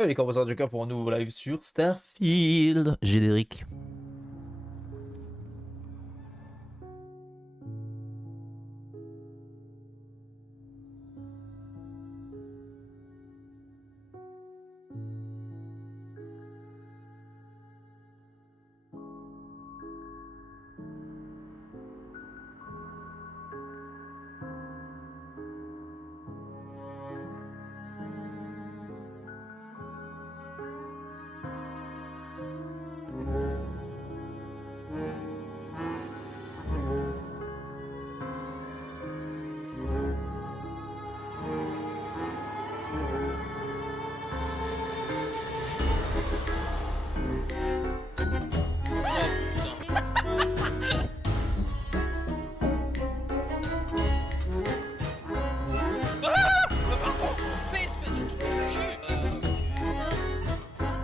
Allez, commençons du cas pour un nouveau live sur Starfield. Générique.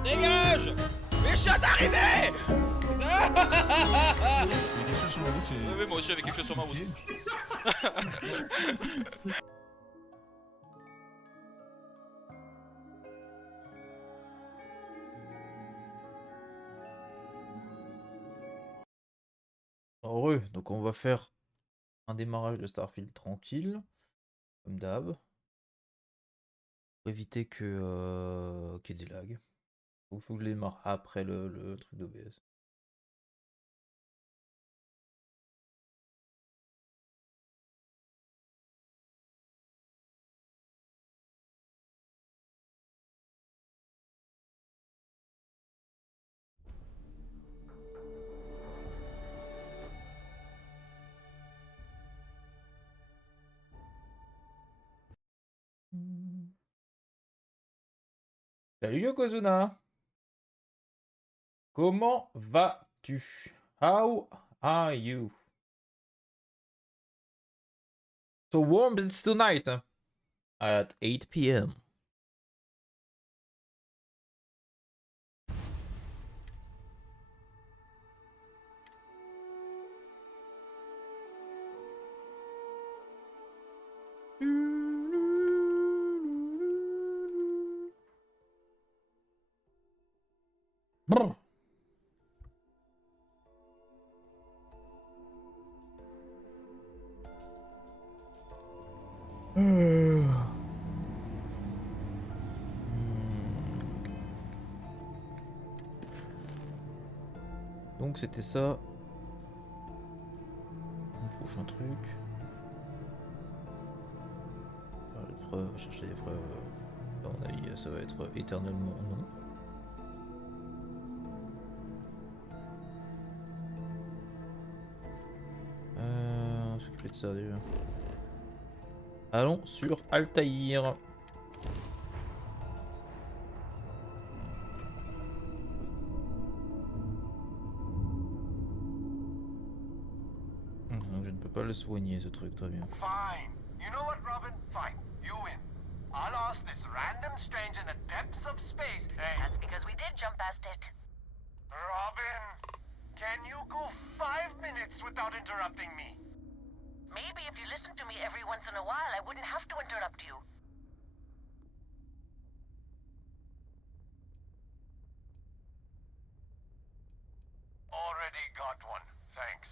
Dégage! Les chiottes arrivées! Il y a quelque chose sur la route et... Oui, moi aussi, avec quelque chose sur ma route. Heureux, donc on va faire un démarrage de Starfield tranquille, comme d'hab, pour éviter que qu'il y ait des lags. Ou faut que je les démarre après le truc d'OBS. Salut Yokozuna! Comment vas-tu? How are you? So warm it's tonight at 8 p.m. Brr. Donc c'était ça. Le prochain truc. Faire les preuves, chercher des preuves. À mon avis, ça va être éternellement non. On va s'occuper de ça déjà. Allons sur Altaïr. Je ne peux pas le soigner ce truc, très bien. Fine. You know what, Robin? Fine. You win. I'll ask this random stranger in the depths of space. Hey, That's because we did jump past it. Robin, can you go 5 minutes without interrupting me? Maybe if you listened to me every once in a while, I wouldn't have to interrupt you. Already got one. Thanks.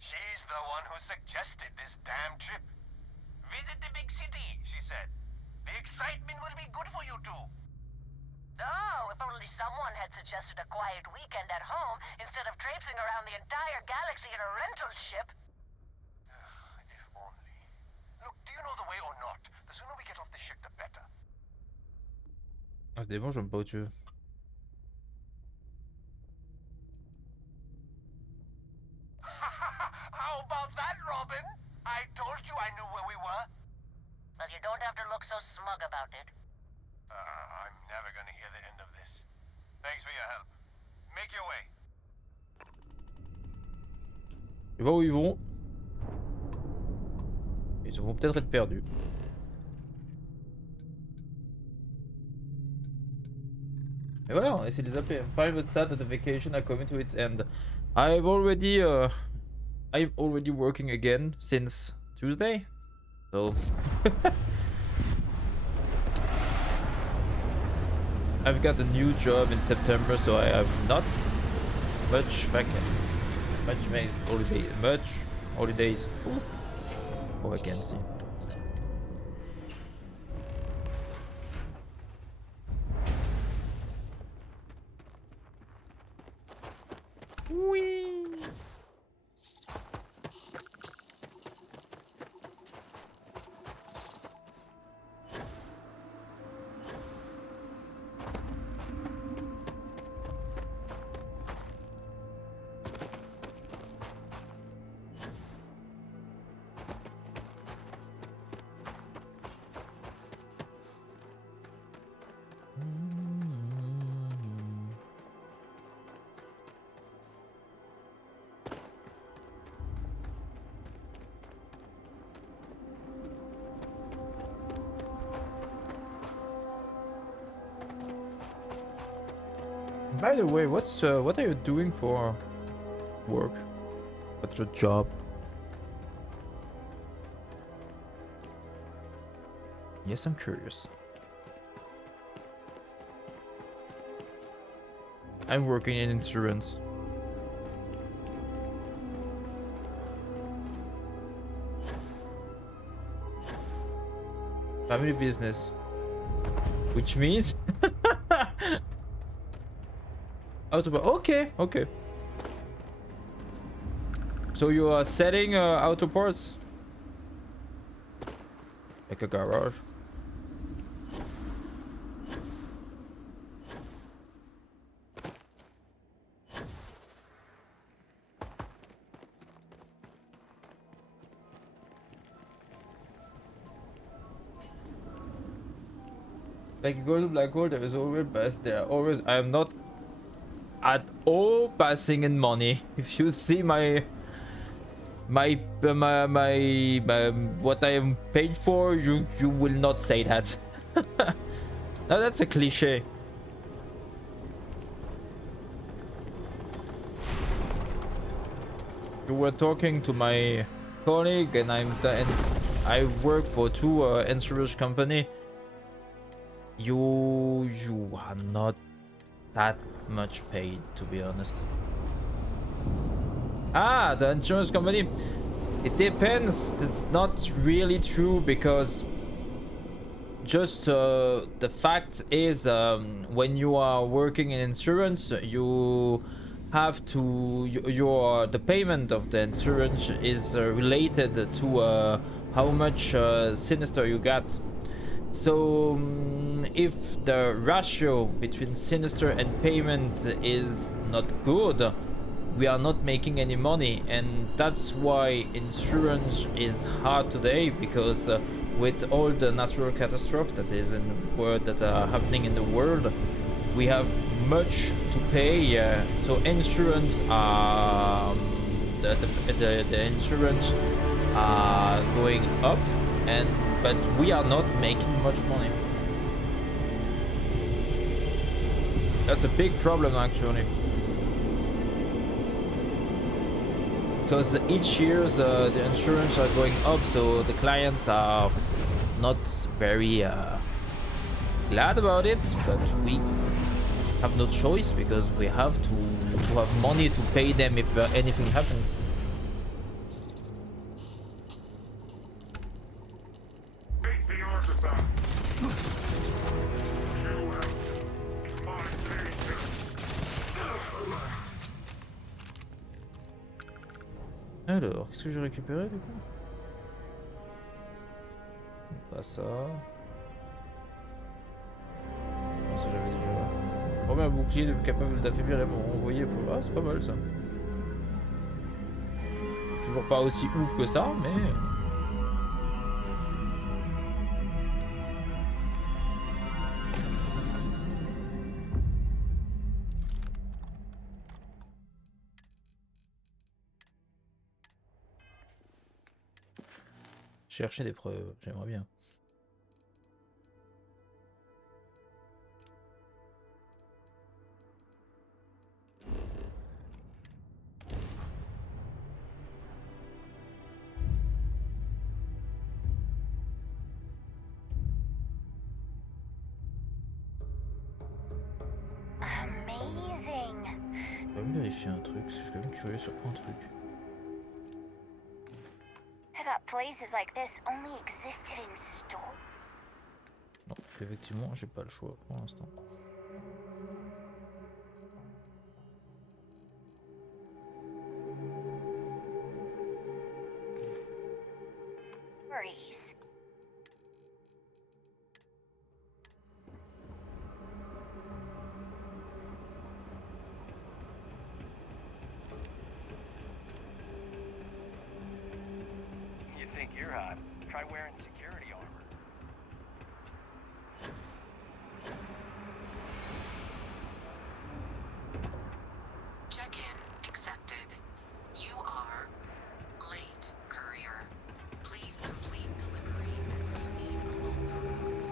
She's the one who suggested this damn trip. Visit the big city, she said. The excitement will be good for you two. Oh, if only someone had suggested a quiet weekend at home instead of traipsing around the entire galaxy in a rental ship. If only. Look, do you know the way or not? The sooner we get off the ship, the better. Ah, c'est bon, j'aime pas où tu veux. How about that, Robin? I told you I knew where we were. Well, you don't have to look so smug about it. I'm never gonna hear the end of this. Thanks for your help. Make your way. Je vois où ils vont. Ils vont peut-être être perdus. Et voilà, on essaie de les appeler. I'm fine with that, the vacation are coming to its end. I'm already working again since Tuesday. So I've got a new job in September, so I have not much holidays for vacancy. Whee! By the way, what are you doing for work? What's your job? Yes, I'm curious. I'm working in insurance. Family business. Which means okay, okay. So you are selling auto parts? Like a garage? Like you go to black hole, there is always best. There are always. I am not at all passing in money. If you see my what I am paid for, you will not say that. No, that's a cliche. You were talking to my colleague, and I work for two insurance company. You are not that much paid, to be honest. Ah, the insurance company. It depends. It's not really true because just the fact is when you are working in insurance, you have to the payment of the insurance is related to how much sinister you got. So if the ratio between sinister and payment is not good, we are not making any money, and that's why insurance is hard today, because with all the natural catastrophe that is in the world, that are happening in the world, we have much to pay. So insurance, the insurance are going up, but we are not making much money. That's a big problem, actually, because each year the insurance are going up, so the clients are not very glad about it, but we have no choice because we have to have money to pay them if anything happens. Take the artifact. You have my patience. Alors, qu'est-ce que j'ai récupéré du coup? Pas ça. Non, ça j'avais déjà. Remets un bouclier capable d'affaiblir et me renvoyer pour. Ah, c'est pas mal ça. Toujours pas aussi ouf que ça, mais. Chercher des preuves, j'aimerais bien. On va vérifier un truc, je suis quand même curieux sur un truc. I thought places like this only existed in stores. Non, effectivement, j'ai pas le choix pour l'instant. Worries. You think you're hot? Try wearing security armor. Check-in accepted. You are late, courier. Please complete delivery and proceed along the route.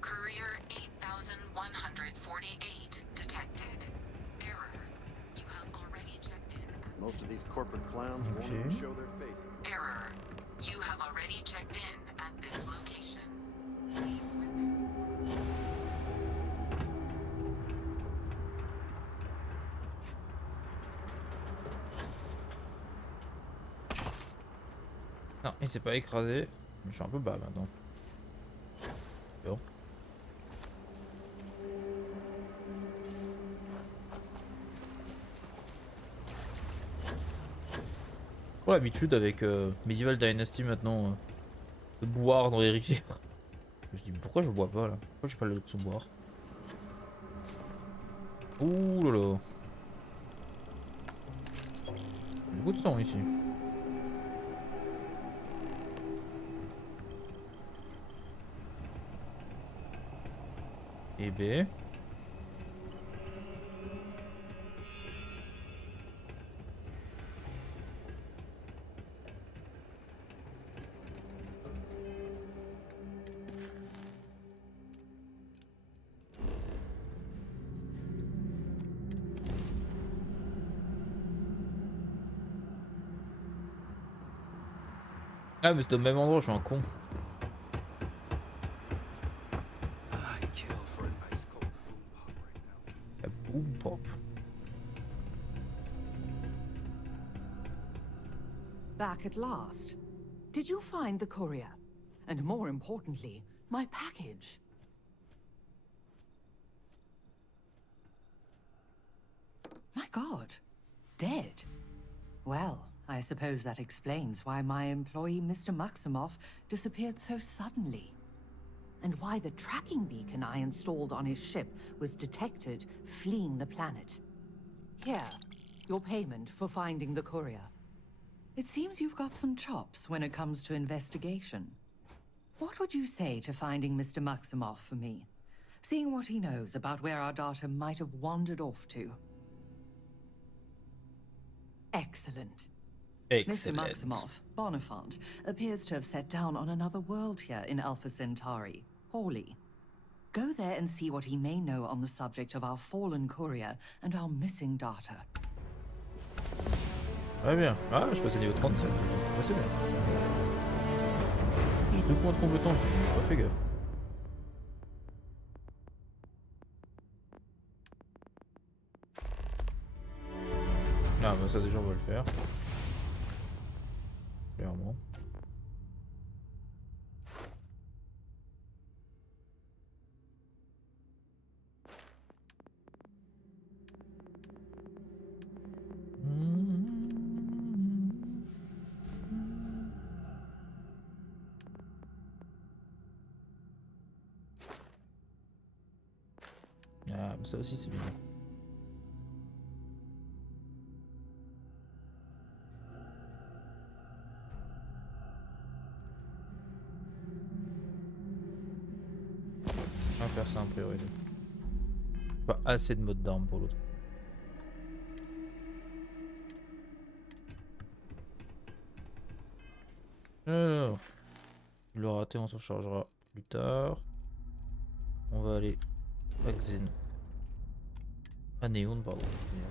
Courier 8148 detected. Error. You have already checked in at Most of these corporate clowns won't even show their faces. Error. You have already checked in at this location. Please resume. Non, il s'est pas écrasé. Je suis un peu bas maintenant. Bon. Trop l'habitude avec Medieval Dynasty maintenant de boire dans les rivières. Je me dis pourquoi je bois pas là? Pourquoi j'ai pas le luxe de boire? Ouh là là. Beaucoup de sang ici. Et B. Ah mais c'est au même endroit, je suis un con. I'd kill for a nice cold boom pop right now. La boom pop. Back at last. Did you find the courier? And more importantly, my package? My God, dead. Well, I suppose that explains why my employee, Mr. Maximoff, disappeared so suddenly. And why the tracking beacon I installed on his ship was detected fleeing the planet. Here, your payment for finding the courier. It seems you've got some chops when it comes to investigation. What would you say to finding Mr. Maximoff for me? Seeing what he knows about where our data might have wandered off to. Excellent. Mr. Maximoff, Bonifant, appears to have set down on another world here in Alpha Centauri, Hawley. Go there and see what he may know on the subject of our fallen courier and our missing data. Très bien. Ah, je passais niveau 37. Ah, c'est bien. J'ai 2 points de compétence, j'ai pas fait gaffe. Ah bah ça déjà on va le faire. Clairement. Ah mais ça aussi c'est bien. On va faire ça en priorité. Pas assez de mode d'armes pour l'autre. Alors, le raté on s'en chargera plus tard. On va aller à Xen. À Néon, pardon.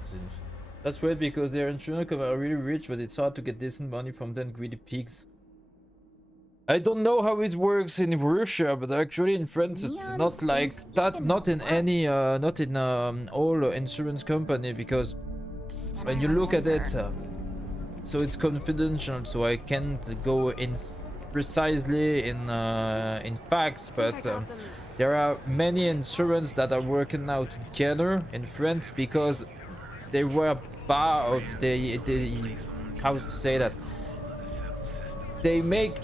Xenos. That's right, because their insurance are really rich, but it's hard to get decent money from them greedy pigs. I don't know how it works in Russia, but actually in France it's not like that. Not in any, not in all insurance company, because when you look at it, so it's confidential. So I can't go in precisely in facts, but there are many insurance that are working now together in France because they were they how to say that. They make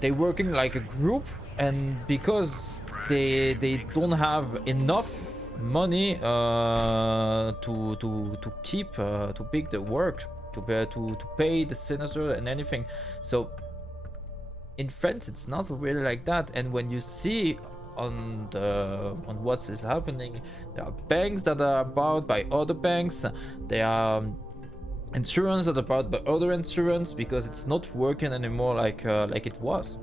they working like a group, and because they don't have enough money to keep to pick the work to pay the senator and anything. So in France it's not really like that. And when you see on what is happening, there are banks that are bought by other banks, there are insurance that are bought by other insurance, because it's not working anymore like it was.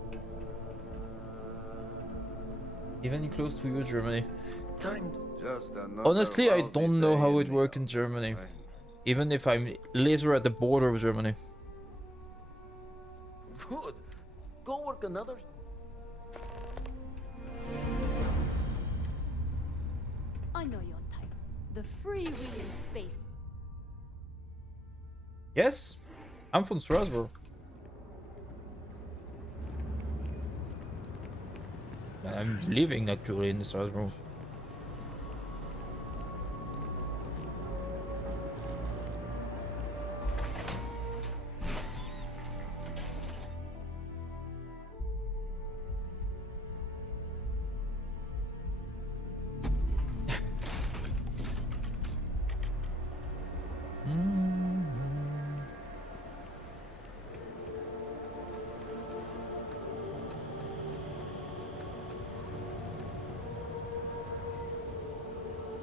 Even close to you, Germany. Honestly, I don't know how it works in Germany, even if I'm later at the border of Germany. Good. Go work another. I know your type. The freewheeling space. Yes, I'm from Strasbourg. I'm living actually in Strasbourg.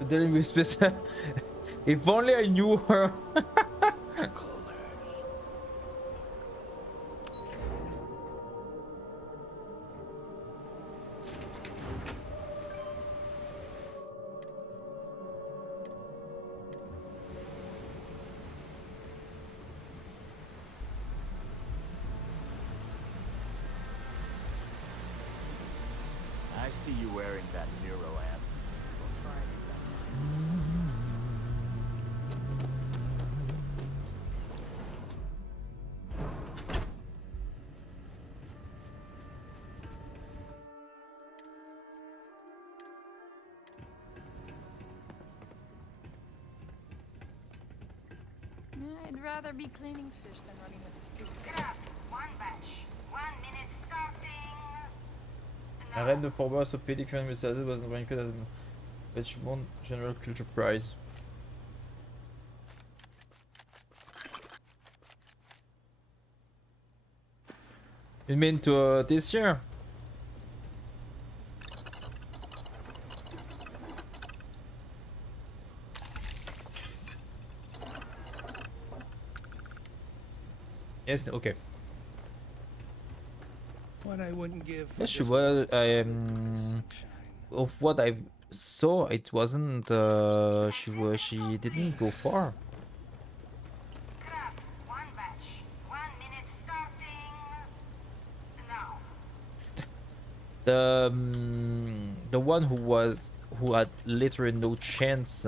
Dealing with space. If only I knew her. I see you wearing that Neuro amp. Don't try it. I'd rather be cleaning fish than running with a stupid. Craft, one batch. 1 minute starting. Arrête de pourboire so pity crime with Sazu was not good at Richmond General Culture Prize. You mean to this year? Yes, okay. What I wouldn't give. Yes, she was. Of what I saw, it wasn't. She didn't go far. Craft, one batch. 1 minute starting. Now. The one who had literally no chance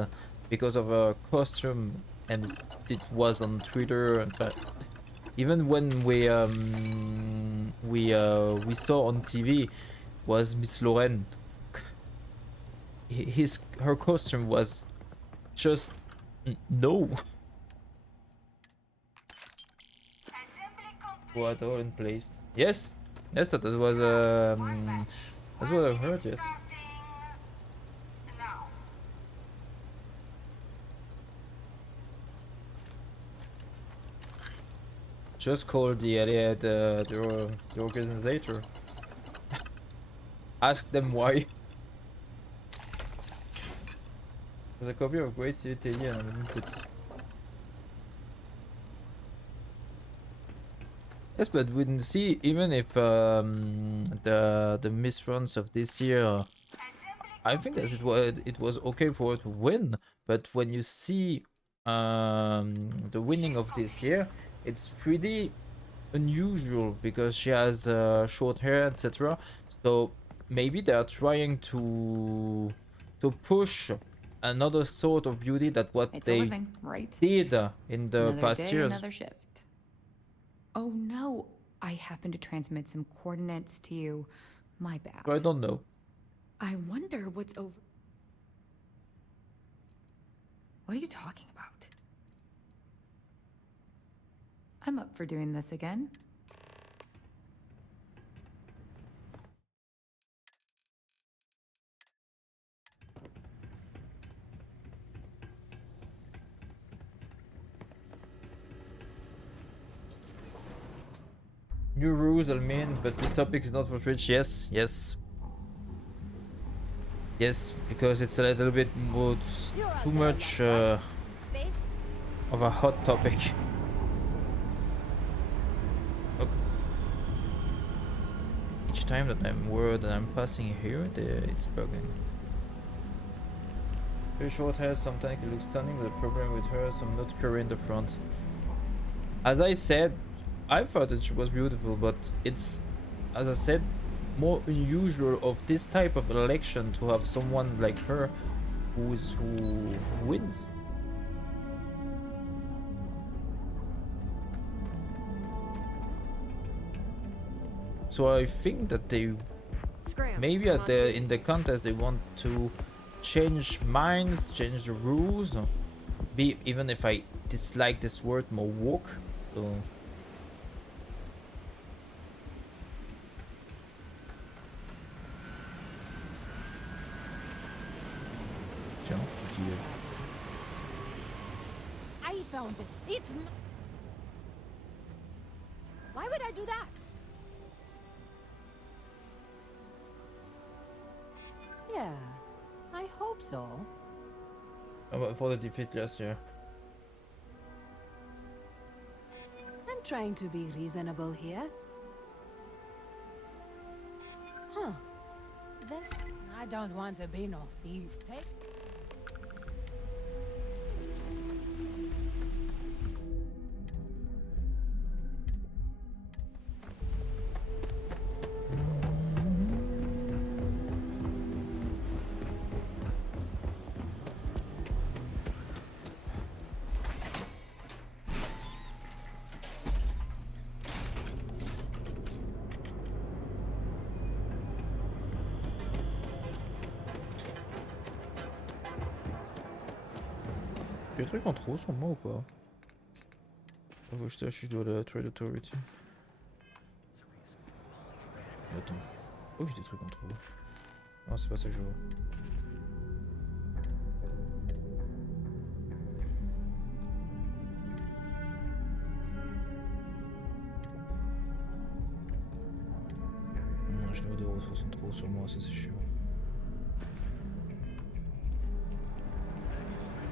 because of a costume, and it was on Twitter. And even when we saw on TV, was Miss Lorraine. Her costume was just no. What all in place? Yes, yes, that was that's what I heard. Yes. Just call the organizer. Ask them why. There's a copy of Great City TV and I'm petit. Yes, but we didn't see, even if the Miss France of this year, I think that it was okay for her to win. But when you see the winning of this year, it's pretty unusual because she has short hair, etc. So maybe they are trying to push another sort of beauty that what It's a they living, right? did in the Another past day, years. another shift. Oh no, I happened to transmit some coordinates to you. My bad. So I don't know. I wonder what's over. What are you talking about? I'm up for doing this again. New rules, I mean, but this topic is not for Twitch. Yes, yes. Yes, because it's a little bit more too much of a hot topic. Oh. Each time that I'm passing here, it's bugging. Very short hair, sometimes it looks stunning, but the problem with her, some not curry in the front. As I said, I thought that she was beautiful, but it's, as I said, more unusual of this type of election to have someone like her who wins. So I think that they maybe in the contest they want to change minds, change the rules. Even if I dislike this word more woke. So I found it. It's Why would I do that? Yeah, I hope so. For the defeat last year. I'm trying to be reasonable here. Huh. Then I don't want to be no thief. Take J'ai des trucs en trop sur moi ou pas? Faut que je tâche, je dois la Trade Authority. Attends. Oh, j'ai des trucs en trop. Non, c'est pas ça que je veux. Je dois des ressources en trop sur moi, ça c'est chiant.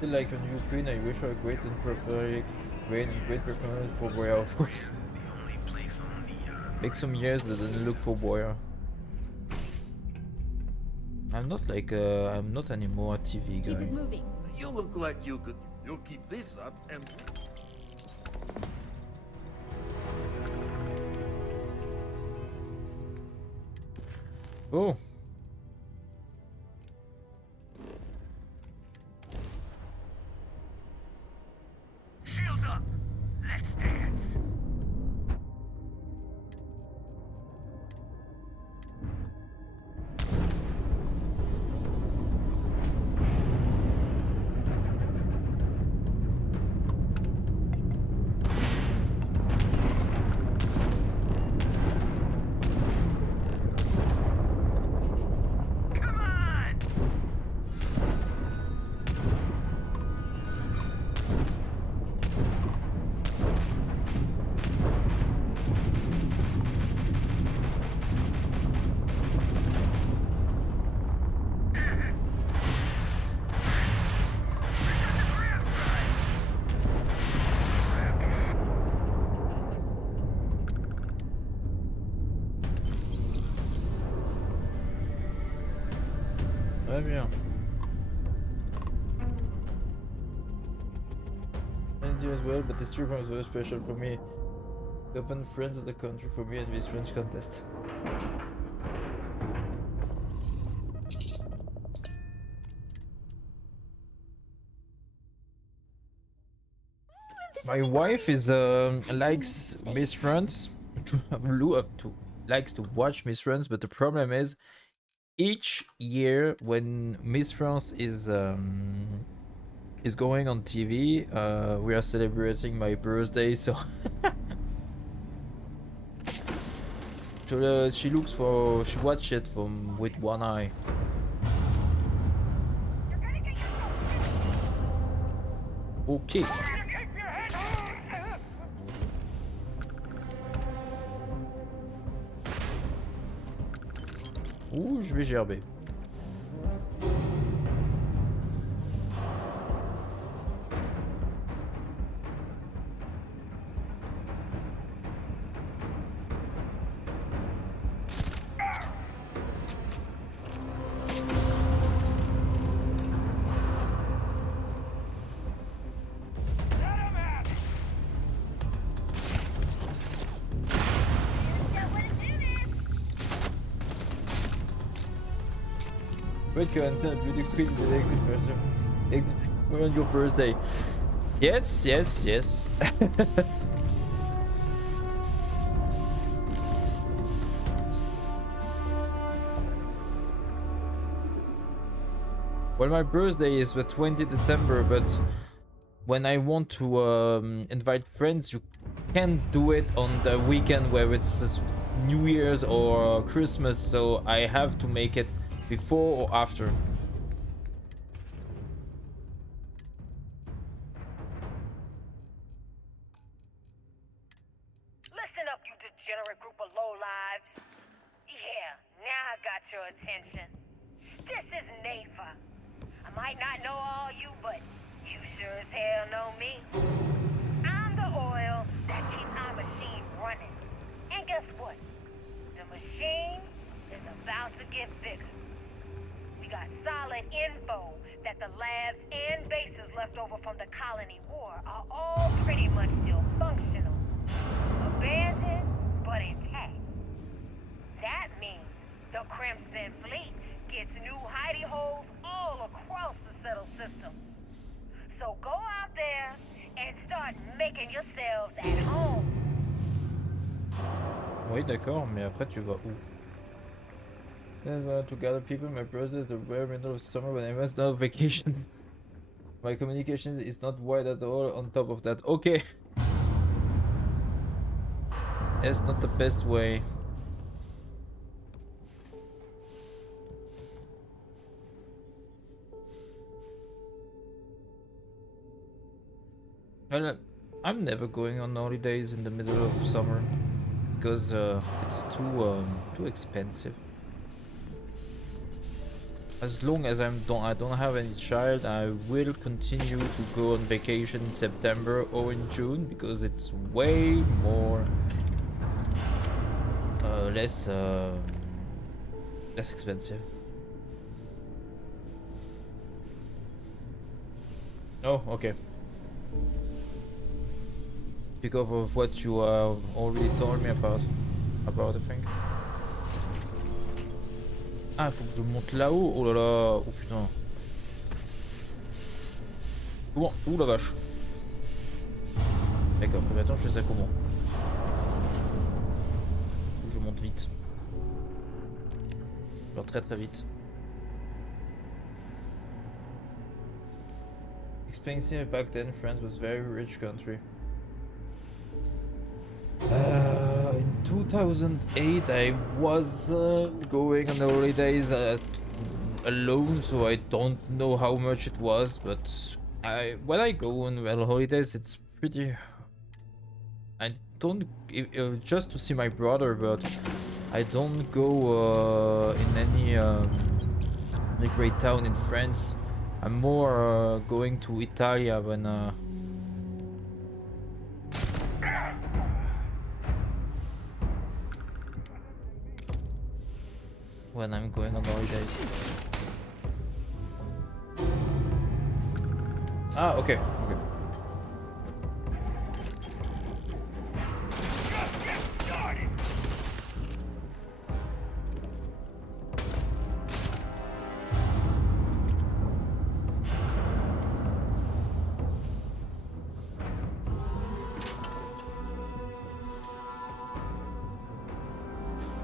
Like a new queen, I wish her a great and prophetic reign and great performance for Boya, of course. Make some years that didn't look for Boya. I'm not like I'm not anymore a TV guy. keep it moving. You look like you could. You keep this up and. Oh. Shields up! Let's dance! Come on! Très bien. I didn't do as well, but this trip was very special for me. Open friends of the country for me in this French contest. My wife is likes Miss France likes to watch Miss France, but the problem is each year when Miss France is going on TV, we are celebrating my birthday, so she watch it with one eye. Okay. Ouh, je vais gerber. Wait, cancel a beauty queen with a good person. On your birthday. Yes, yes, yes. Well, my birthday is the 20th December, but when I want to invite friends, you can't do it on the weekend where it's New Year's or Christmas, so I have to make it before or after. Listen up, you degenerate group of lowlives. Yeah, now I got your attention. This is Nafa. I might not know all you, but you sure as hell know me. I'm the oil that keeps our machine running. And guess what? The machine is about to get bigger. We got solid info that the labs and bases left over from the colony war are all pretty much still functional. Abandoned, but intact. That means the Crimson Fleet gets new hidey holes all across the settled system. So go out there and start making yourselves at home. Oui, d'accord, mais après tu vas où? To gather people, my brother is the rare middle of summer when I must have vacations. My communication is not wide at all on top of that. Okay. That's not the best way. Well, I'm never going on holidays in the middle of summer because it's too expensive. As long as I don't have any child, I will continue to go on vacation in September or in June because it's way more less expensive. Oh, okay. Because of what you already told me about the thing. Ah, faut que je monte là-haut. Oh là là. Oh putain. Comment? Ouh la vache. D'accord, mais attends, je fais ça comment? Faut que je monte vite. Alors très très vite. Expensive back then, France was very rich country. In 2008 I was going on the holidays alone, so I don't know how much it was, but when I go on holidays it's pretty... I don't... just to see my brother, but I don't go in any great town in France. I'm more going to Italia when I'm going on holidays. Ah, okay, okay.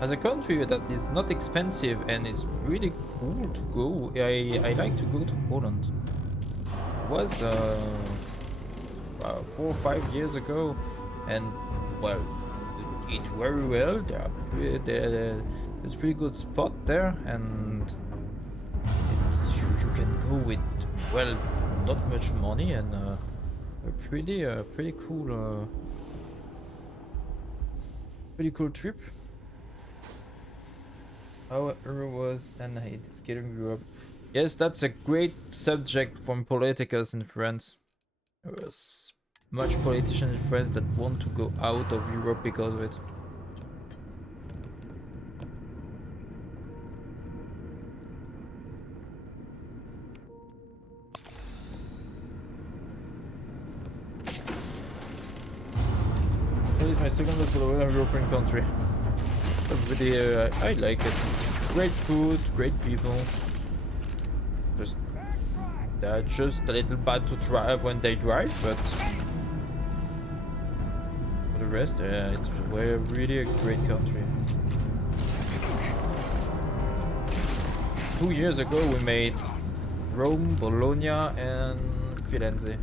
as a country that is not expensive and it's really cool to go. I like to go to Poland. It was 4 or 5 years ago, and well, eat very well. There's pretty good spot there, and you can go with, well, not much money, and a pretty cool trip. How it was and hate skating Europe. Yes, that's a great subject from politicals in France. There was much politicians in France that want to go out of Europe because of it. Italy is my second most beloved European country. Really, I like it. Great food, great people. Just they're just a little bad to drive when they drive, but for the rest, it's really a great country. 2 years ago, we made Rome, Bologna, and Firenze.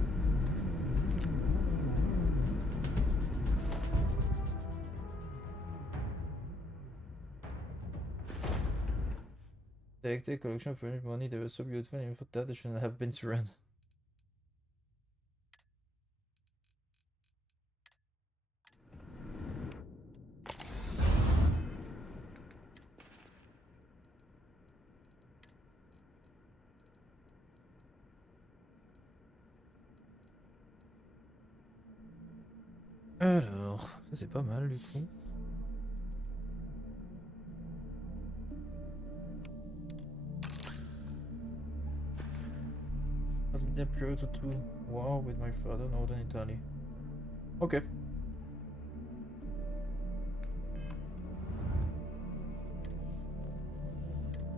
Take a collection of French money. They were so beautiful, and for that they shouldn't have been surrendered. Alors, ça c'est pas mal du coup. Wasn't there prior to war with my father, northern Italy? Okay.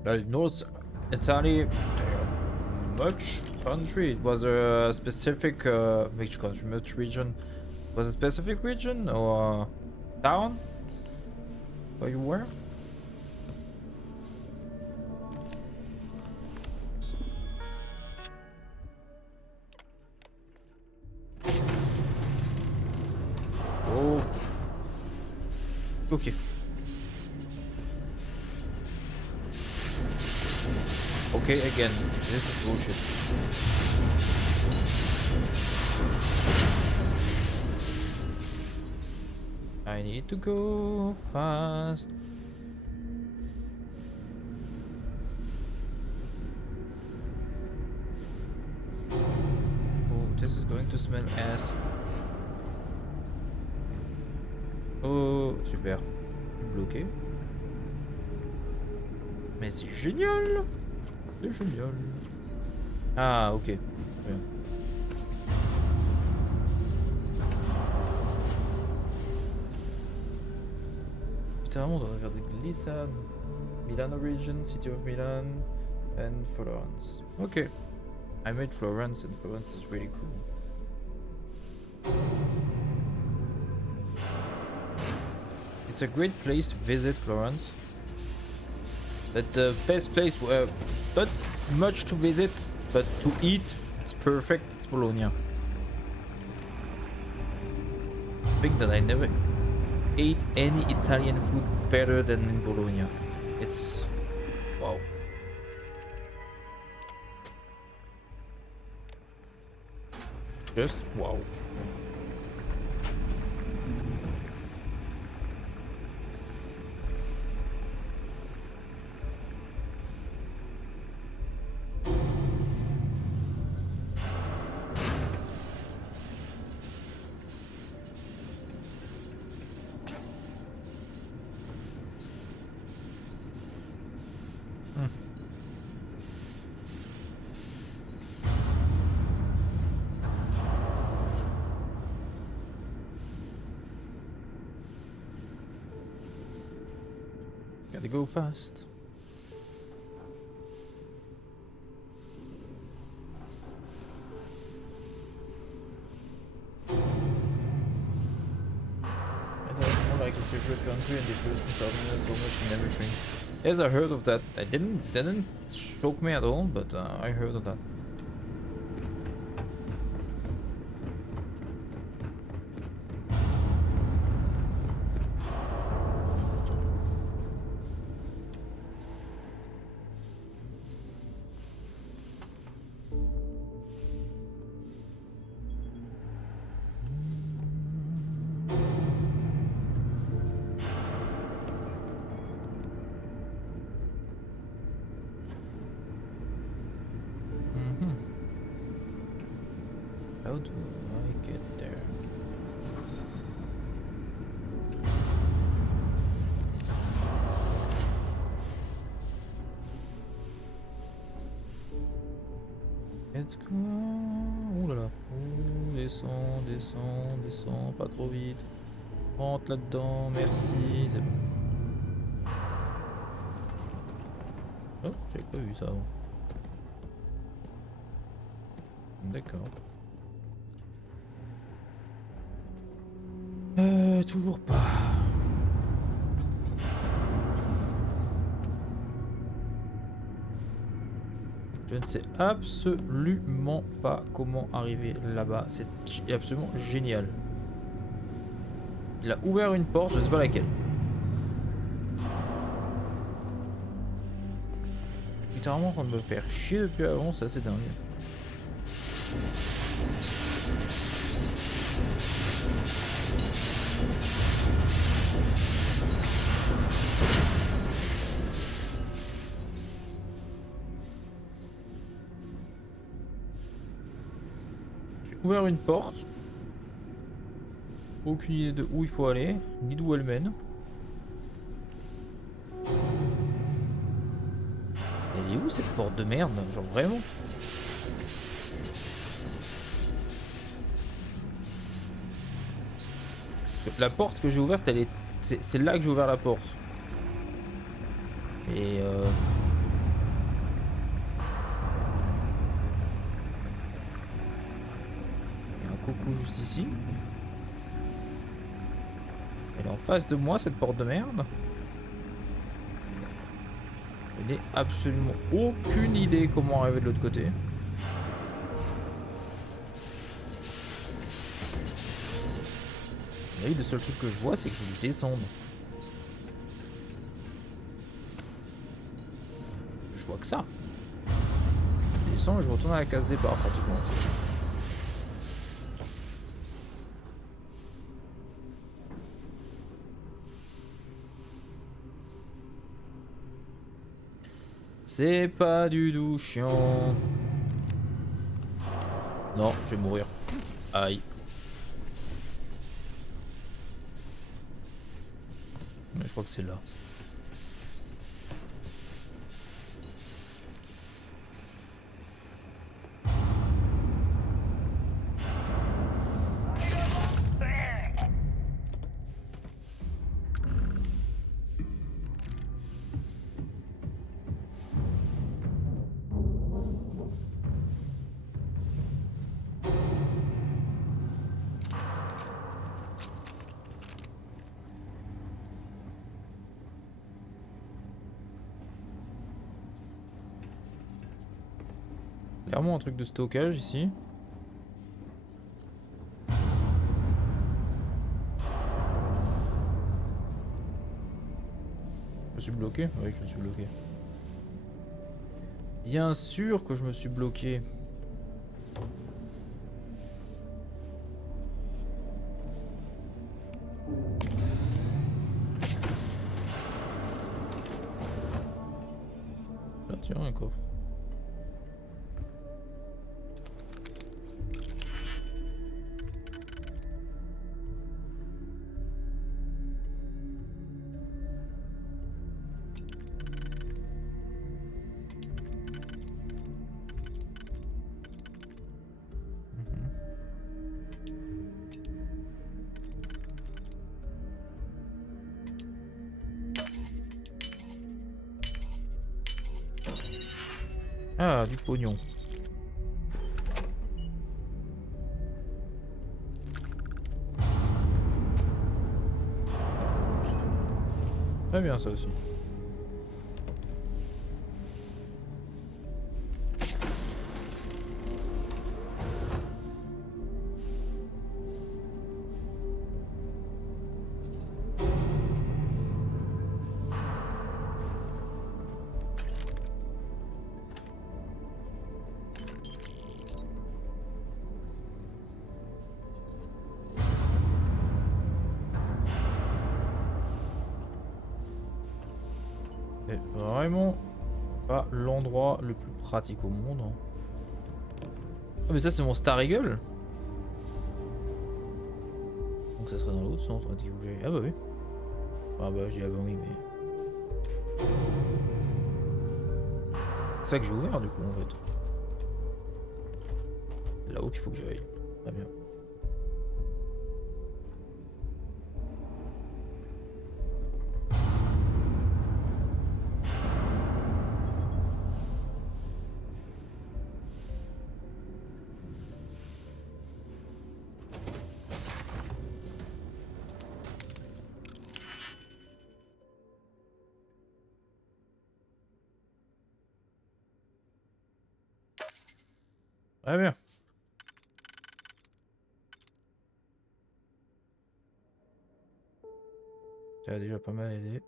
Well, North Italy, much country. It was a specific which country, much region. Was it a specific region or town where you were? Oh. Okay. Okay, again, this is bullshit. I need to go fast. Oh, this is going to smell ass. Oh, super. Bloqué. Mais c'est génial. C'est génial. Ah, ok. Bien. Putain, on doit faire des glissades. Milano region, city of Milan, and Florence. Okay. I made Florence, and Florence is really cool. It's a great place to visit, Florence. But the best place, not much to visit, but to eat, it's perfect, it's Bologna. I think that I never ate any Italian food better than in Bologna. It's wow. Just wow. Gotta go fast. I don't more like a secret country and different so much in everything. Yes, I heard of that. I didn't shock me at all, but I heard of that. How do I get there? Let's go. Ouh là là. Ouh, descends, descends, descends, pas trop vite. Rentre là-dedans, merci, c'est bon. Oh, j'avais pas vu ça avant. D'accord. Toujours pas. Je ne sais absolument pas comment arriver là-bas. C'est absolument génial. Il a ouvert une porte, je sais pas laquelle. Littéralement en train de me faire chier depuis avant, c'est assez dingue. Ouvert une porte. Aucune idée de où il faut aller, ni d'où elle mène. Elle est où cette porte de merde? Genre vraiment? Parce que la porte que j'ai ouverte, elle est. C'est là que j'ai ouvert la porte. Et il y a un coucou juste ici. Elle est en face de moi cette porte de merde. Je n'ai absolument aucune idée comment arriver de l'autre côté. Et le seul truc que je vois, c'est que je descende. Je vois que ça. Je descends et je retourne à la case départ pratiquement. C'est pas du tout chiant. Non, je vais mourir. Aïe. Mais je crois que c'est là. Clairement un truc de stockage ici. Je me suis bloqué? Oui, je me suis bloqué. Bien sûr que je me suis bloqué. Là, tiens, un coffre. Ah, du pognon. Ok. Très bien ça aussi. C'est vraiment pas l'endroit le plus pratique au monde. Hein. Ah mais ça c'est mon Star Eagle. Donc ça serait dans l'autre sens. On va dire que j'ai... Ah bah oui. Ah bah j'ai ah bah oui mais... C'est ça que j'ai ouvert du coup en fait. C'est là-haut qu'il faut que j'aille. Très bien. Très bien. Ça a déjà pas mal aidé.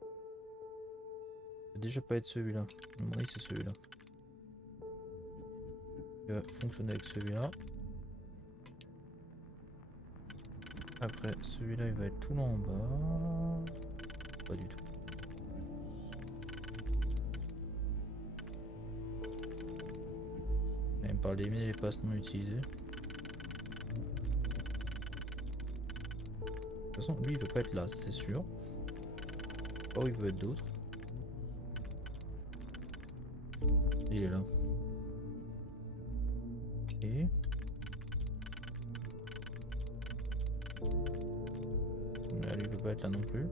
Ça va déjà pas être celui-là. À mon avis c'est celui-là. Il va fonctionner avec celui-là. Après celui-là il va être tout là en bas. Pas du tout. Il me parle d'éliminer les passes non utilisées. De toute façon lui il peut pas être là, c'est sûr. Oh il peut être d'autres. Il est là. Et... Là, lui il peut pas être là non plus.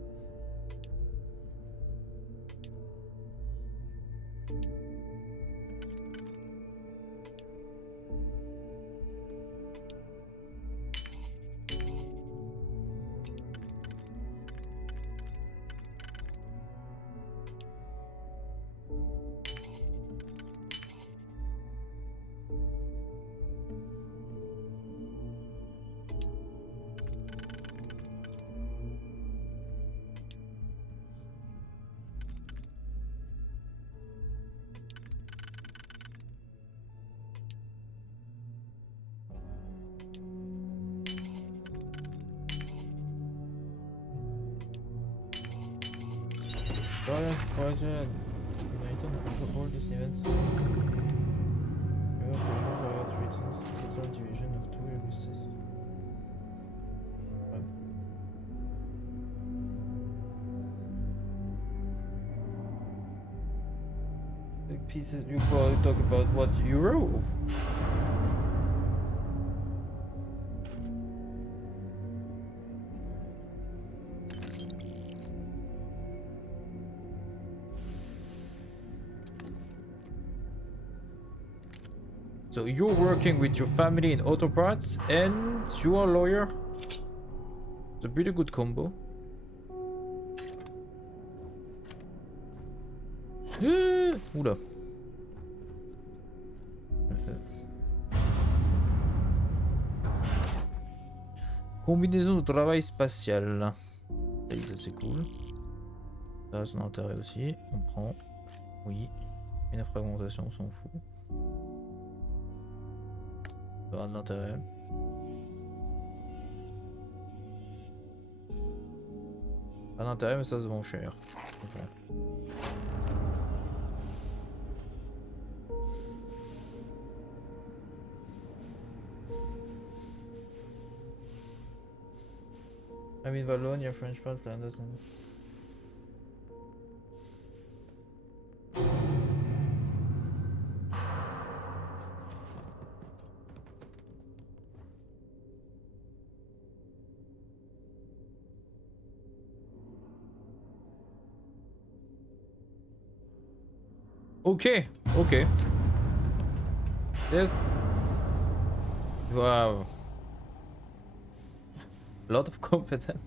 Project United all these events. You have returns total division of 2 releases. The pieces you probably talk about what euro? So you're working with your family in auto parts and you are a lawyer. It's a pretty good combo. Oula. Combinaison de travail spatial. Ça c'est cool. Ça a son intérêt aussi. On prend. Oui. Une fragmentation, on s'en fout. Ça a de l'intérêt. Pas d'intérêt mais ça se vend cher. Okay. I mean Wallonia, French part, Flanders and... Okay, okay. Yes. Wow. A lot of competence.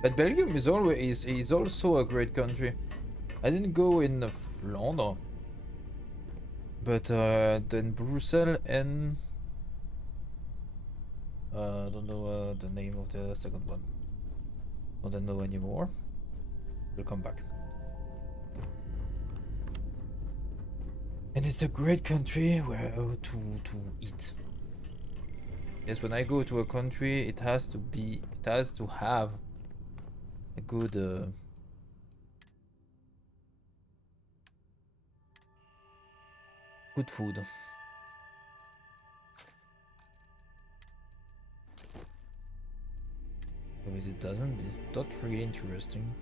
But Belgium is also a great country. I didn't go in Flandre, but then Brussels and I don't know the name of the second one. I don't know anymore. We'll come back. And it's a great country where to eat. Yes, when I go to a country, it has to have a good good food. But if it doesn't, it's not really interesting.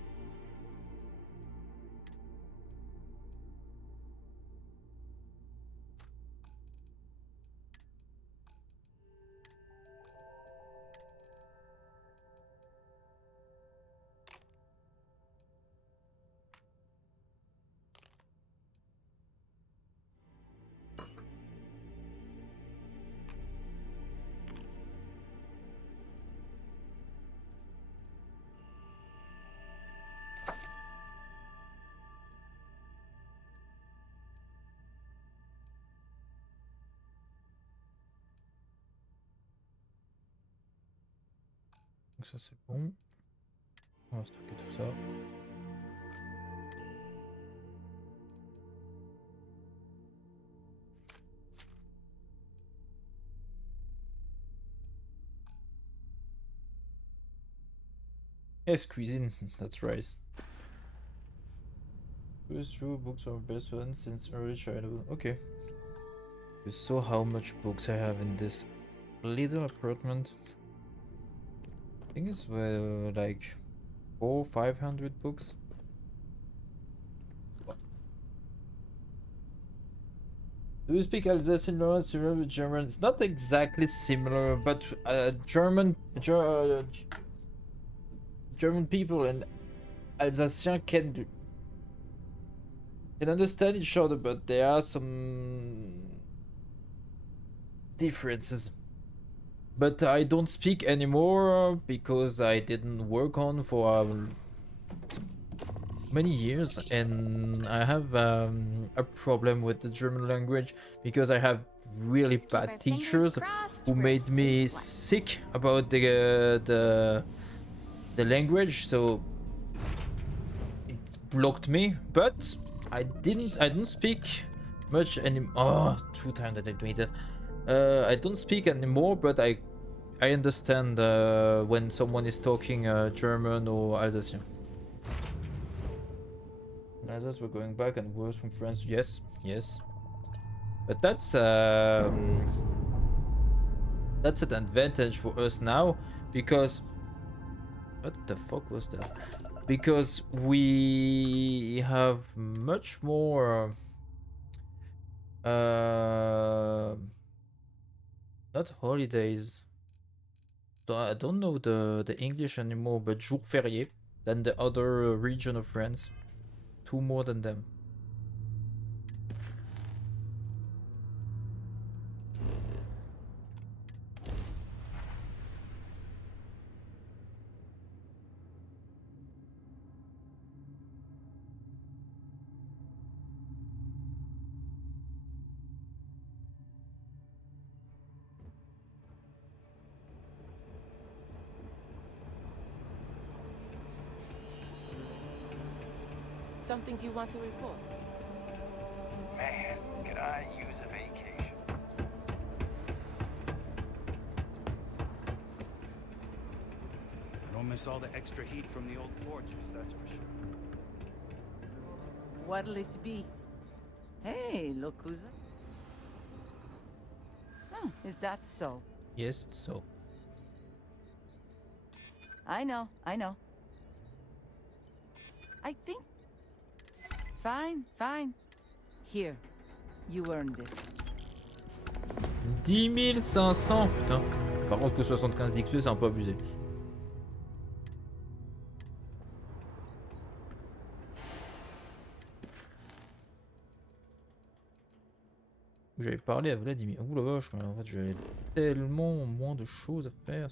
Donc ça c'est bon. On va stocker tout ça. Yes, cuisine, that's right. It's true, books are best ones since early childhood. Okay. You saw how much books I have in this little apartment. I think it's like 400-500 books. Do you speak Alsatian or similar with German? It's not exactly similar, but German people and Alsatian can understand each other, but there are some differences. But I don't speak anymore because I didn't work on for many years, and I have a problem with the German language because I have really bad teachers who made me sick about the language, so it blocked me. But I don't speak much anymore. Oh, 2 times that I made it. I don't speak anymore, but I understand when someone is talking German or Alsatian. Alsace, we're going back and worse from France. Yes, yes. But that's an advantage for us now, because what the fuck was that? Because we have much more not holidays. So I don't know the English anymore, but jours fériés than the other region of France. 2 more than them. Something you want to report? Man, could I use a vacation? I don't miss all the extra heat from the old forges, that's for sure. What'll it be? Hey, look who's... Oh, is that so? Yes, so. I know, I know. I think... Fine, fine. Here, you earned this. 10 500, putain. Par contre que 75 d'XP c'est un peu abusé. J'avais parlé à Vladimir. Ouh la vache, mais en fait j'avais tellement moins de choses à faire.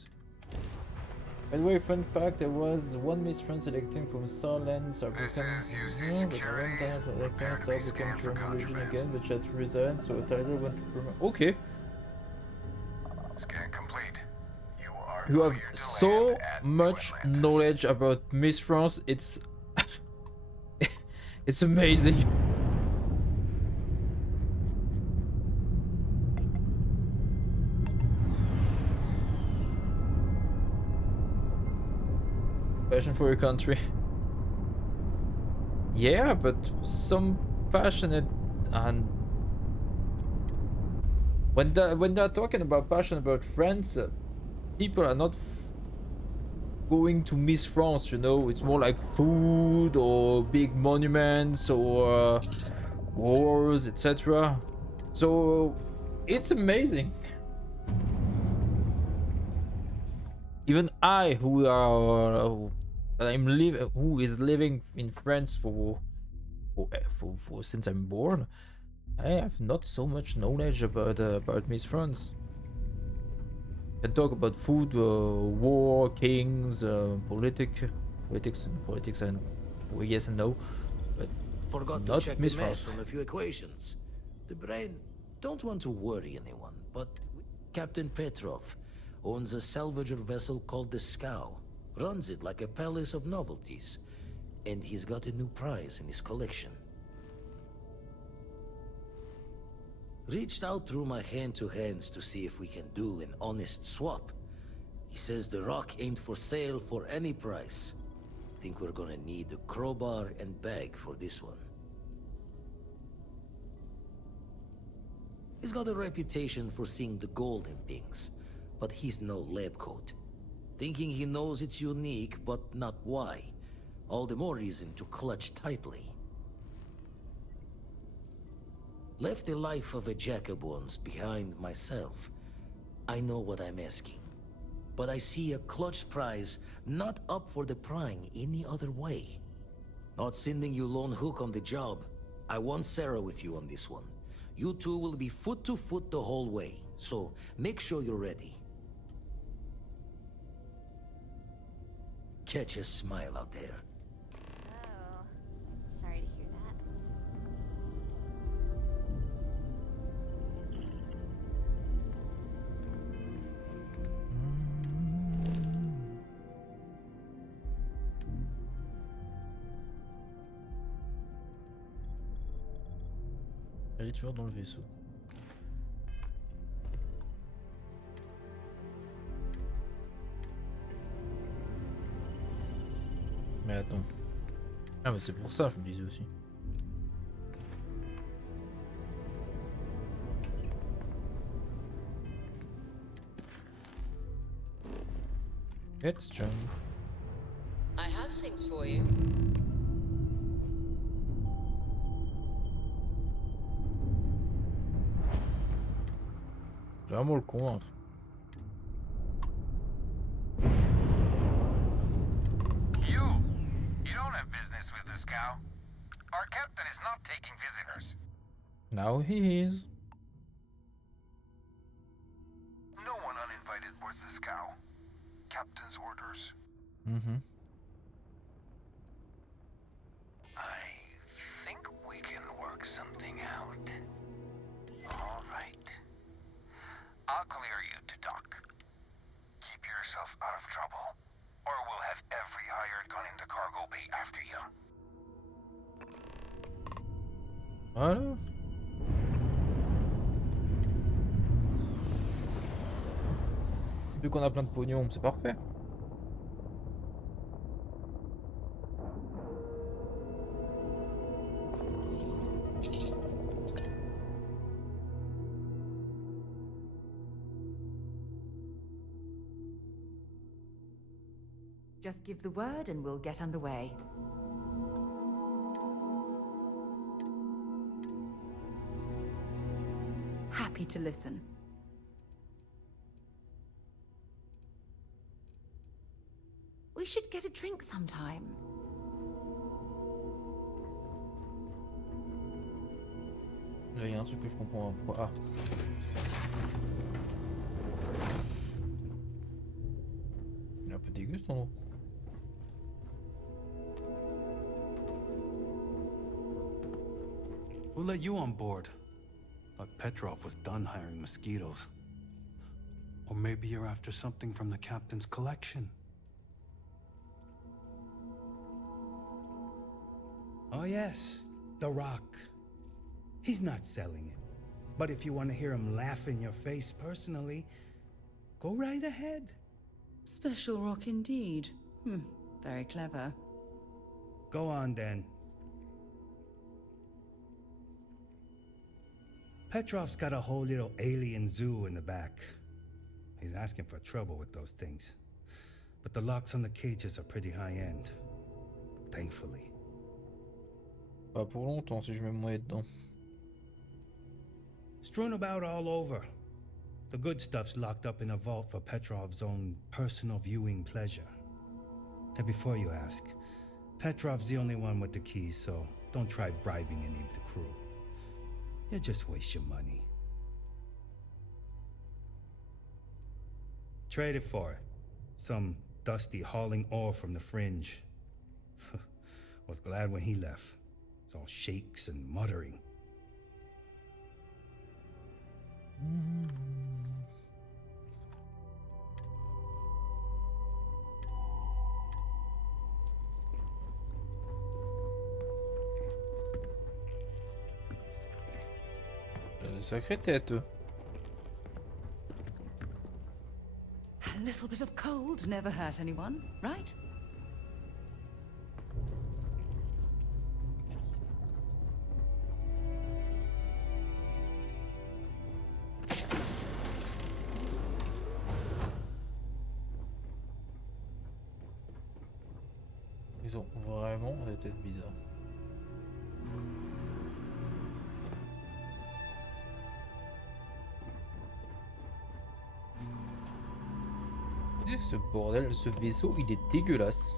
By the way, fun fact, there was one misfriend selecting from Saarland, Saarbrücken, but I went down to that kind of Saarbrücken German region again, but Chat resigned, so Tyler went to Bremen. Okay. Scan complete. You have so much knowledge about Miss France, it's it's amazing. Passion for your country. Yeah, but some passionate and when they're talking about passion about France, people are not going to miss France, you know. It's more like food or big monuments or wars, etc. So it's amazing. Even I, who is living in France for since I'm born, I have not so much knowledge about Miss France. I talk about food, war, kings, politics, and well, yes and no, but forgot to not check Miss the math France. on a few equations. The brain don't want to worry anyone, but Captain Petrov owns a salvager vessel called the Scow. Runs it like a palace of novelties. And he's got a new prize in his collection. Reached out through my hand-to-hands to see if we can do an honest swap. He says the rock ain't for sale for any price. Think we're gonna need a crowbar and bag for this one. He's got a reputation for seeing the gold in things. But he's no lab coat. Thinking he knows it's unique, but not why. All the more reason to clutch tightly. Left the life of a jackabones behind myself. I know what I'm asking. But I see a clutch prize not up for the prying any other way. Not sending you lone hook on the job. I want Sarah with you on this one. You two will be foot to foot the whole way. So make sure you're ready. Catch a smile out there. Oh, I'm sorry to hear that. Elle est toujours dans le vaisseau. Mais attends. Ah mais c'est pour ça, je me disais aussi. Let's jump. I have things for you. J'ai vraiment le convaincre. Our captain is not taking visitors. Now he is. No one uninvited boards the scow. Captain's orders. Mm-hmm. I think we can work something out. All right. I'll clear you to dock. Keep yourself out of trouble, or we'll have every hired gun in the cargo bay after you. Voilà. Vu qu'on a plein de pognon, c'est parfait. Just give the word and we'll get underway. Happy to listen. We should get a drink sometime. Là, il y a un truc que je comprends pas. Pourquoi... Ah. Il est un peu dégueu cet endroit. Who let you on board? But Petrov was done hiring mosquitoes. Or maybe you're after something from the captain's collection. Oh yes, the Rock. He's not selling it. But if you want to hear him laugh in your face personally, go right ahead. Special rock indeed. Very clever. Go on then. Petrov's got a whole little alien zoo in the back. He's asking for trouble with those things. But the locks on the cages are pretty high-end. Thankfully. Pas pour longtemps si je mets mon nez dedans. Strewn about all over. The good stuff's locked up in a vault for Petrov's own personal viewing pleasure. And before you ask, Petrov's the only one with the keys, so don't try bribing any of the crew. You'll just waste your money. Trade it for it. Some dusty hauling ore from the fringe. Was glad when he left. It's all shakes and muttering. Sacrée tête. A little bit of cold never hurt anyone, right? Ils ont vraiment des têtes bizarres. Ce bordel, ce vaisseau, il est dégueulasse.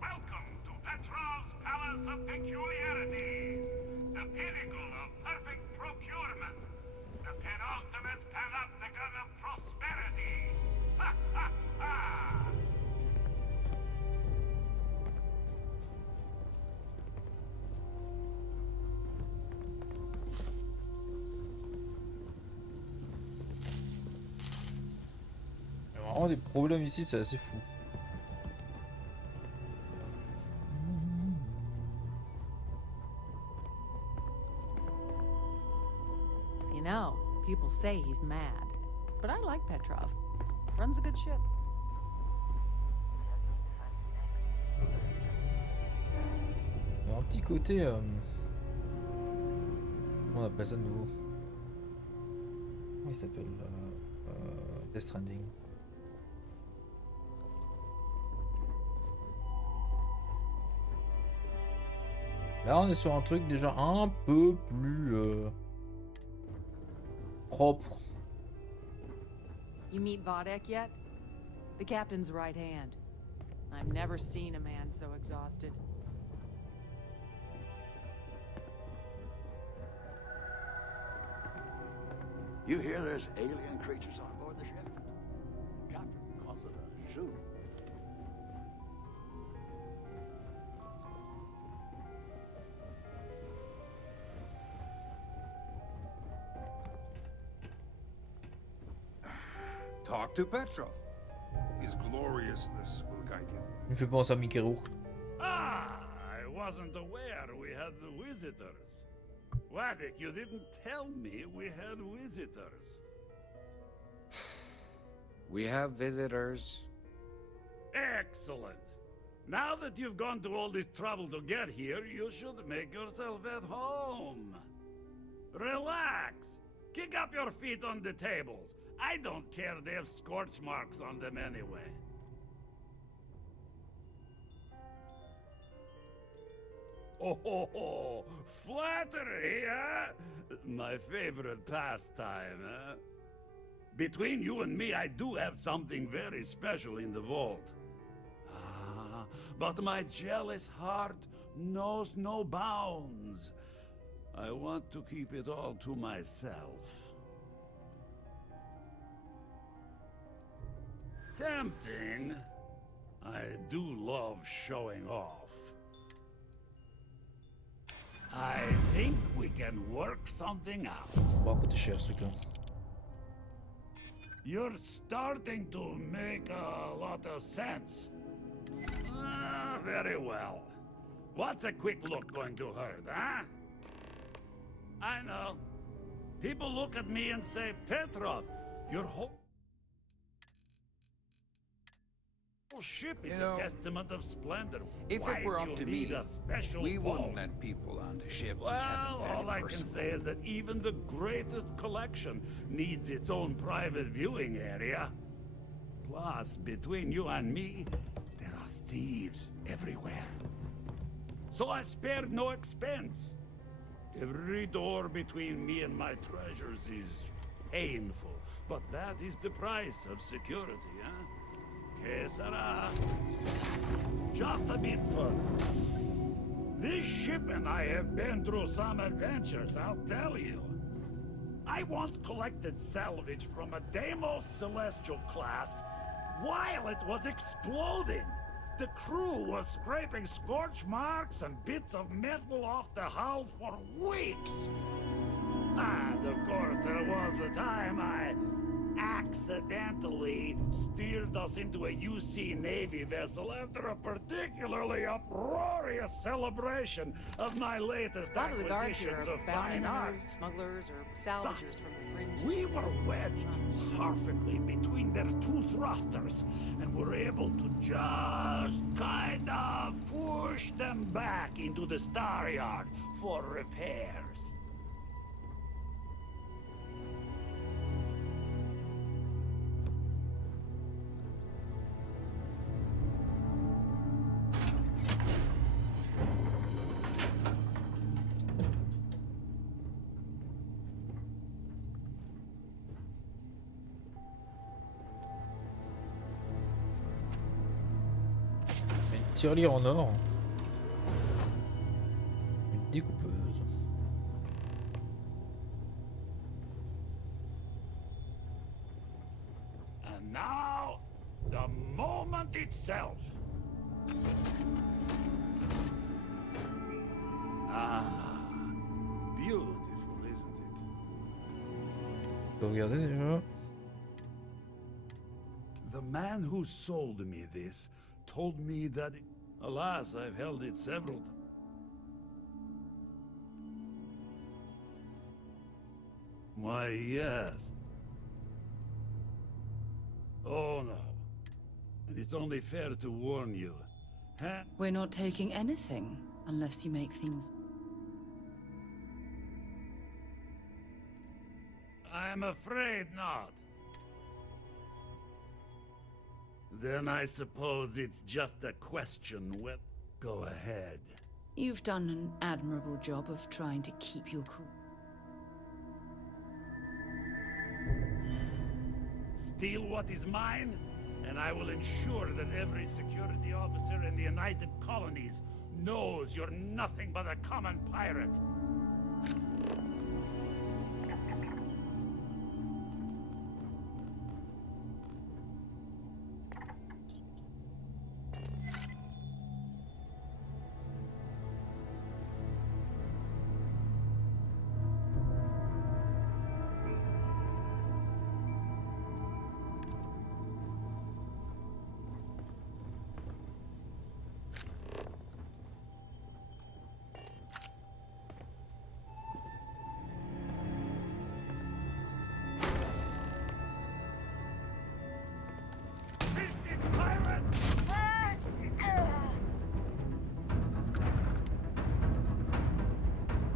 Welcome to Petrov's Palace of Peculiarities, the pinnacle of perfect procurement, the penultimate panopticon of prosperity. Ha ha ha! Il y a vraiment des problèmes ici, c'est assez fou. You know, people say he's mad, but I like Petrov. Runs a good ship. Il y a un petit côté... On appelle ça de nouveau. Comment il s'appelle Death Stranding. Là on est sur un truc déjà un peu plus propre. You meet Vodek yet? The captain's right hand. I've never seen a man so exhausted. You hear there's alien creatures on board the ship? The captain calls it a zoo. Talk to Petrov. His gloriousness will guide you. Il me fait penser à Mickey Rourke. Ah, I wasn't aware we had visitors. Waddick, you didn't tell me we had visitors. We have visitors. Excellent. Now that you've gone to all this trouble to get here, you should make yourself at home. Relax. Kick up your feet on the tables. I don't care they have scorch marks on them anyway. Oh, flattery, huh? My favorite pastime, huh? Between you and me, I do have something very special in the vault. Ah, but my jealous heart knows no bounds. I want to keep it all to myself. Tempting. I do love showing off. I think we can work something out. Va coûter cher ce truc-là. You're starting to make a lot of sense. Ah, very well. What's a quick look going to hurt, huh? I know. People look at me and say, Petrov, your whole ship is a testament of splendor. If Why it were do up you to need me, a special we vault? wouldn't let people on the ship. Well, all I can say is that even the greatest collection needs its own private viewing area. Plus, between you and me, there are thieves everywhere. So I spared no expense. Every door between me and my treasures is painful, but that is the price of security, huh? Que sera? Just a bit further. This ship and I have been through some adventures, I'll tell you. I once collected salvage from a Deimos Celestial class while it was exploding. The crew was scraping scorch marks and bits of metal off the hull for weeks. And of course, there was the time I accidentally steered us into a UC Navy vessel after a particularly uproarious celebration of my latest A lot of the guards here acquisitions are of bounty fine hunters, arts. smugglers, or salvagers from the fringe. We were wedged perfectly between their two thrusters, and were able to just kind of push them back into the Star Yard for repairs. Une tirelire en or. Une découpeuse. And now, the moment itself. Ah, beautiful, isn't it? Regardez déjà. The man who sold me this told me that alas, I've held it several times. Why, yes. Oh, no. And it's only fair to warn you. Huh? We're not taking anything unless you make things. I'm afraid not. Then I suppose it's just a question. Well, go ahead. You've done an admirable job of trying to keep your cool. Steal what is mine, and I will ensure that every security officer in the United Colonies knows you're nothing but a common pirate.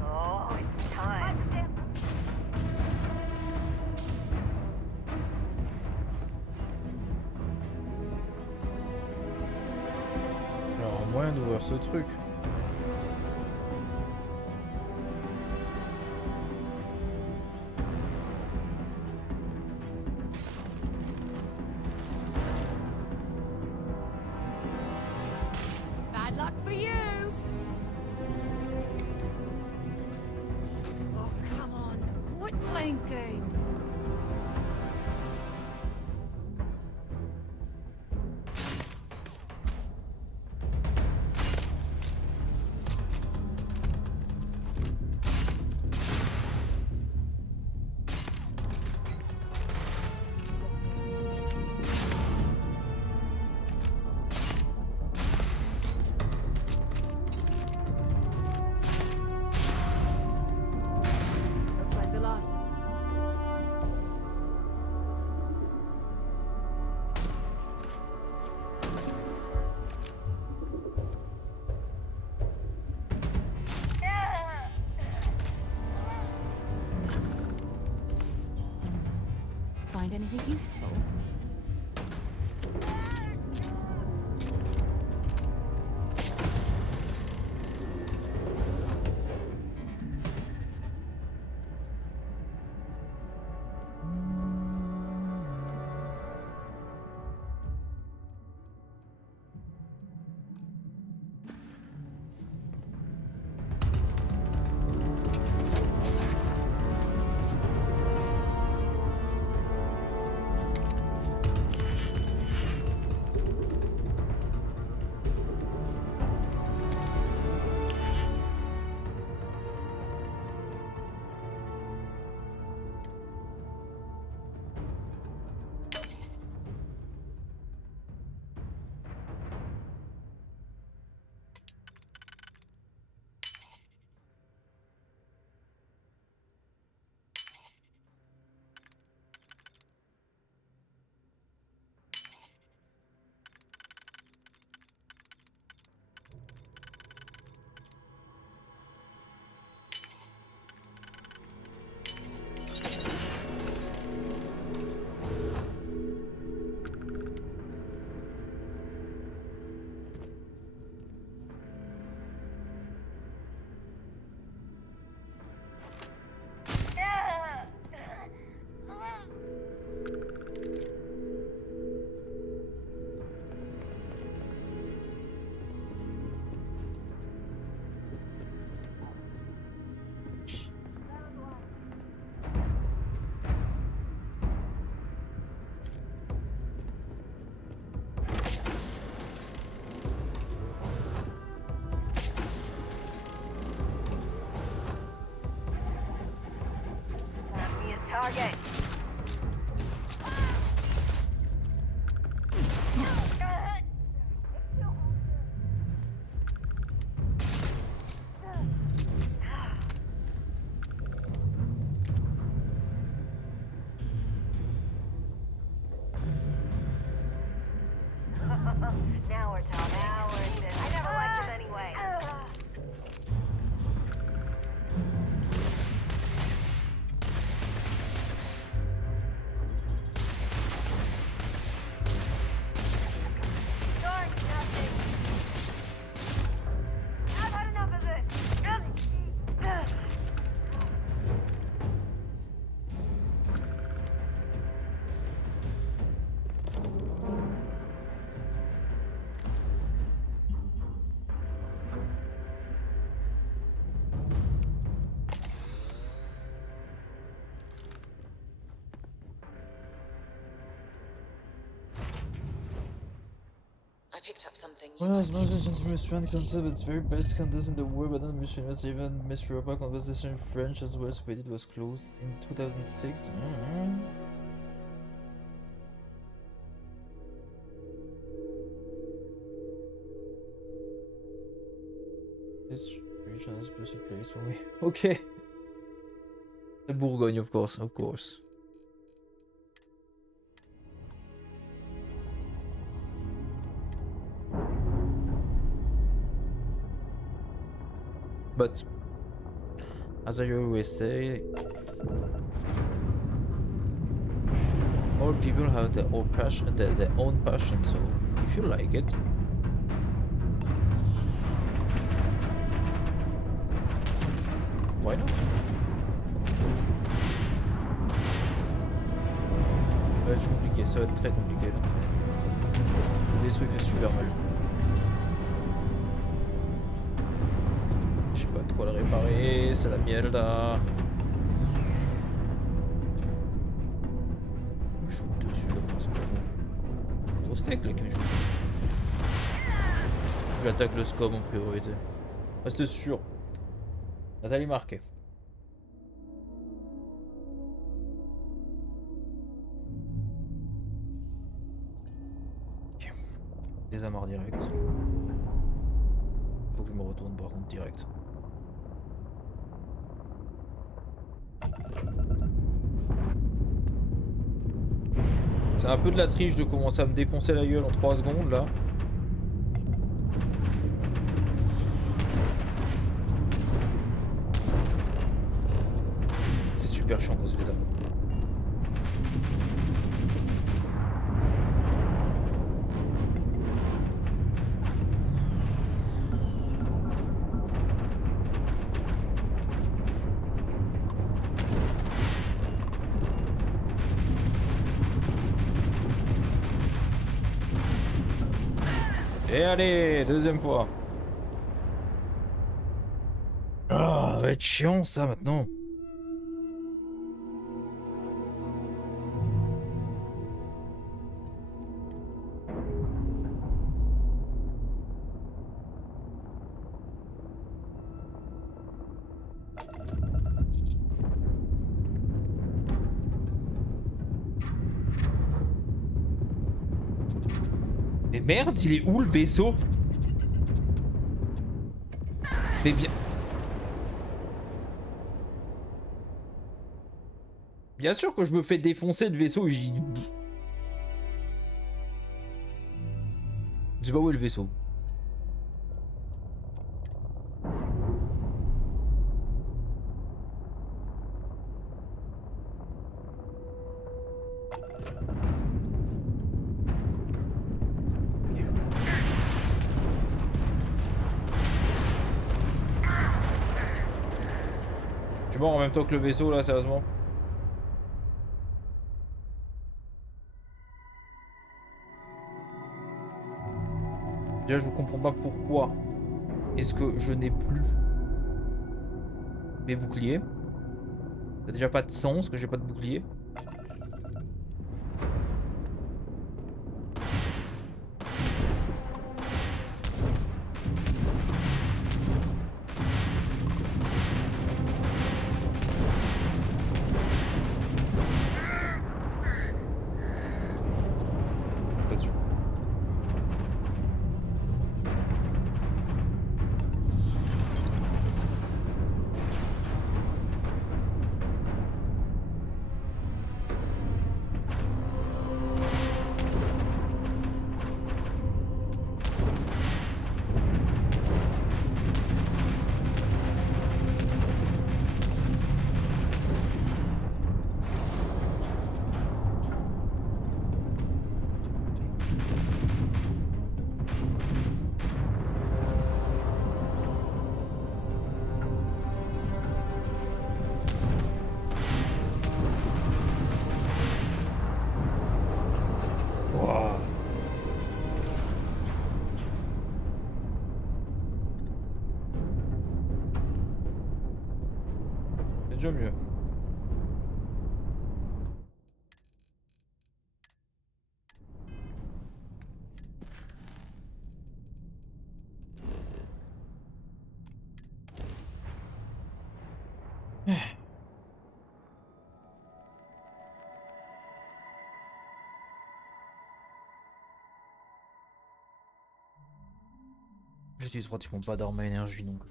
Oh, it's time. Alors, moyen d'ouvrir ce truc. Playing games. Looks like the last of them. Find anything useful? Target. Now we're talking. I never liked him anyway. I picked up something. One of the most interesting concept, it's very best contest in the world, but then Mission was even Miss Europa conversation in French as well, so it was closed in 2006. This region is a special place for me. Okay. The Bourgogne, of course, of course. But as I always say, all people have their own passion, their own passion. So if you like it, why not? Ça va être compliqué, ça va être très compliqué là. Le vaisseau il fait super mal. Je sais pas de quoi le réparer, c'est la mierda. steak là qui me joue. J'attaque le SCOM en priorité. Reste sûr. Nathalie marquée. Ok. Désamarre direct. Faut que je me retourne par contre direct. C'est un peu de la triche de commencer à me défoncer la gueule en 3 secondes là. C'est super chiant quand on se fait ça. Et allez, deuxième fois. Ah, ça va être chiant ça maintenant. Mais merde, il est où le vaisseau? Mais bien... Bien sûr que je me fais défoncer le vaisseau, je sais pas où est le vaisseau. Je suis mort en même temps que le vaisseau là, sérieusement. Déjà, je ne comprends pas pourquoi est-ce que je n'ai plus mes boucliers. Ça n'a déjà pas de sens que j'ai pas de bouclier. Déjà mieux. J'utilise pratiquement pas d'armes à énergie donc.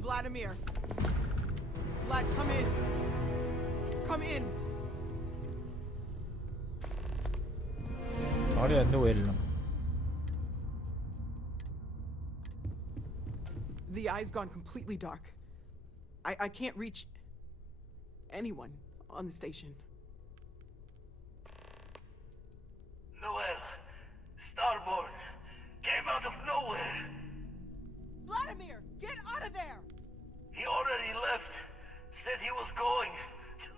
Vladimir. Vlad, come in. Come in. Parler à Noël. The eye's gone completely dark. I can't reach anyone on the station. Noel, Starborn, came out of nowhere. Vladimir, get out of there! He already left. Said he was going to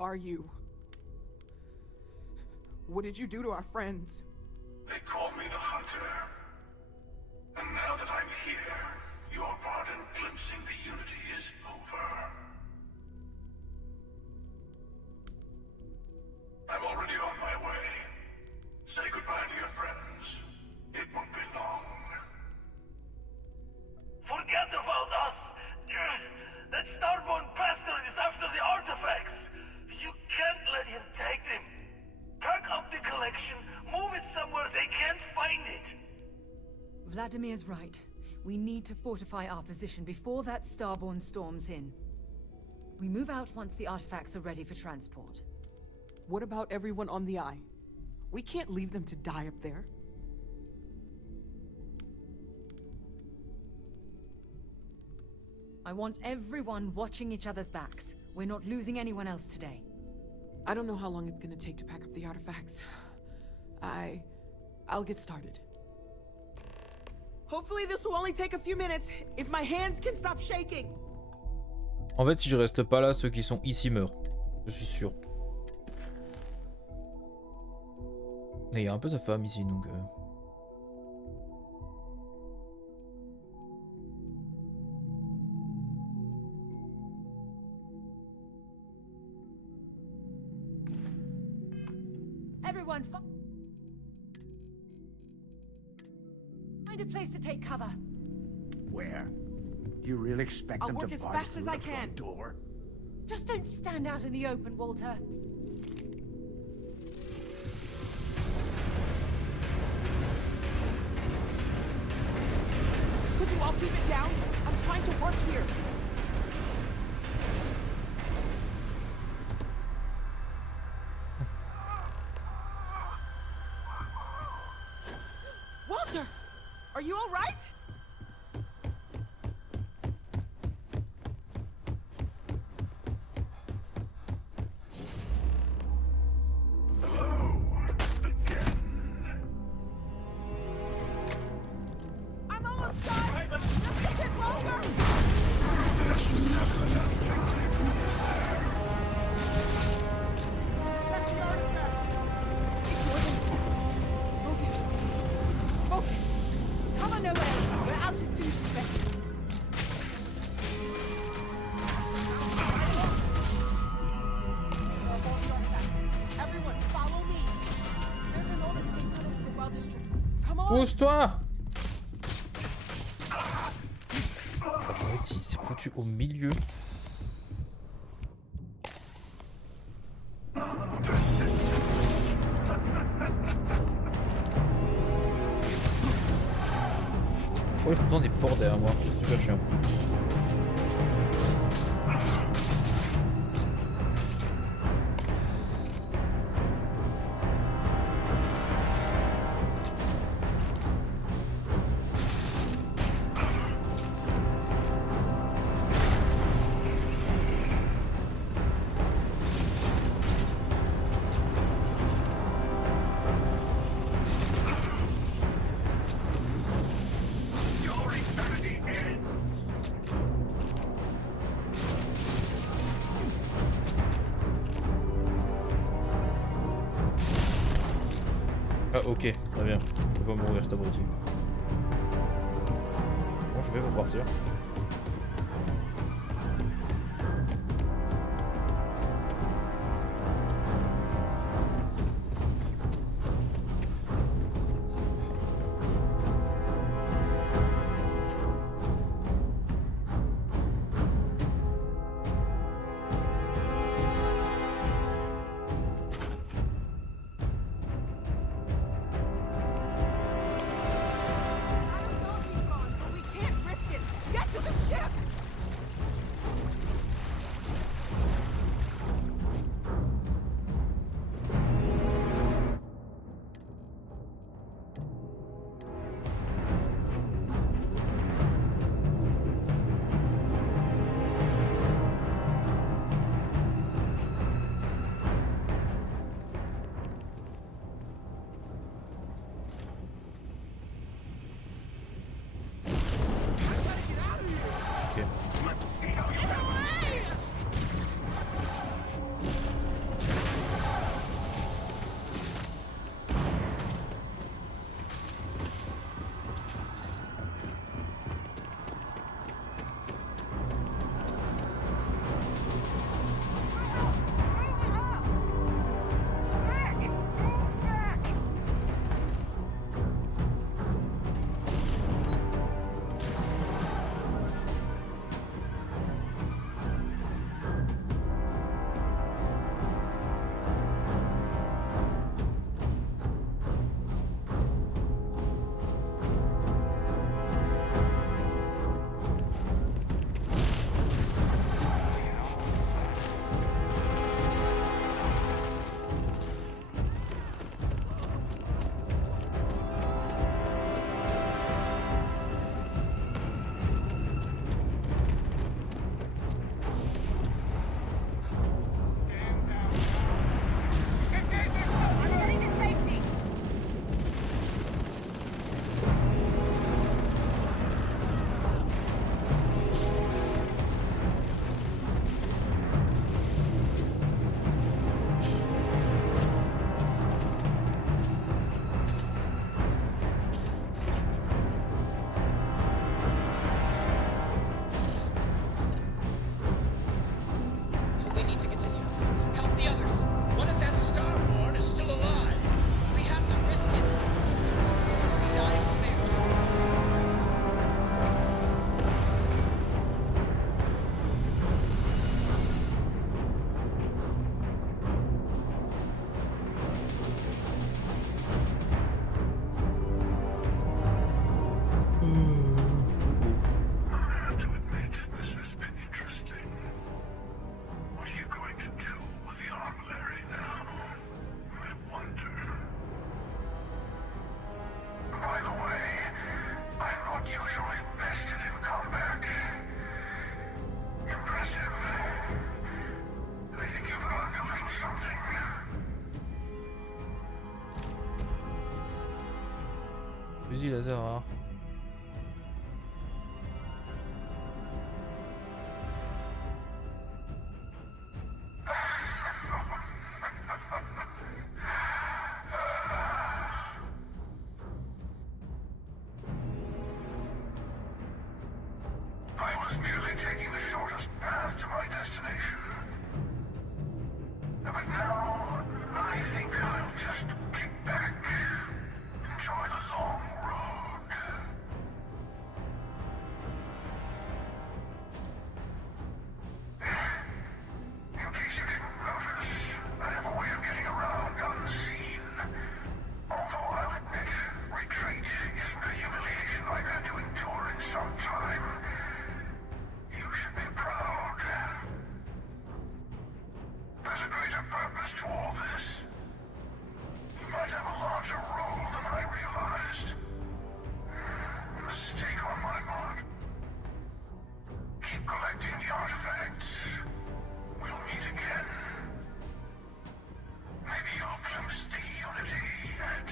are you? What did you do to our friends? They call me the Hunter. And now that I'm here, your part in glimpsing the Unity is over. I'm already on my way. Say goodbye to your friends. It won't be long. Forget about us! That starborn bastard is after the artifacts! You can't let him take them! Pack up the collection, move it somewhere they can't find it! Vladimir's right. We need to fortify our position before that starborn storms in. We move out once the artifacts are ready for transport. What about everyone on the Eye? We can't leave them to die up there. I want everyone watching each other's backs. We're not losing anyone else today. I don't know how long it's gonna take to pack up the artifacts. I'll get started. Hopefully this will only take a few minutes, if my hands can stop shaking. En fait, si je reste pas là, ceux qui sont ici meurent. Je suis sûr. Et il y a un peu sa femme ici, donc... Everyone, find a place to take cover. Where? Do you really expect I'll them work to as barge fast through as the I front can. door? Just don't stand out in the open, Walter. Could you all keep it down? I'm trying to work here. Walter! Are you all right? I'm almost done! Just a bit longer! Check the artifact! Ignore them. Focus. Focus. Cover no way. We're out as soon as you're ready. Everyone, follow me. There's an old escape tunnel to the well district. Come on. Pousse-toi! Abruti, c'est foutu au milieu. Oh, j'entends des porcs derrière moi, c'est super chiant. Ah ok, très bien. Je peux pas mourir cet abruti. Bon, je vais repartir. We can't risk it. Get to Fusil laser rare. I was merely taking the shortest path to my destination. But now, I think I'll just kick back, enjoy the long road. In case you didn't notice, I have a way of getting around unseen. Although I'll admit, retreat isn't a humiliation I've had to endure in some time. You should be proud. There's a greater purpose to all this. You might have a larger role than I realized. A mistake on my part. Keep collecting the artifacts. We'll meet again. Maybe you'll glimpse the unity yet.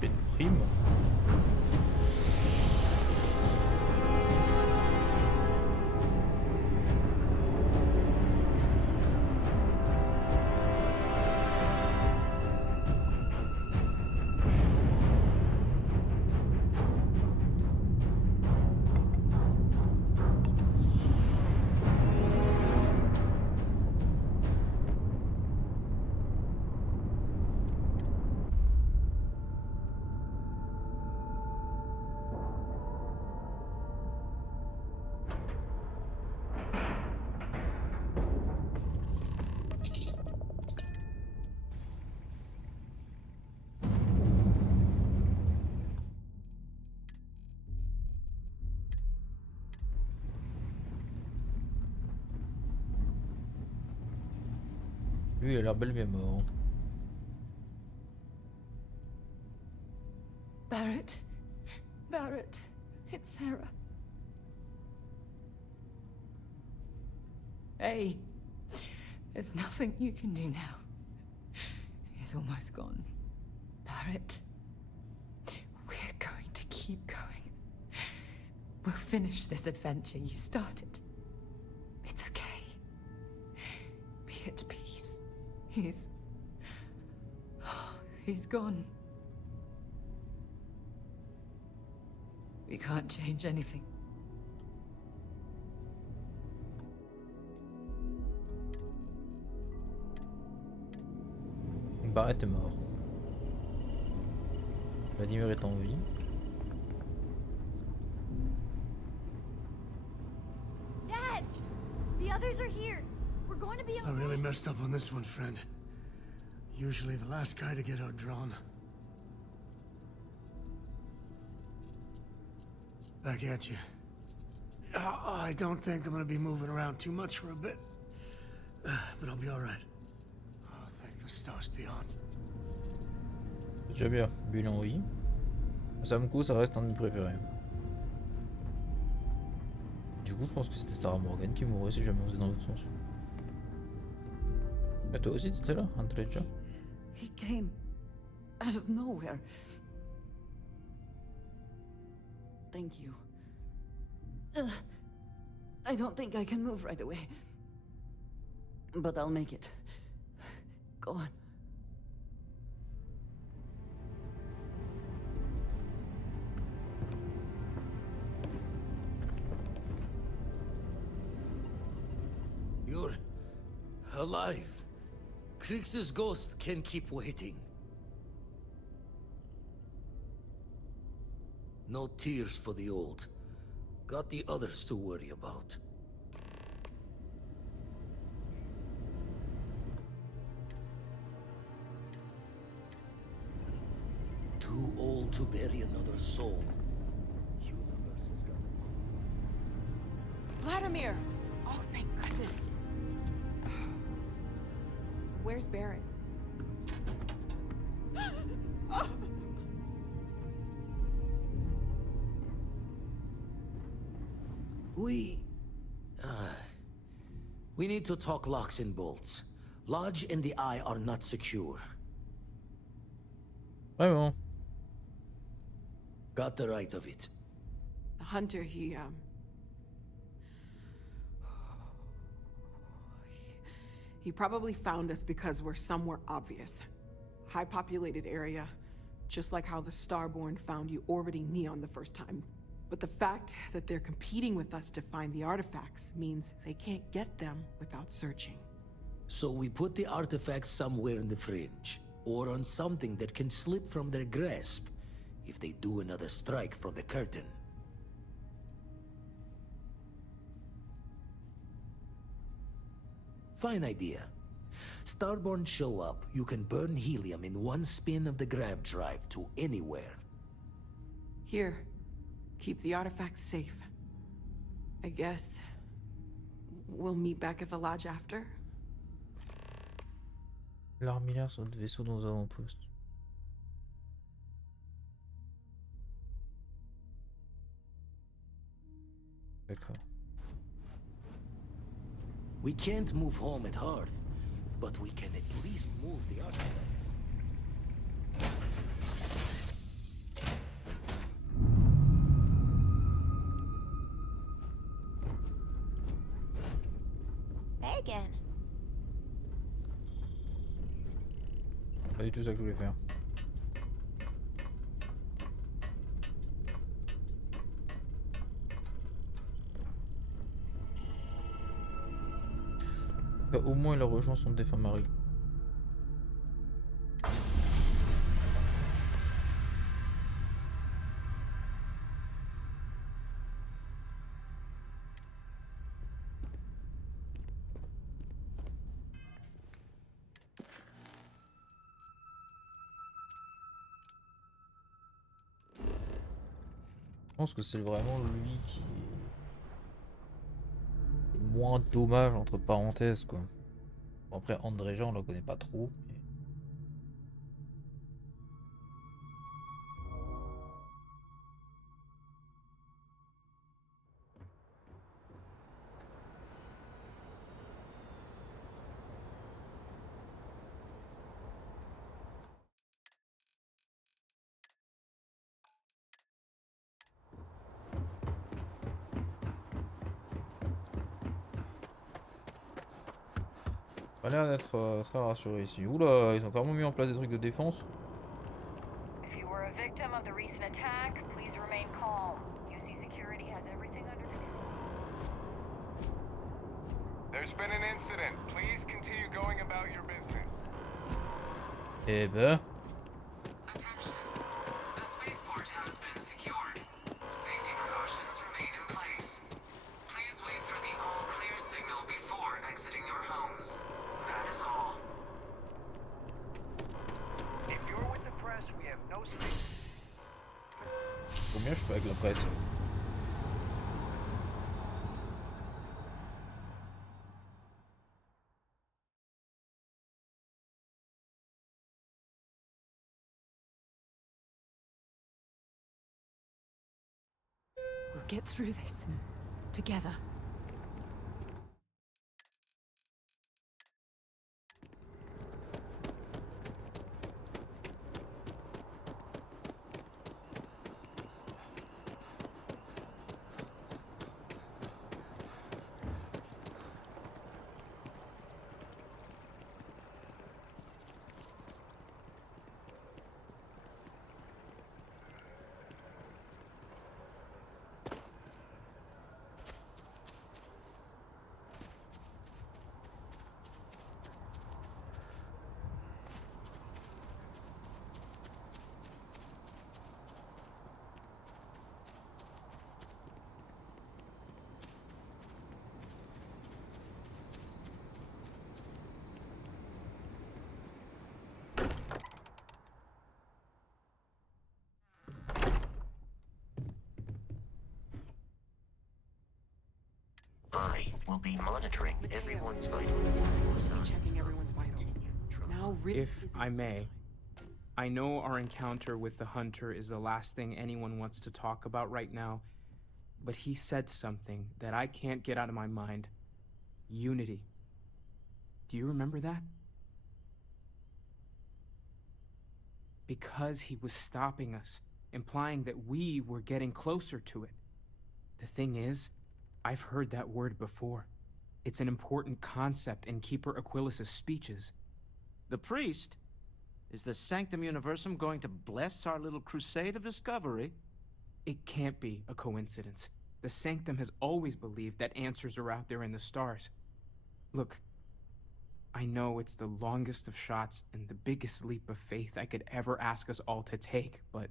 Une prime. Lui, il a l'air belle mémoire. Barrett. Barrett. It's Sarah. Hey. There's nothing you can do now. He's almost gone. Barrett. We're going to keep going. We'll finish this adventure you started. It's okay. Be at peace. He's gone. We can't change anything. Barrett est mort. Vladimir est en vie. Dad! The others are here. We're going to be I really messed up on this one, friend. Usually the last guy to get outdrawn. Back at you. I don't think I'm gonna be moving around too much for a bit. But I'll be alright. Oh, thank the stars beyond. C'est déjà bien. Bulle en vie. Samco, ça reste un de mes préférés. Du coup, je pense que c'était Sarah Morgan qui mourrait si jamais on faisait dans l'autre sens. Mais toi aussi, t'étais là, Andreja? He came out of nowhere. Thank you. I don't think I can move right away. But I'll make it. Go on. You're alive. Krix's ghost can keep waiting. No tears for the old. Got the others to worry about. Too old to bury another soul. Universe has got Vladimir! Oh, thank goodness. Where's Barrett? We We need to talk locks and bolts. Lodge and the Eye are not secure. Vraiment. Got the right of it. The hunter, he probably found us because we're somewhere obvious. High populated area, just like how the Starborn found you orbiting Neon the first time. But the fact that they're competing with us to find the artifacts means they can't get them without searching. So we put the artifacts somewhere in the fringe, or on something that can slip from their grasp if they do another strike from the curtain. Fine idea. Starborn show up, you can burn helium in one spin of the grav drive to anywhere. Here, keep the artifacts safe. I guess we'll meet back at the lodge after. L'armillard sur notre vaisseau dans un avant-poste. D'accord. We can't move home at Hearth, but we can at least move the artifacts. Megan. Pas du tout ça que je voulais faire. Bah, au moins il a rejoint son défunt mari. Je pense que c'est vraiment lui qui est le moins dommage entre parenthèses quoi. Bon, après André Jean on le connaît pas trop. Mais... Ça a l'air d'être très rassuré ici. Oula, ils ont carrément mis en place des trucs de défense. If you were a victim of the recent attack, please remain calm. UC Security has everything under control. There's been an incident. Please continue going about your business. Eh ben. Attention. The spaceport has been secured. Safety precautions remain in place. Please wait for the all-clear signal before exiting your homes. That is all. If you're with the press, we have no sleep. Combien je fais avec la presse? We'll get through this together. I will be monitoring everyone's vitals. Checking everyone's vitals. Now really If I may, I know our encounter with the hunter is the last thing anyone wants to talk about right now, but he said something that I can't get out of my mind. unity. Do you remember that? Because he was stopping us, implying that we were getting closer to it. The thing is, I've heard that word before. It's an important concept in Keeper Aquilas's speeches. The priest? Is the Sanctum Universum going to bless our little crusade of discovery? It can't be a coincidence. The Sanctum has always believed that answers are out there in the stars. Look, I know it's the longest of shots and the biggest leap of faith I could ever ask us all to take, but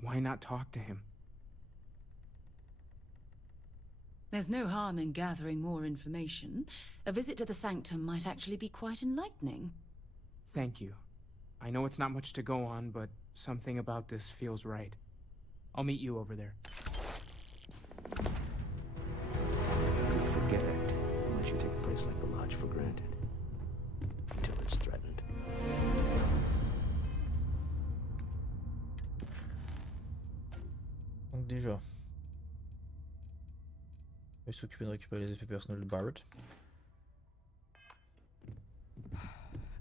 why not talk to him? There's no harm in gathering more information. A visit to the Sanctum might actually be quite enlightening. Thank you. I know it's not much to go on, but something about this feels right. I'll meet you over there. Could forget how much you take a place like the Lodge for granted. Until it's threatened. Donc déjà, il va s'occuper de récupérer les effets personnels de Barrett.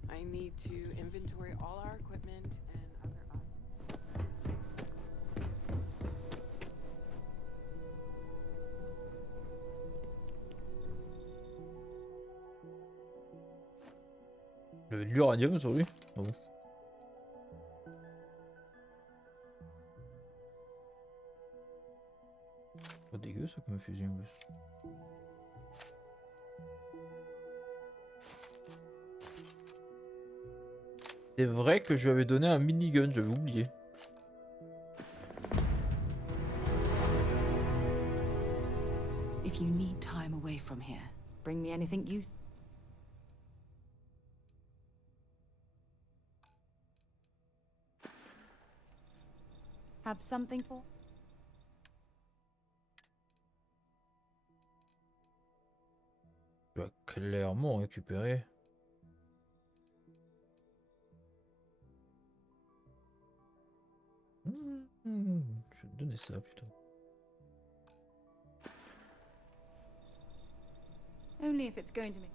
I need to inventory all our equipment and other Il avait de l'uranium sur lui. Ah bon. Pas dégueu ça comme fusion. C'est vrai que je lui avais donné un minigun, j'avais oublié. If you need time away from here, bring me anything useful. Have something for? Tu vas clairement récupérer. Je vais te donner ça plutôt. Only if it's going to me.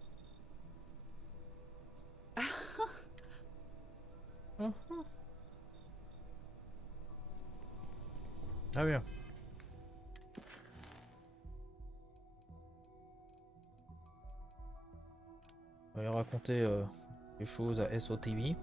Ah bien. On va aller raconter les choses à SOTV.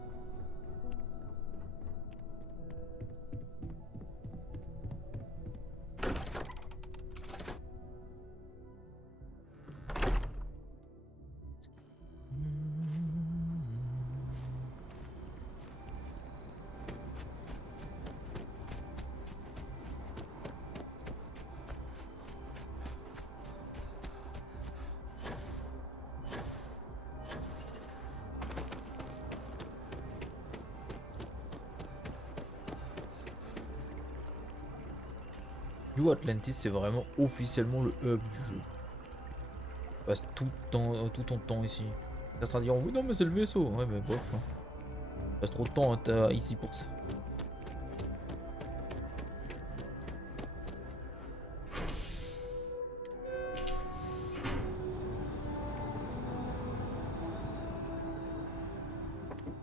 New Atlantis, c'est vraiment officiellement le hub du jeu. Tu passes tout ton temps ici. Ça sera dire oui non mais c'est le vaisseau. Ouais mais bof. Hein. Tu passes trop de temps ici pour ça.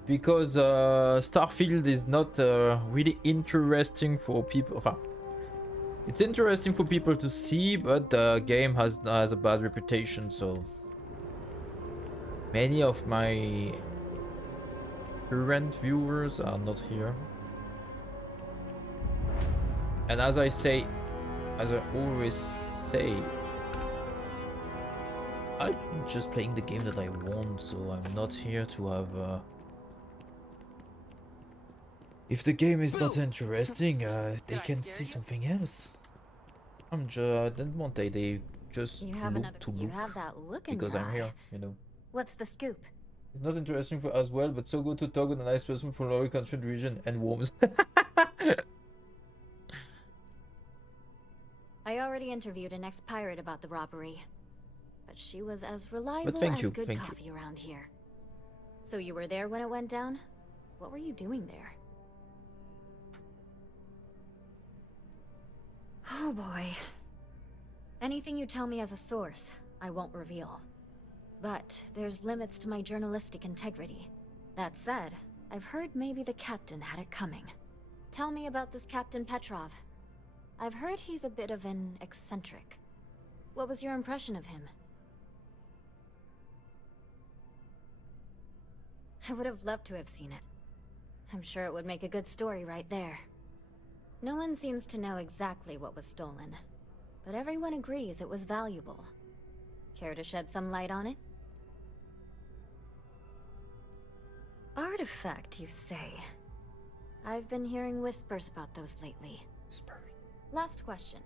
Because Starfield is not really interesting for people. Enfin, it's interesting for people to see, but the game has a bad reputation, so many of my current viewers are not here. And as I always say, I'm just playing the game that I want, so I'm not here to have if the game is not interesting, they can see something else. I don't want they just You have that look in because your I'm eye. here, you know. What's the scoop? It's not interesting for as well, but so good to talk with a nice person from our country region and warms. I already interviewed an ex-pirate about the robbery, but she was as reliable thank as you, good thank you. coffee around here. So you were there when it went down? What were you doing there? Oh boy. Anything you tell me as a source, I won't reveal. But there's limits to my journalistic integrity. That said, I've heard maybe the captain had it coming. Tell me about this Captain Petrov. I've heard he's a bit of an eccentric. What was your impression of him? I would have loved to have seen it. I'm sure it would make a good story right there. No one seems to know exactly what was stolen, but everyone agrees it was valuable. Care to shed some light on it? Artifact, you say? I've been hearing whispers about those lately. Whispers. Last question.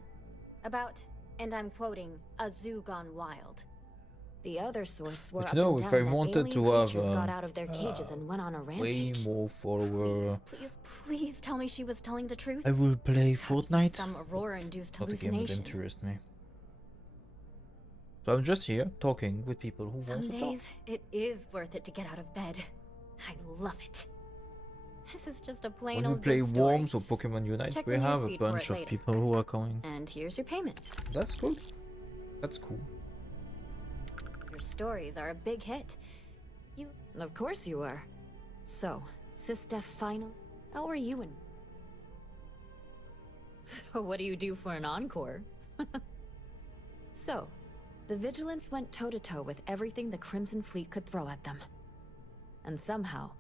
About, and I'm quoting, a zoo gone wild. The other source swore But up you know, and if down I that wanted alien to have creatures got out of their cages and went on a way rampage. more follower, Please tell me she was telling the truth. I will play It's got to be Fortnite. some Aurora-induced Not a game that hallucination. interests me. So I'm just here talking with people who Some want to days, talk. it is worth it to get out of bed. I love it. This is just a plain When we old play good story. Worms or Pokemon Unite, Check we the have a newsfeed for bunch it of later. people who are coming. And here's your payment. That's cool. That's cool. Your stories are a big hit. You... Of course you are. So, Sistef final... How are you in... So what do you do for an encore? So, the Vigilance went toe-to-toe with everything the Crimson Fleet could throw at them. And somehow,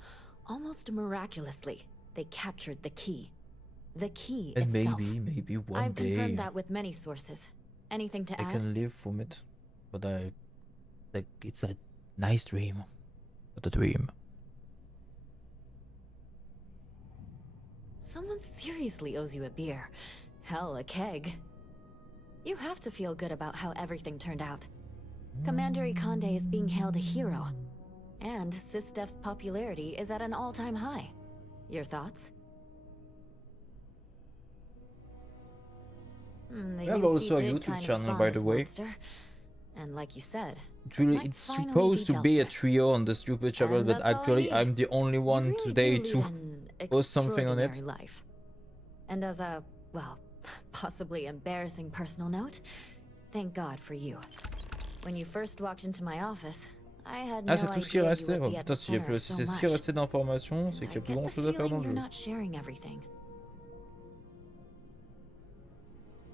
almost miraculously, they captured the key. The key And itself. maybe one I've day confirmed that with many sources. Anything to I add? can live from it. But like, it's a nice dream. But a dream. Someone seriously owes you a beer. Hell, a keg. You have to feel good about how everything turned out. Commander Ikande is being hailed a hero. And Sistef's popularity is at an all-time high. Your thoughts? The We have UC also a did YouTube kind of channel, spawn by this the way. monster. And like you said, It's supposed to be a trio on the stupid channel, And but that's all I actually need. I'm the only one You really today do to lead an post something on it. extraordinary life. And as a, well, possibly embarrassing personal note, thank God for you. When you first walked into my office, I had no Ah, c'est tout ce qui idea you restait. would Oh, be at putain, the s'il y a center plus, of si so c'est ce qui much. restait d'informations, c'est And qu'il y a I plus get grand the chose à faire dans feeling le you're jeu. not sharing everything.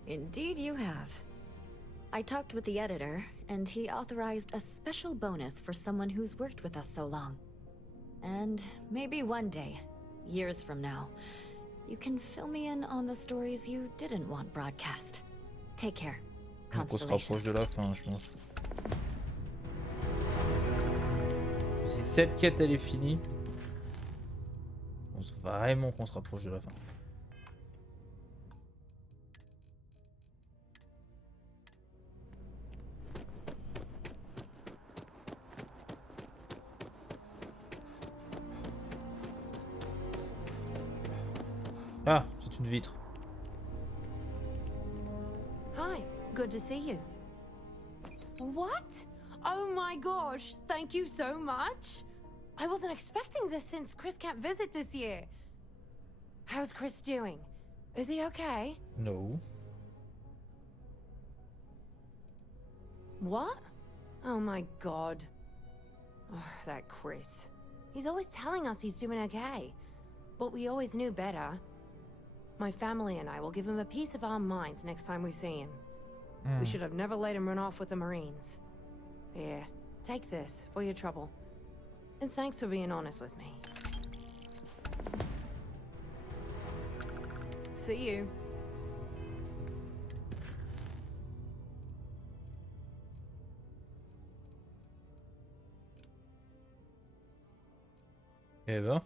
Indeed you have. I talked with the editor, and he authorized a special bonus for someone who's worked with us so long. And maybe one day, years from now, you can fill me in on the stories you didn't want broadcast. Take care. Donc on se Constellation. rapproche de la fin, je pense. Si cette quête elle est finie, on pense vraiment qu'on se rapproche de la fin. Ah, c'est une vitre. Hi, good to see you. What? Oh my gosh, thank you so much. I wasn't expecting this since Chris can't visit this year. How's Chris doing? Is he okay? No. What? Oh my god. Oh, that Chris. He's always telling us he's doing okay. But we always knew better. My family and I will give him a piece of our minds next time we see him. We should have never let him run off with the Marines. Here, take this for your trouble. And thanks for being honest with me. See you. Eh ben.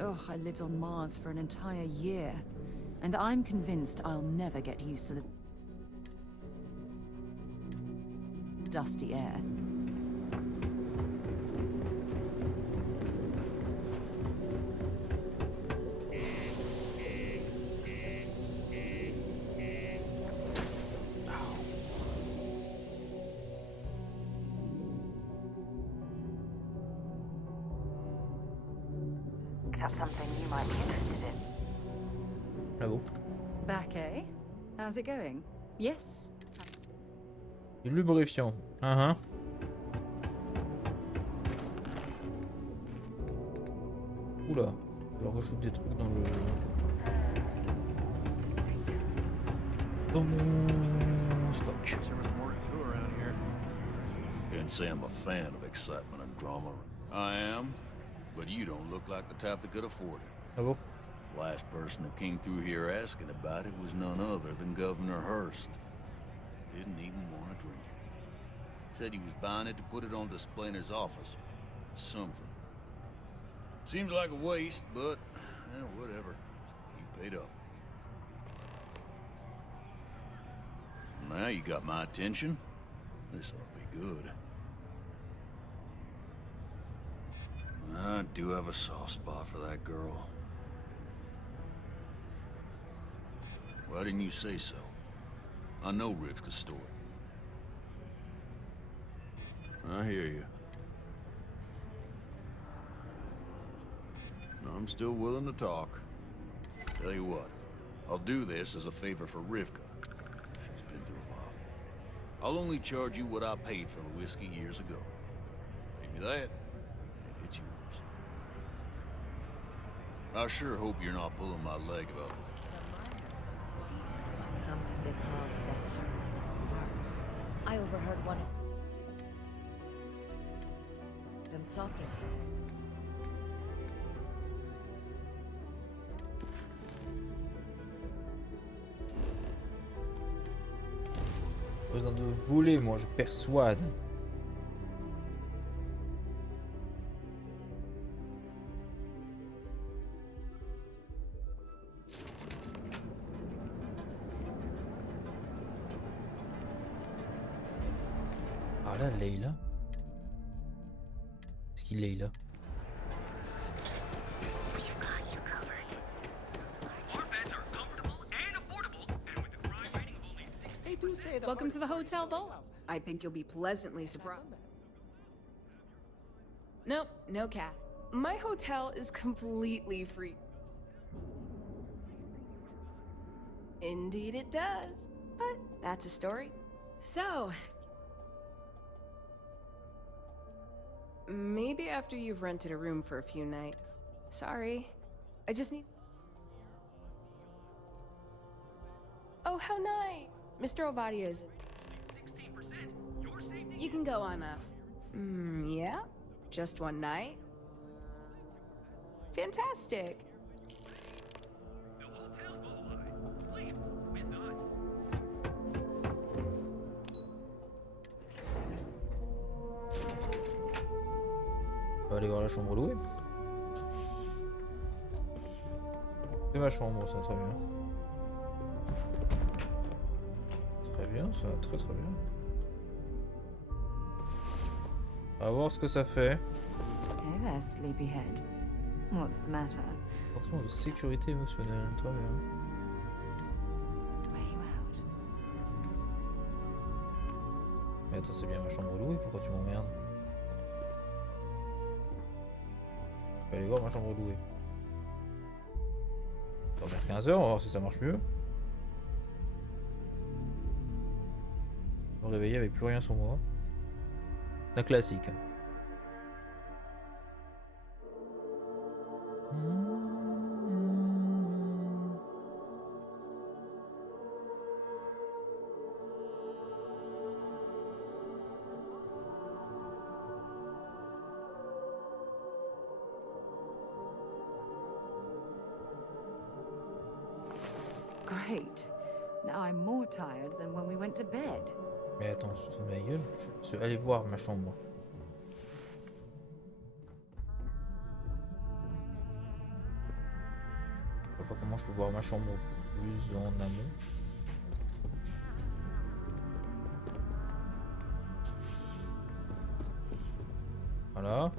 Ugh, I lived on Mars for an entire year, and I'm convinced I'll never get used to the dusty air. up something you might be interested in. Là-haut. Back, eh? How's it going? Yes. Du lubrifiant. Uh-huh. Oula. Alors que je joue des trucs dans le... Dans mon stock. Can't say I'm a fan of excitement and drama. I am, but you don't look like the type that could afford it. Ah bon? Last person who came through here asking about it was none other than Governor Hurst. Didn't even want to drink it. Said he was buying it to put it on display in his office. Something. Seems like a waste, but whatever. He paid up. Now you got my attention. This ought to be good. I do have a soft spot for that girl. Why didn't you say so? I know Rivka's story. I hear you. I'm still willing to talk. Tell you what, I'll do this as a favor for Rivka. She's been through a lot. I'll only charge you what I paid for the whiskey years ago. Pay me that, and it's yours. I sure hope you're not pulling my leg about this. Something they call the Herald of Mars. I overheard one of them talking. Pas besoin de voler, moi, je persuade. Ah là, Leila. Est-ce qu'il est là? Welcome to the hotel, though. I think you'll be pleasantly surprised. Nope, no cat. My hotel is completely free. Indeed it does. But that's a story. So... maybe after you've rented a room for a few nights. Sorry. I just need... Oh, how nice! Mr. Ovadia's... You can go on up. Yeah? Just one night? Fantastic! On va aller voir la chambre louée. C'est ma chambre, ça, très bien. Très bien, ça, très très bien. On va voir ce que ça fait. Hey there, sleepyhead. What's the matter? Sentiment de sécurité émotionnelle, très bien. Where you out? Mais attends, c'est bien ma chambre louée, pourquoi tu m'emmerdes? Je vais aller voir ma chambre louée. On va faire 15 heures, on va voir si ça marche mieux. Je me réveiller avec plus rien sur moi. C'est un classique. Great. Now I'm more tired than when we went to bed. Mais attends, je te fous de ma gueule. Je suis allé voir ma chambre. Je vois pas comment je peux voir ma chambre plus en amont. Voilà.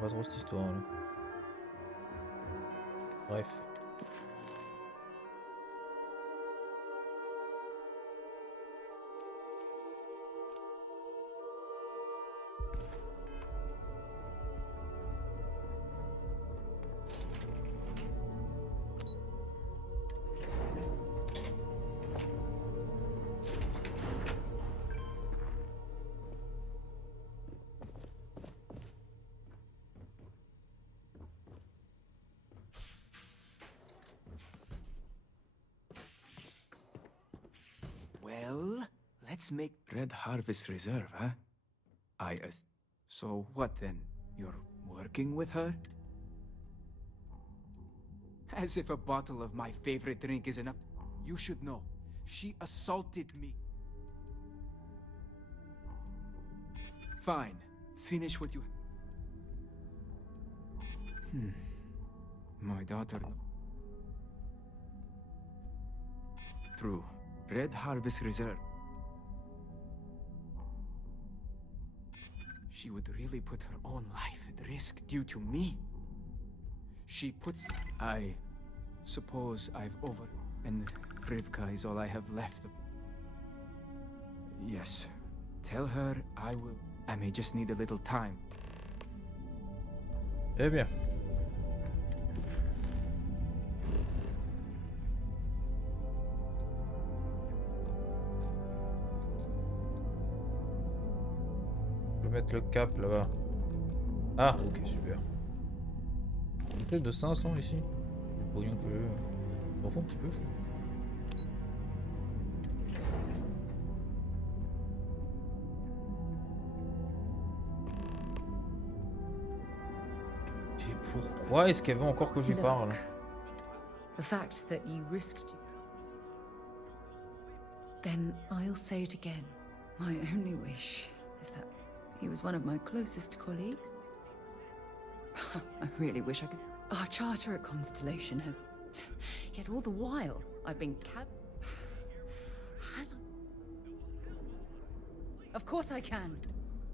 Pas trop cette histoire là. Bref. Let's make Red Harvest Reserve, huh? So what then? You're working with her? As if a bottle of my favorite drink is enough. You should know, she assaulted me. Fine, finish what you... My daughter... True. Red Harvest Reserve. She would really put her own life at risk due to me. She puts... I suppose I've over... And Rivka is all I have left of... Yes. Tell her I will... I may just need a little time. Eh bien. Je vais mettre le cap là-bas. Ah, ok, super. Une clé de 500 ici. Le pognon que j'ai. M'en fous un petit peu, je crois. Pourquoi est-ce qu'elle veut encore que je lui parle? The fact that you risked it. Then I'll say it again. My only wish is that he was one of my closest colleagues. I really wish I could. Our charter at Constellation has... Yet all the while, I've been Of course I can.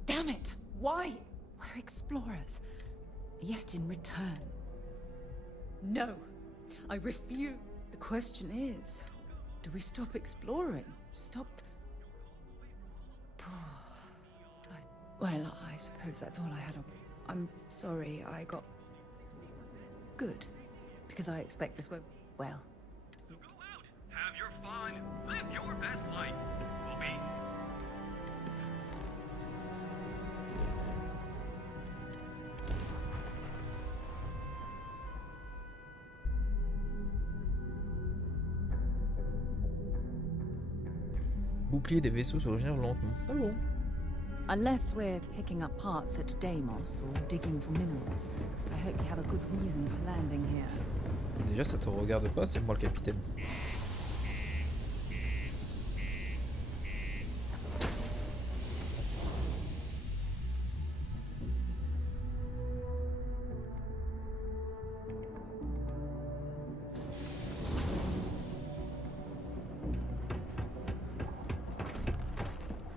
Damn it! Why? We're explorers. Yet in return... No! I refuse. The question is, do we stop exploring? Stop... Well, I suppose that's all I had on... I'm sorry I got... Good. Because I expect this won't... Well... So go out, have your fun, live your best life. We'll be... Bouclier des vaisseaux se régénère lentement. Ah bon? Unless we're picking up parts at Deimos or digging for minerals, I hope you have a good reason for landing here. Déjà, ça te regarde pas, c'est moi le capitaine.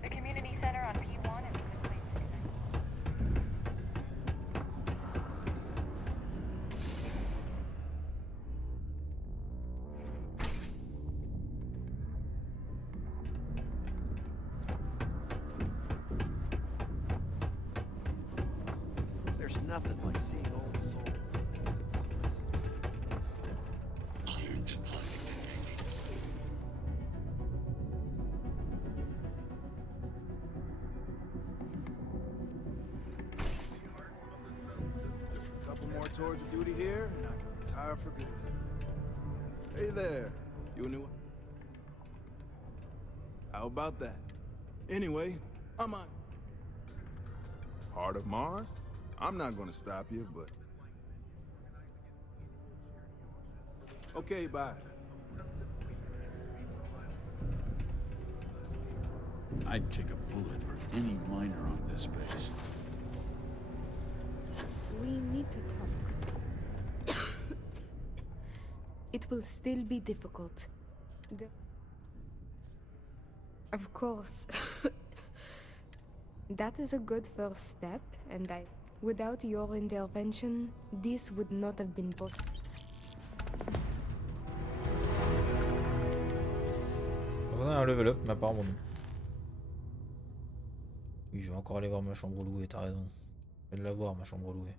The community center on P1 is a good place to There's nothing like seeing old soul. Just a couple more tours of duty here, and I can retire for good. Hey there, you a new... How about that? Anyway, I'm on... Heart of Mars? I'm not gonna stop you, but... Okay, bye. I'd take a bullet for any miner on this base. We need to talk. It will still be difficult. Of course. That is a good first step, and without your intervention, this would not have been possible. On a un level up, mais apparemment non. Oui, je vais encore aller voir ma chambre louée, t'as raison. Je vais la voir, ma chambre louée.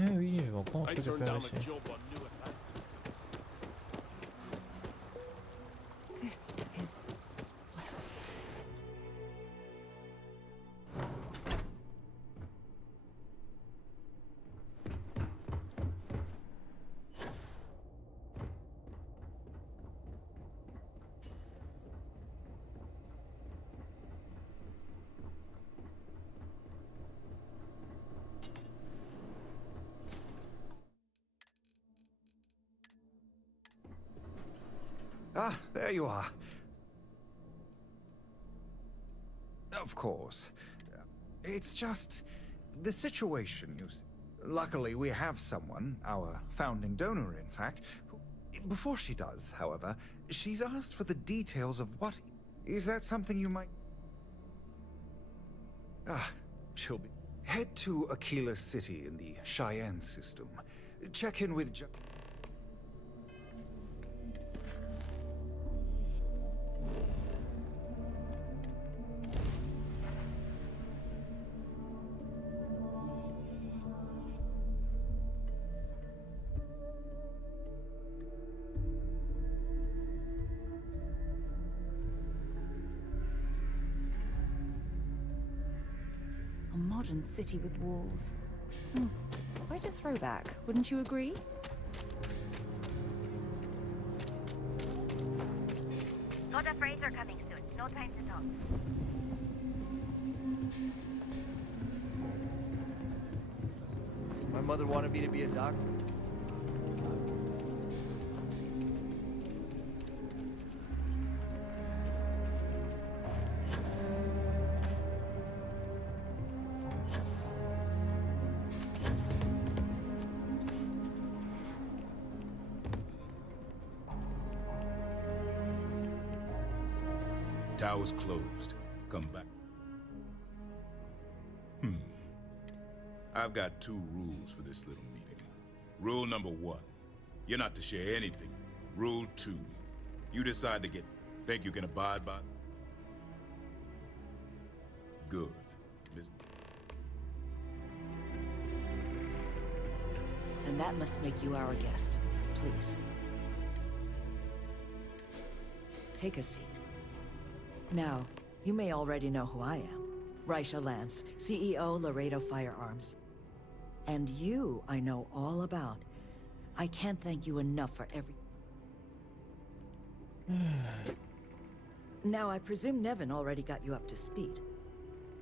Eh oui, il y avait encore un I truc à turned faire down ici. a job on New Atlantis. This is. Ah, there you are. Of course. It's just the situation, you see. Luckily, we have someone, our founding donor, in fact. Before she does, however, she's asked for the details of what... Is that something you might... Ah, she'll be... Head to Aquila City in the Cheyenne system. Check in with... A modern city with walls. Quite a throwback, wouldn't you agree? Lot of raids are coming soon. No time to talk. My mother wanted me to be a doctor. Tower's closed. Come back. I've got 2 rules for this little meeting. Rule number 1, you're not to share anything. Rule 2, you decide to think you can abide by. Good. And that must make you our guest. Please. Take a seat. Now, you may already know who I am. Raisha Lance, CEO, Laredo Firearms. And you, I know all about. I can't thank you enough for every... Now, I presume Nevin already got you up to speed.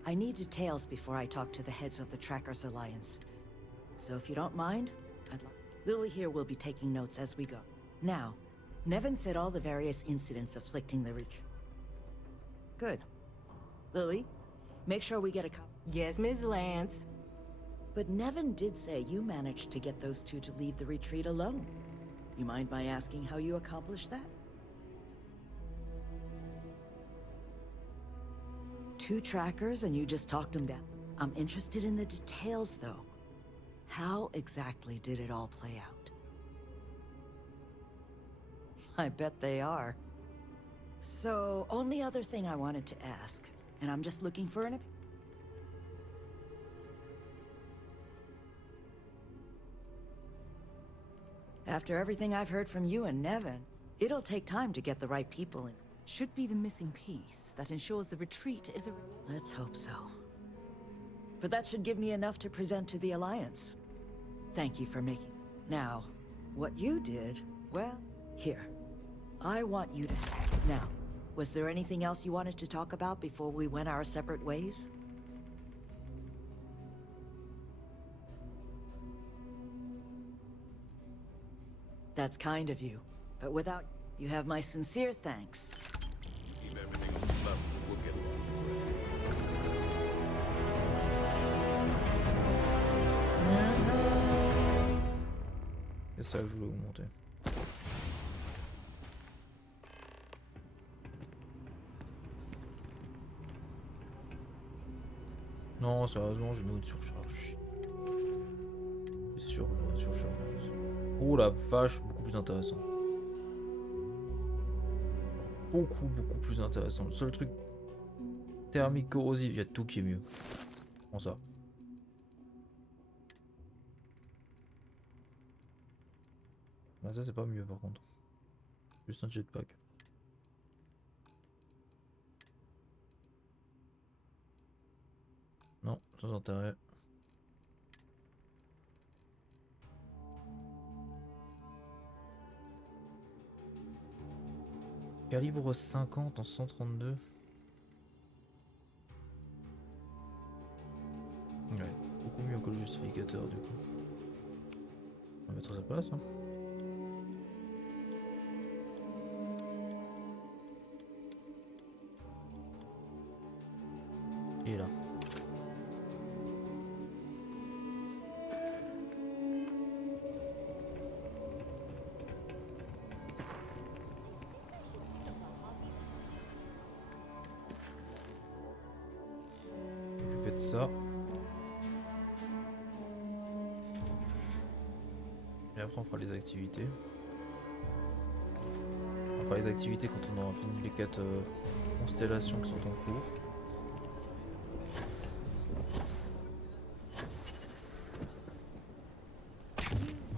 I need details before I talk to the heads of the Trackers Alliance. So if you don't mind, Lily here will be taking notes as we go. Now, Nevin said all the various incidents afflicting the retreat. Good. Lily, make sure we get a copy. Yes, Ms. Lance. But Nevin did say you managed to get those 2 to leave the retreat alone. You mind my asking how you accomplished that? 2 trackers and you just talked them down. I'm interested in the details, though. How exactly did it all play out? I bet they are. So, only other thing I wanted to ask, and I'm just looking for an... After everything I've heard from you and Nevin, it'll take time to get the right people in. Should be the missing piece that ensures the retreat is a... Let's hope so. But that should give me enough to present to the Alliance. Thank you for making... Now, what you did, well, here. I want you to... Now, was there anything else you wanted to talk about before we went our separate ways? That's kind of you. But without... You have my sincere thanks. Keep everything on the level. We'll get along. C'est ça que je voulais augmenter. Non, sérieusement, je mets une surcharge. C'est sûr, j'aurais une surcharge. Oh la vache, beaucoup plus intéressant. Beaucoup plus intéressant. Le seul truc thermique corrosif, il y a tout qui est mieux. Prends ça. Ah, ça c'est pas mieux par contre. Juste un jetpack. Non, sans intérêt. Calibre 50 en 132. Ouais, beaucoup mieux que le justificateur du coup. On va mettre sa place. Hein. Et là. Occuper de ça. Et après on fera les activités. On fera les activités quand on aura fini les 4 constellations qui sont en cours.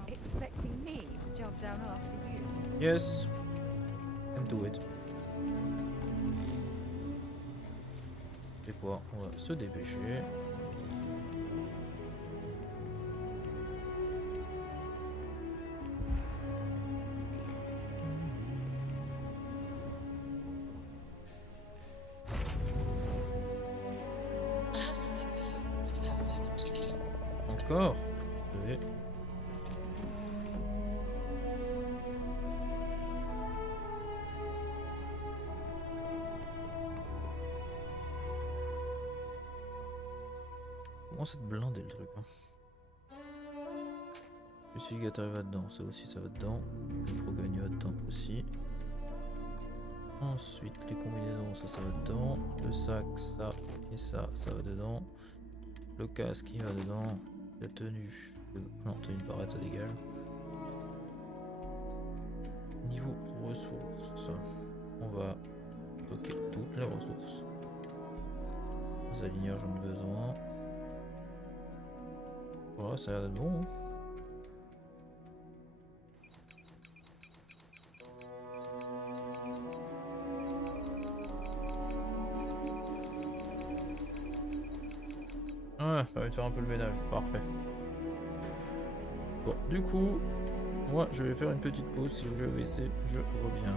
Expecting me to jump down after you? Yes, and do it. Et quoi? On va se dépêcher. Encore? Oui. Comment c'est de blinder le truc hein. Justificateur il va dedans, ça aussi ça va dedans. Micro-gagne va dedans aussi. Ensuite les combinaisons ça va dedans. Le sac ça et ça va dedans. Le casque il va dedans. La tenue. Non, tenue de barrette ça dégage. Niveau ressources. On va stocker toutes les ressources. Les aligneurs j'en ai besoin. Voilà, ça a l'air d'être bon. Hein. Ouais, ça va te faire un peu le ménage, parfait. Bon, du coup, moi je vais faire une petite pause. Si je vais essayer, je reviens.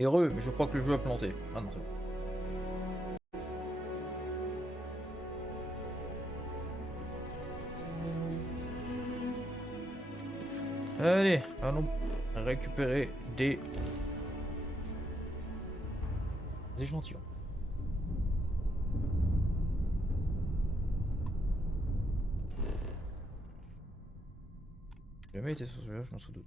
Heureux, mais je crois que le jeu a planté. Ah non, c'est bon. Allez, allons récupérer des échantillons. J'ai jamais été sur celui-là, je m'en doute.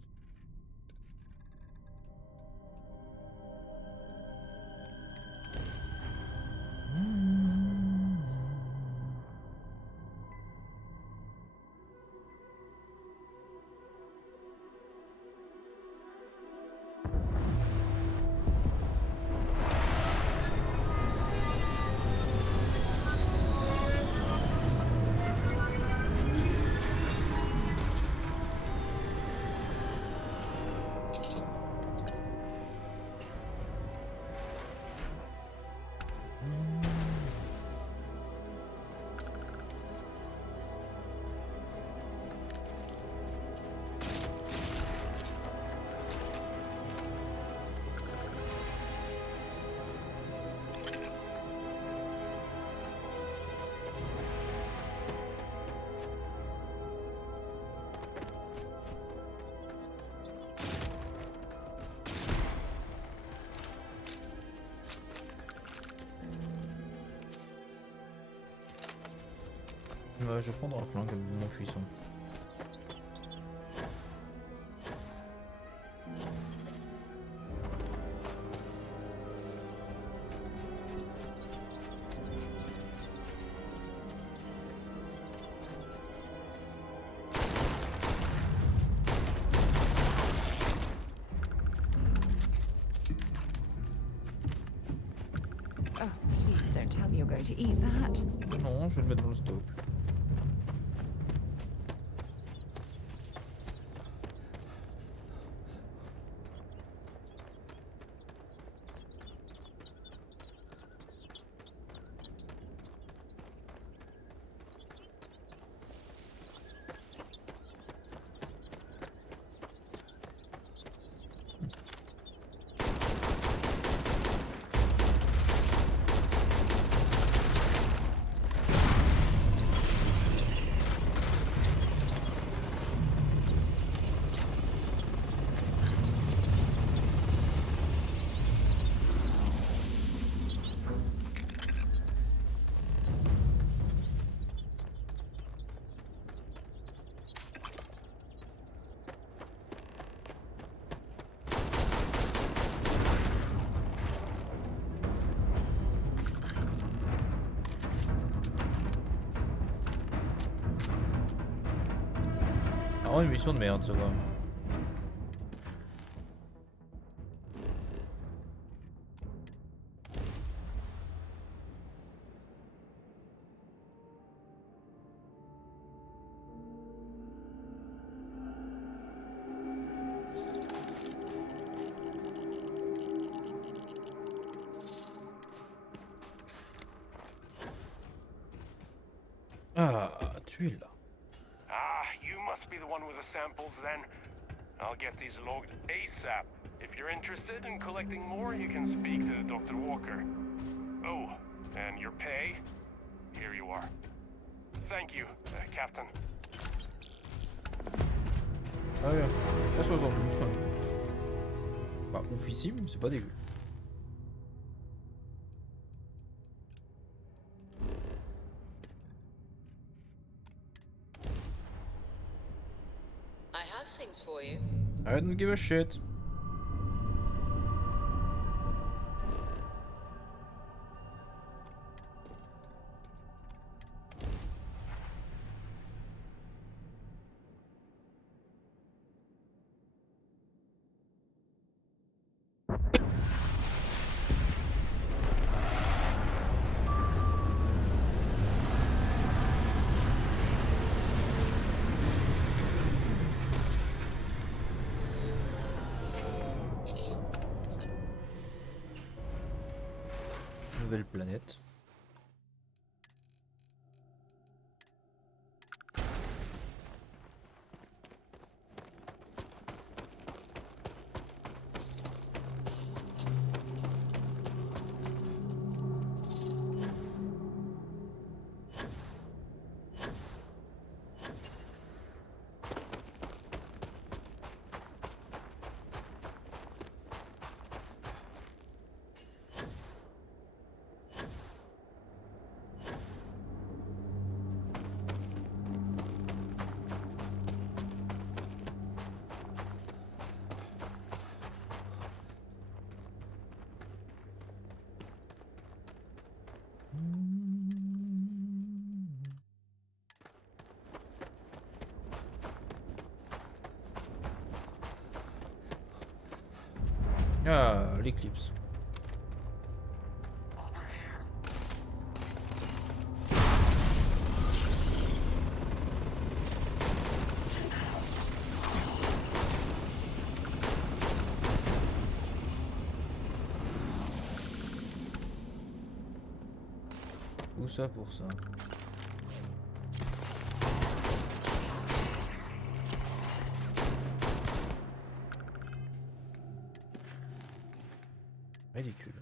Je vais prendre un flingue de mon cuisson. Oh, please don't tell me you're going to eat that. Non, je vais le mettre dans le stock. Oh, une mission de merde, ça va. Ah, tu es là. You must be the one with the samples then. I'll get these logged ASAP. If you're interested in collecting more, you can speak to Dr. Walker. Oh, and your pay? Here you are. Thank you, Captain. Ah ouais, la 72 quand même. Pas oufissime, mais c'est pas dégueu. I have things for you. I don't give a shit. Nouvelle planète. Ah, l'éclipse. Tout ça pour ça. Ridicule.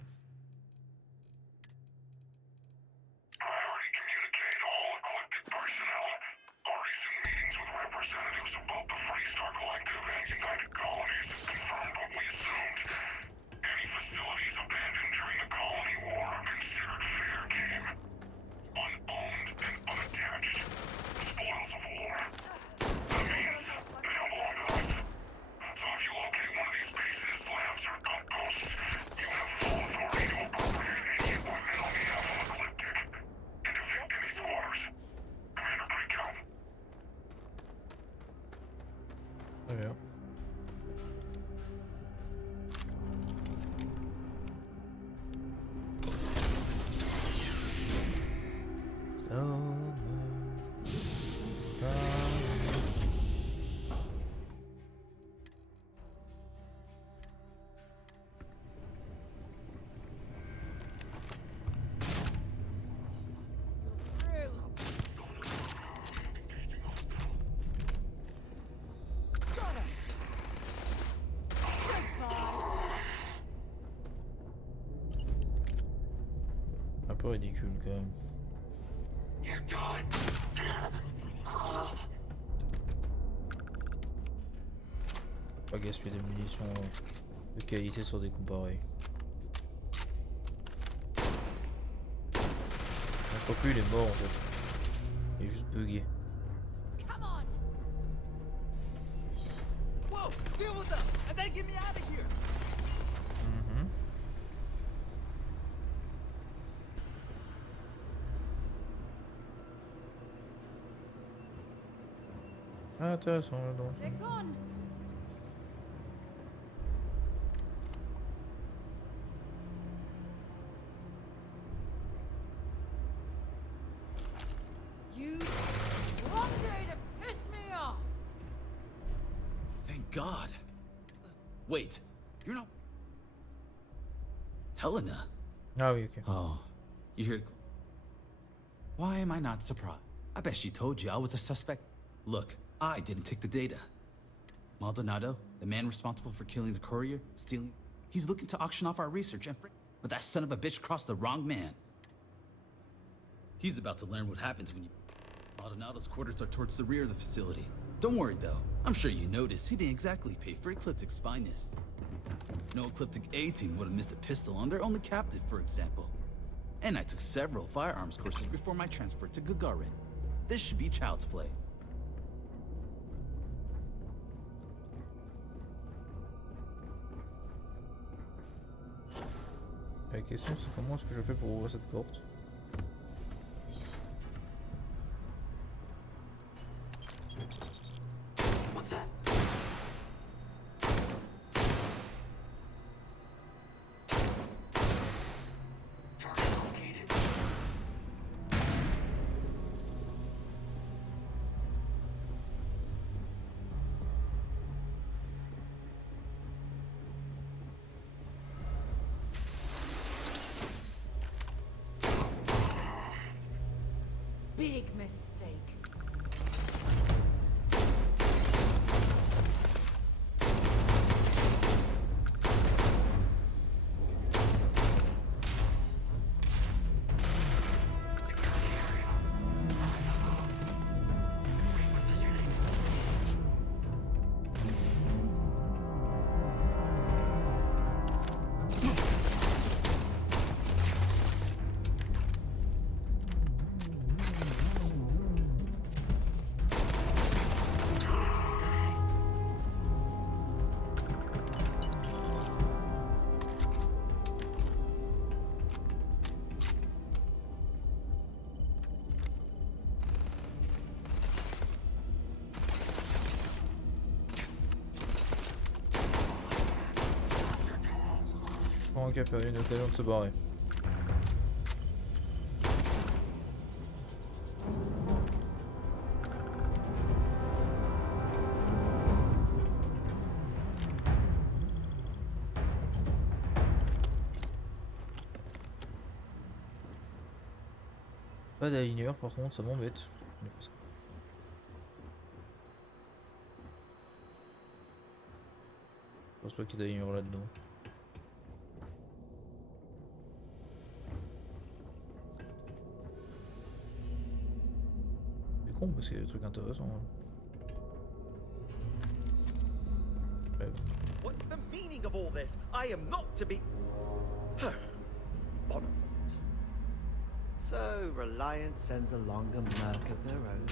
Très bien. Un peu ridicule quand même. Pas gaspiller des munitions de qualité sur des coups pareils. Je crois plus il est mort en fait. Il est juste bugué. Whoa! Deal with them, and then get me out of here. Intéressant là donc. They're gone. You one day to piss me off. Thank God. Wait, you're not Helena. Ah oui, ok. Oh, you hear? Why am I not surprised? I bet she told you I was a suspect. Look, I didn't take the data. Maldonado, the man responsible for killing the courier, stealing, he's looking to auction off our research and but that son of a bitch crossed the wrong man. He's about to learn what happens when you... Maldonado's quarters are towards the rear of the facility. Don't worry though, I'm sure you noticed he didn't exactly pay for Ecliptic's finest. No Ecliptic A-team would have missed a pistol on their only captive, for example. And I took several firearms courses before my transfer to Gagarin. This should be child's play. La question c'est comment est-ce que je fais pour ouvrir cette porte? Big mistake. Franck a perdu une occasion de se barrer. Pas d'aligneur par contre, ça m'embête. Je pense pas qu'il y ait d'aligneur là-dedans. C'est con parce qu'il y a des trucs intéressants. Ouais. What's the meaning of all this? I am not to be... Bonafide. So, Reliant sends along a merc of their own.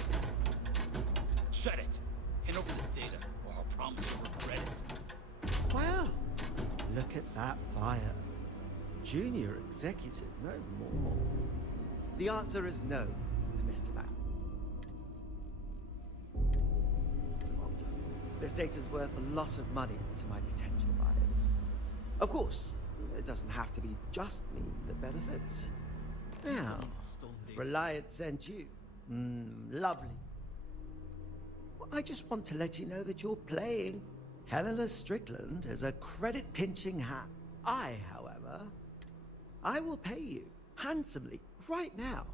Shut it! Hand over the data, or I'll promise you'll regret it. Well, look at that fire. Junior executive, no more. The answer is no, Mr. Mac. This data's worth a lot of money to my potential buyers. Of course, it doesn't have to be just me that benefits. Now, if Reliant sent you, lovely. Well, I just want to let you know that you're playing Helena Strickland as a credit-pinching hat. However, I will pay you handsomely right now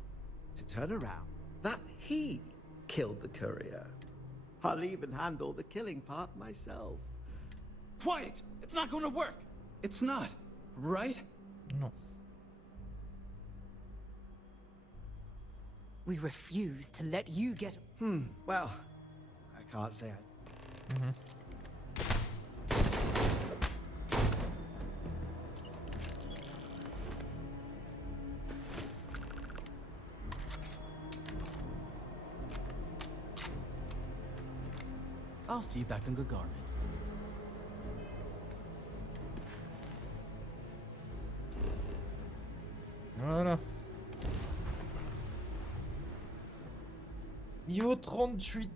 to turn around that he killed the courier. I'll even handle the killing part myself. Quiet! It's not gonna work! It's not, right? No. We refuse to let you get... Well, I can't say I... I'll see you back in Gagarin. Voilà. Niveau 38.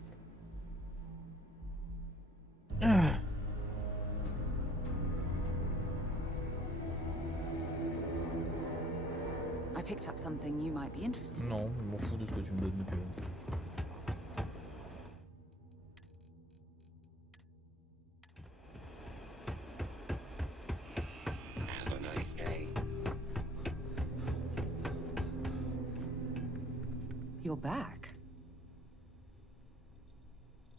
I picked up something you might be interested in. Non, je m'en fous de ce que tu me donnes depuis. Have a nice day. You're back.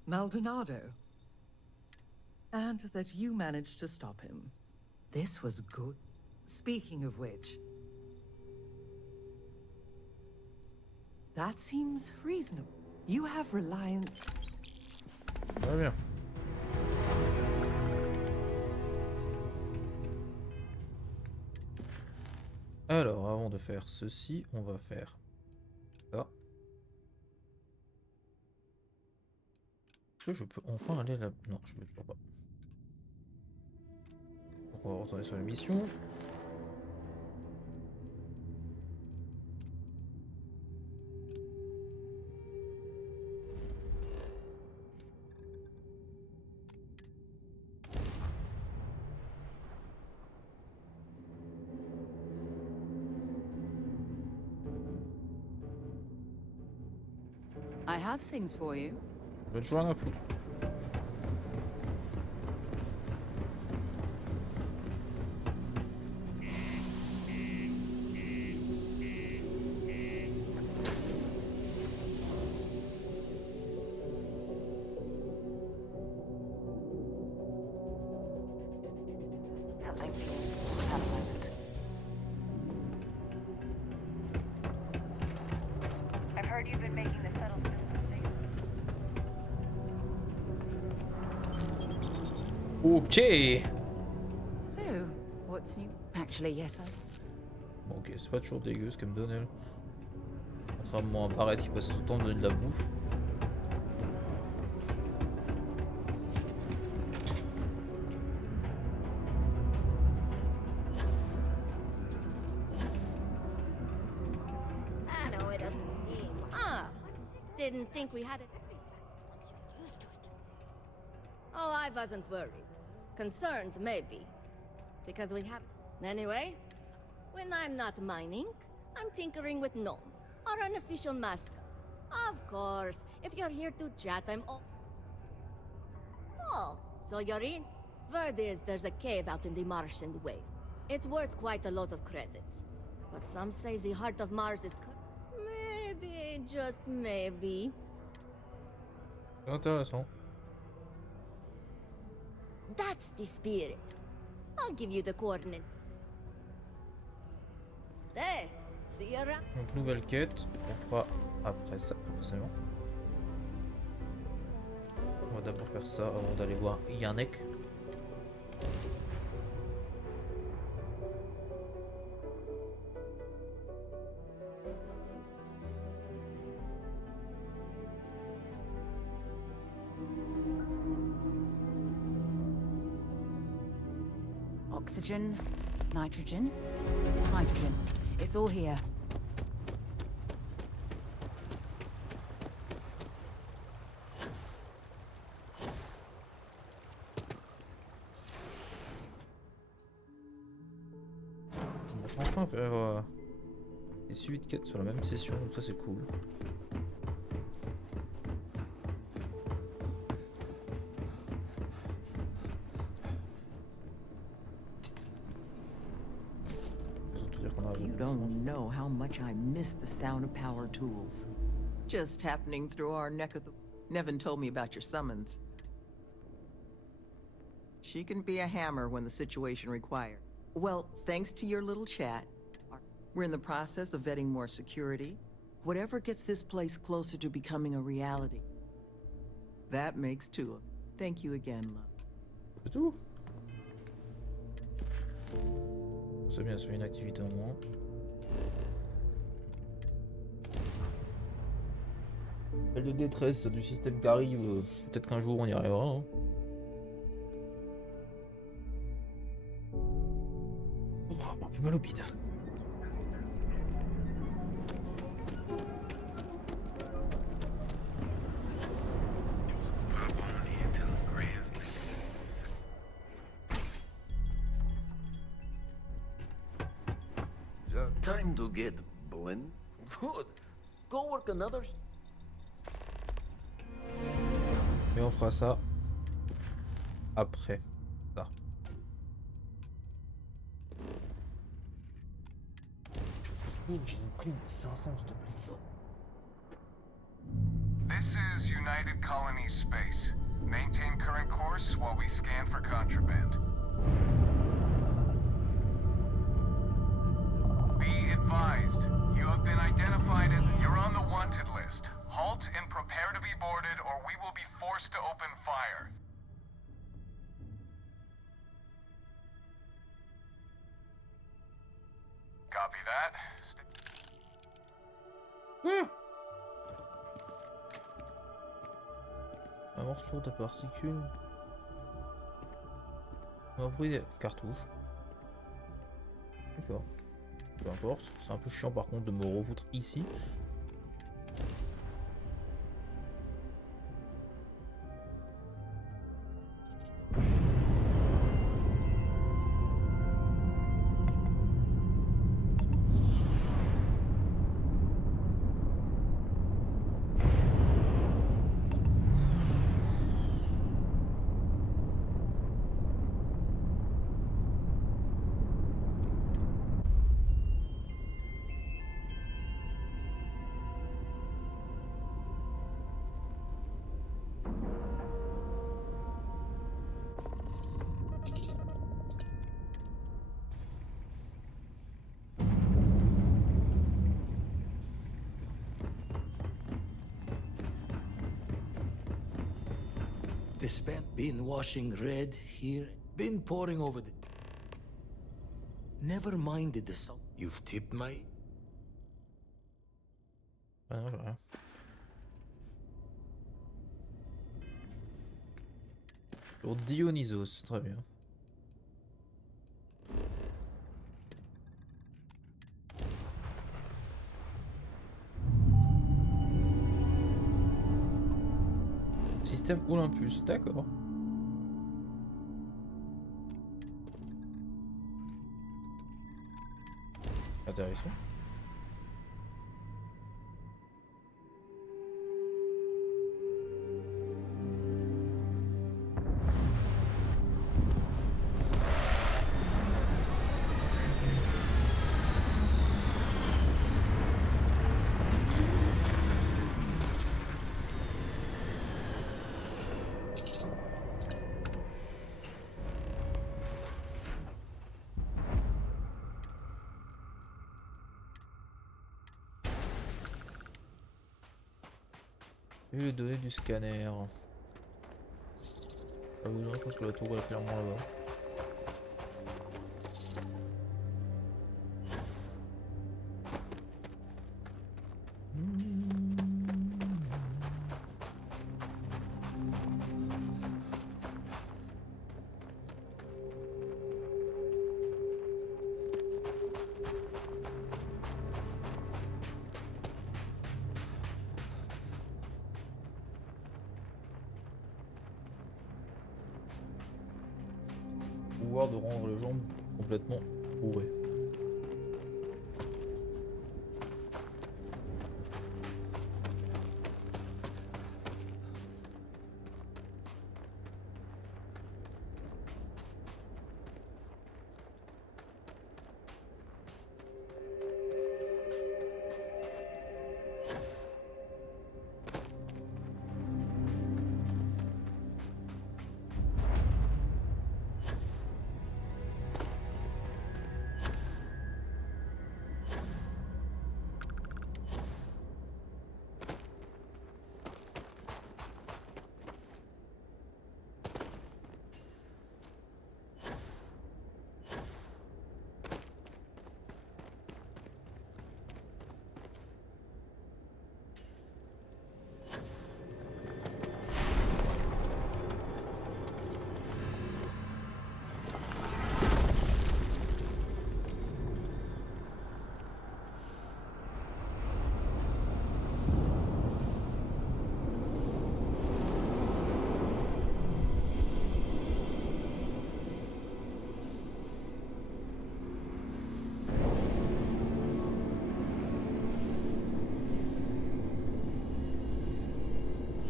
Maldonado. And that you managed to stop him. This was good. Speaking of which... That seems reasonable. You have reliance... Très bien. Alors, avant de faire ceci, on va faire ça. Est-ce que je peux enfin aller là? Non, je peux toujours pas. Donc on va retourner sur la mission. I have things for you. Je vais toujours rien à foutre. Something seems at a moment. I've heard you've been making the subtle system safe. Ok. So, what's new? Actually, yes, Bon, ok, c'est pas toujours dégueu ce qu'elle me donne elle. Contrairement à Barrett qui passe son temps à donner de la bouffe. I know it doesn't seem. Didn't think we had it. Oh, I wasn't worried. Concerned, maybe. Because we have... Anyway, when I'm not mining, I'm tinkering with Gnome, our unofficial mascot. Of course, if you're here to chat, I'm all... Oh, so you're in? Word is there's a cave out in the Martian waste. It's worth quite a lot of credits. But some say the heart of Mars is... Maybe, just maybe. Intéressant. That's the spirit. I'll give you the coordinate. There, see you around. Donc nouvelle quête, on fera après ça, forcément. On va d'abord faire ça avant d'aller voir Yannick. Oxygen, nitrogen, hydrogen. It's all here. On va enfin faire des suivis de quêtes sur la même session, donc ça c'est cool. You don't know how much I miss the sound of power tools. Just happening through our neck of the... Nevin told me about your summons. She can be a hammer when the situation requires. Well, thanks to your little chat, we're in the process of vetting more security. Whatever gets this place closer to becoming a reality. That makes two of them. Thank you again, love. C'est tout. C'est bien sur une activité en moins. Appel de détresse du système qui arrive, peut-être qu'un jour on y arrivera. Hein. Oh, j'ai mal au bide. Time to get blend. Good. Go work another. Mais on fera ça après ça. J'ai une prime de 500 s'il te plaît. This is United Colony Space. Maintain current course while we scan for contraband. Be advised, you have been identified as you're on the wanted list. Halt and prepare to be boarded or we will be forced to open fire. Copy that. Amorce lourde à particules. On va prendre des cartouches. D'accord. Peu importe. C'est un peu chiant par contre de me refoutre ici. The spent been washing red here, been pouring over the... Never minded the salt. You've tipped my... Ah non, j'ai rien. Pour Dionysos, très bien. Système Olympus, d'accord. Intéressant. Et les données du scanner. Ah oui, non, je pense que la tour est clairement là-bas. Pouvoir de rendre les jambes complètement bourrées.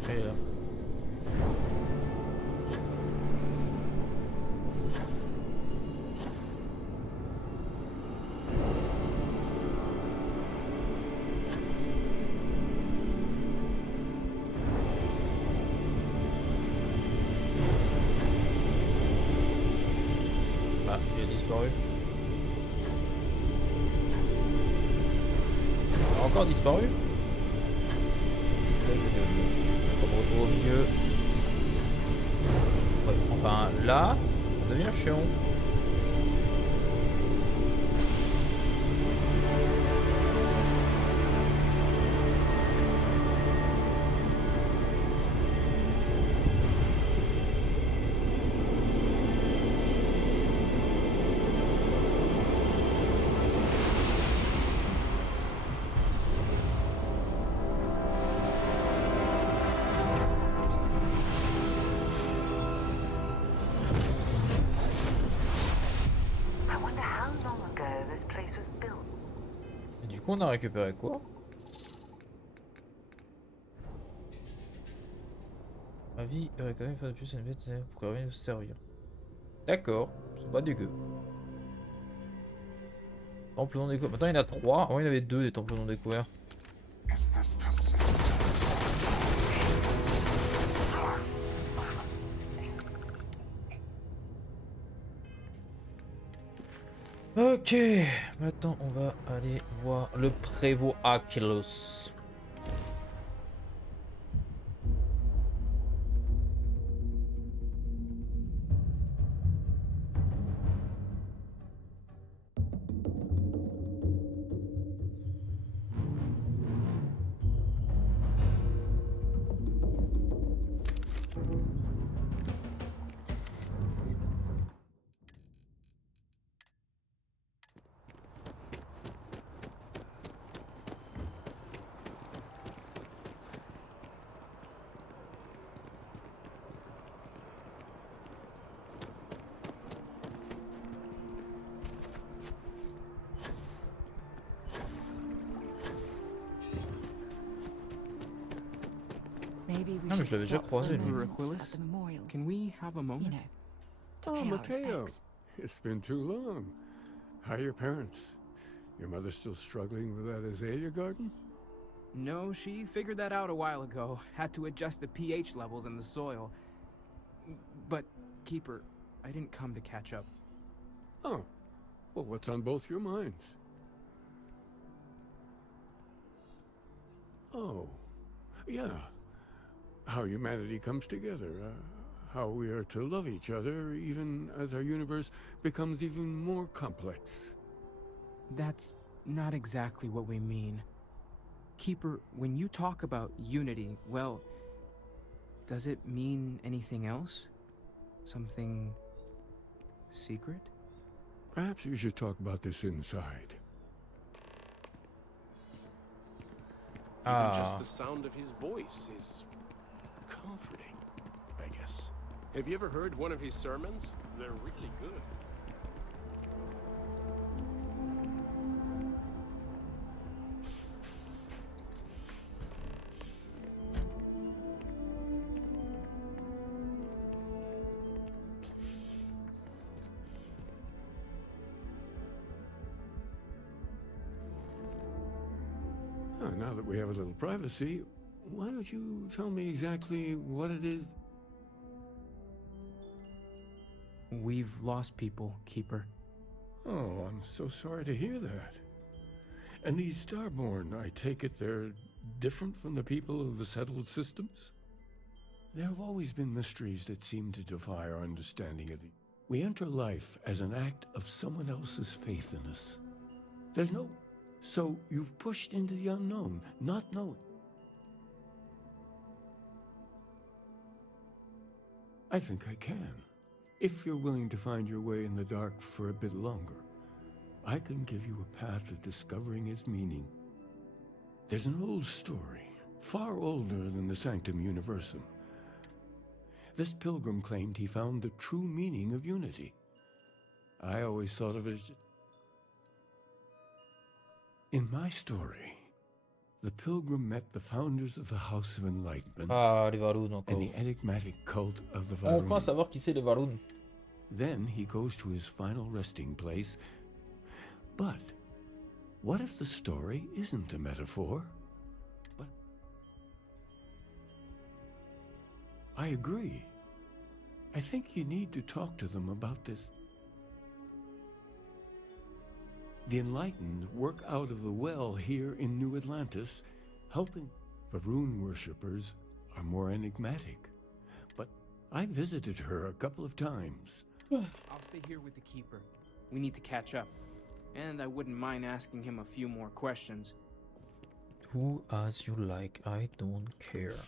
Et là. Ah, il a disparu. Il a encore disparu. On me retrouve au milieu. Ouais, enfin là, ça devient chiant. Et du coup, on a récupéré quoi? Ma vie aurait quand même une fois de plus une bête pour rien nous servir. D'accord, c'est pas dégueu. Temple non découvert. Maintenant il y en a 3. Avant il y en avait 2 des temples non découverts. Ok, maintenant on va aller voir le prévôt Akelos. Maybe we Ah, mais should je l'avais déjà stop for a croisé, lui. moment Aquilus? at the memorial. Can we have a moment? You know, to Oh, pay our Mateo. respects. It's been too long. How are your parents? Your mother still struggling with that azalea garden? No, she figured that out a while ago. Had to adjust the pH levels in the soil. But, Keeper, I didn't come to catch up. Oh. Well, what's on both your minds? Oh. Yeah. How humanity comes together. How we are to love each other even as our universe becomes even more complex. That's not exactly what we mean. Keeper, when you talk about unity, well, does it mean anything else? Something secret? Perhaps you should talk about this inside. Even just the sound of his voice is comforting, I guess. Have you ever heard one of his sermons? They're really good. Now that we have a little privacy, why don't you tell me exactly what it is? We've lost people, Keeper. Oh, I'm so sorry to hear that. And these Starborn, I take it they're different from the people of the settled systems? There have always been mysteries that seem to defy our understanding of the... We enter life as an act of someone else's faith in us. There's no... So you've pushed into the unknown, not knowing. I think I can. If you're willing to find your way in the dark for a bit longer, I can give you a path to discovering its meaning. There's an old story, far older than the Sanctum Universum. This pilgrim claimed he found the true meaning of unity. I always thought of it as... In my story, the pilgrim met the founders of the House of Enlightenment les Valoon encore. and the enigmatic cult of the On Valoon. croit savoir qui c'est les Valoon. Then he goes to his final resting place. But what if the story isn't a metaphor? But I agree. I think you need to talk to them about this. The Enlightened work out of the well here in New Atlantis, helping. Varun worshippers are more enigmatic. But I visited her a couple of times. I'll stay here with the Keeper. We need to catch up. And I wouldn't mind asking him a few more questions. Do as you like, I don't care.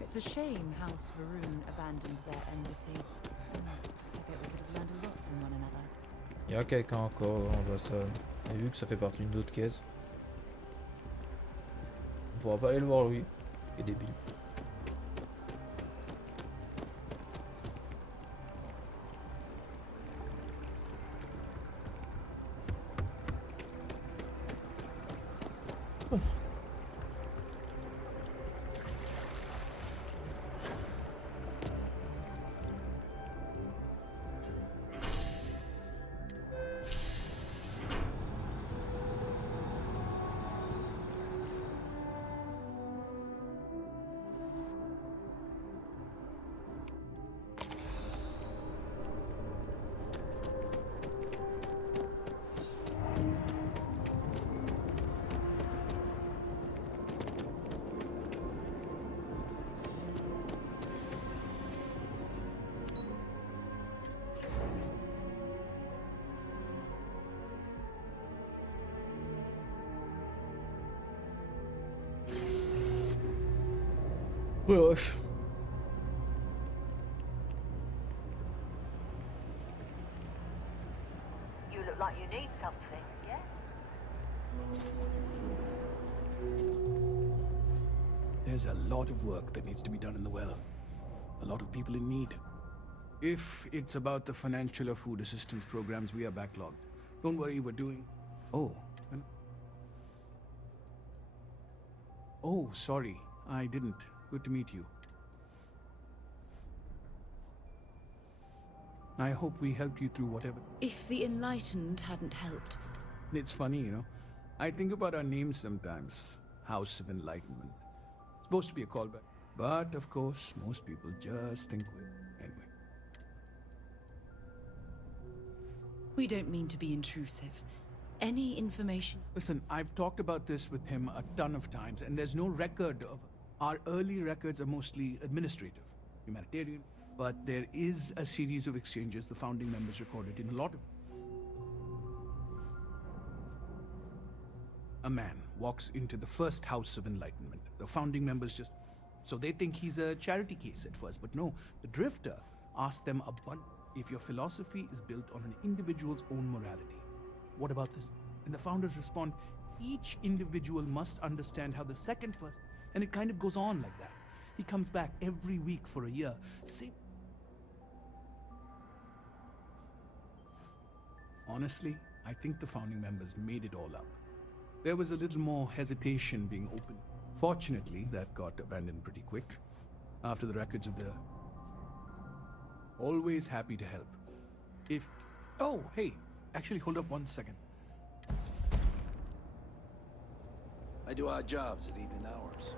It's a shame House Varun abandoned their embassy. I bet we could have learned a lot from one another. Il y a quelqu'un encore dans l'ambassade. Et vu que ça fait partie d'une autre quête, on pourra pas aller le voir lui. Il est débile. Ouais. You look like you need something, yeah? There's a lot of work that needs to be done in the well. A lot of people in need. If it's about the financial or food assistance programs, we are backlogged. Don't worry, we're doing... Oh. Oh, sorry. I didn't. Good to meet you. I hope we helped you through whatever... If the Enlightened hadn't helped. It's funny, you know. I think about our names sometimes. House of Enlightenment. It's supposed to be a callback. But, of course, most people just think we're... Anyway. We don't mean to be intrusive. Any information... Listen, I've talked about this with him a ton of times, and there's no record of... Our early records are mostly administrative, humanitarian, but there is a series of exchanges the founding members recorded in a lot of... A man walks into the first House of Enlightenment. The founding members just... So they think he's a charity case at first, but no. The Drifter asks them a bunch if your philosophy is built on an individual's own morality. What about this? And the founders respond, each individual must understand how the second person... And it kind of goes on like that. He comes back every week for a year. Honestly, I think the founding members made it all up. There was a little more hesitation being opened. Fortunately, that got abandoned pretty quick. After the records of the... Always happy to help. If... Oh, hey. Actually, hold up 1 second. I do odd jobs at evening hours.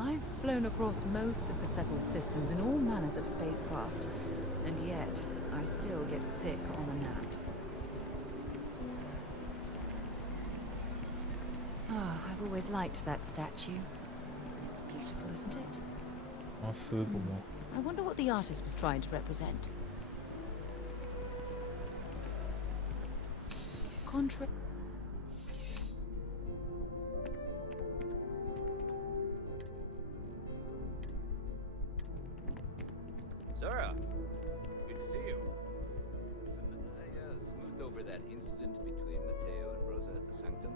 I've flown across most of the settled systems in all manners of spacecraft, and yet I still get sick on the nat. Ah, I've always liked that statue. It's beautiful, isn't it? Un feu pour moi. I wonder what the artist was trying to represent. Sarah, good to see you. Listen, I smoothed over that incident between Matteo and Rosa at the Sanctum.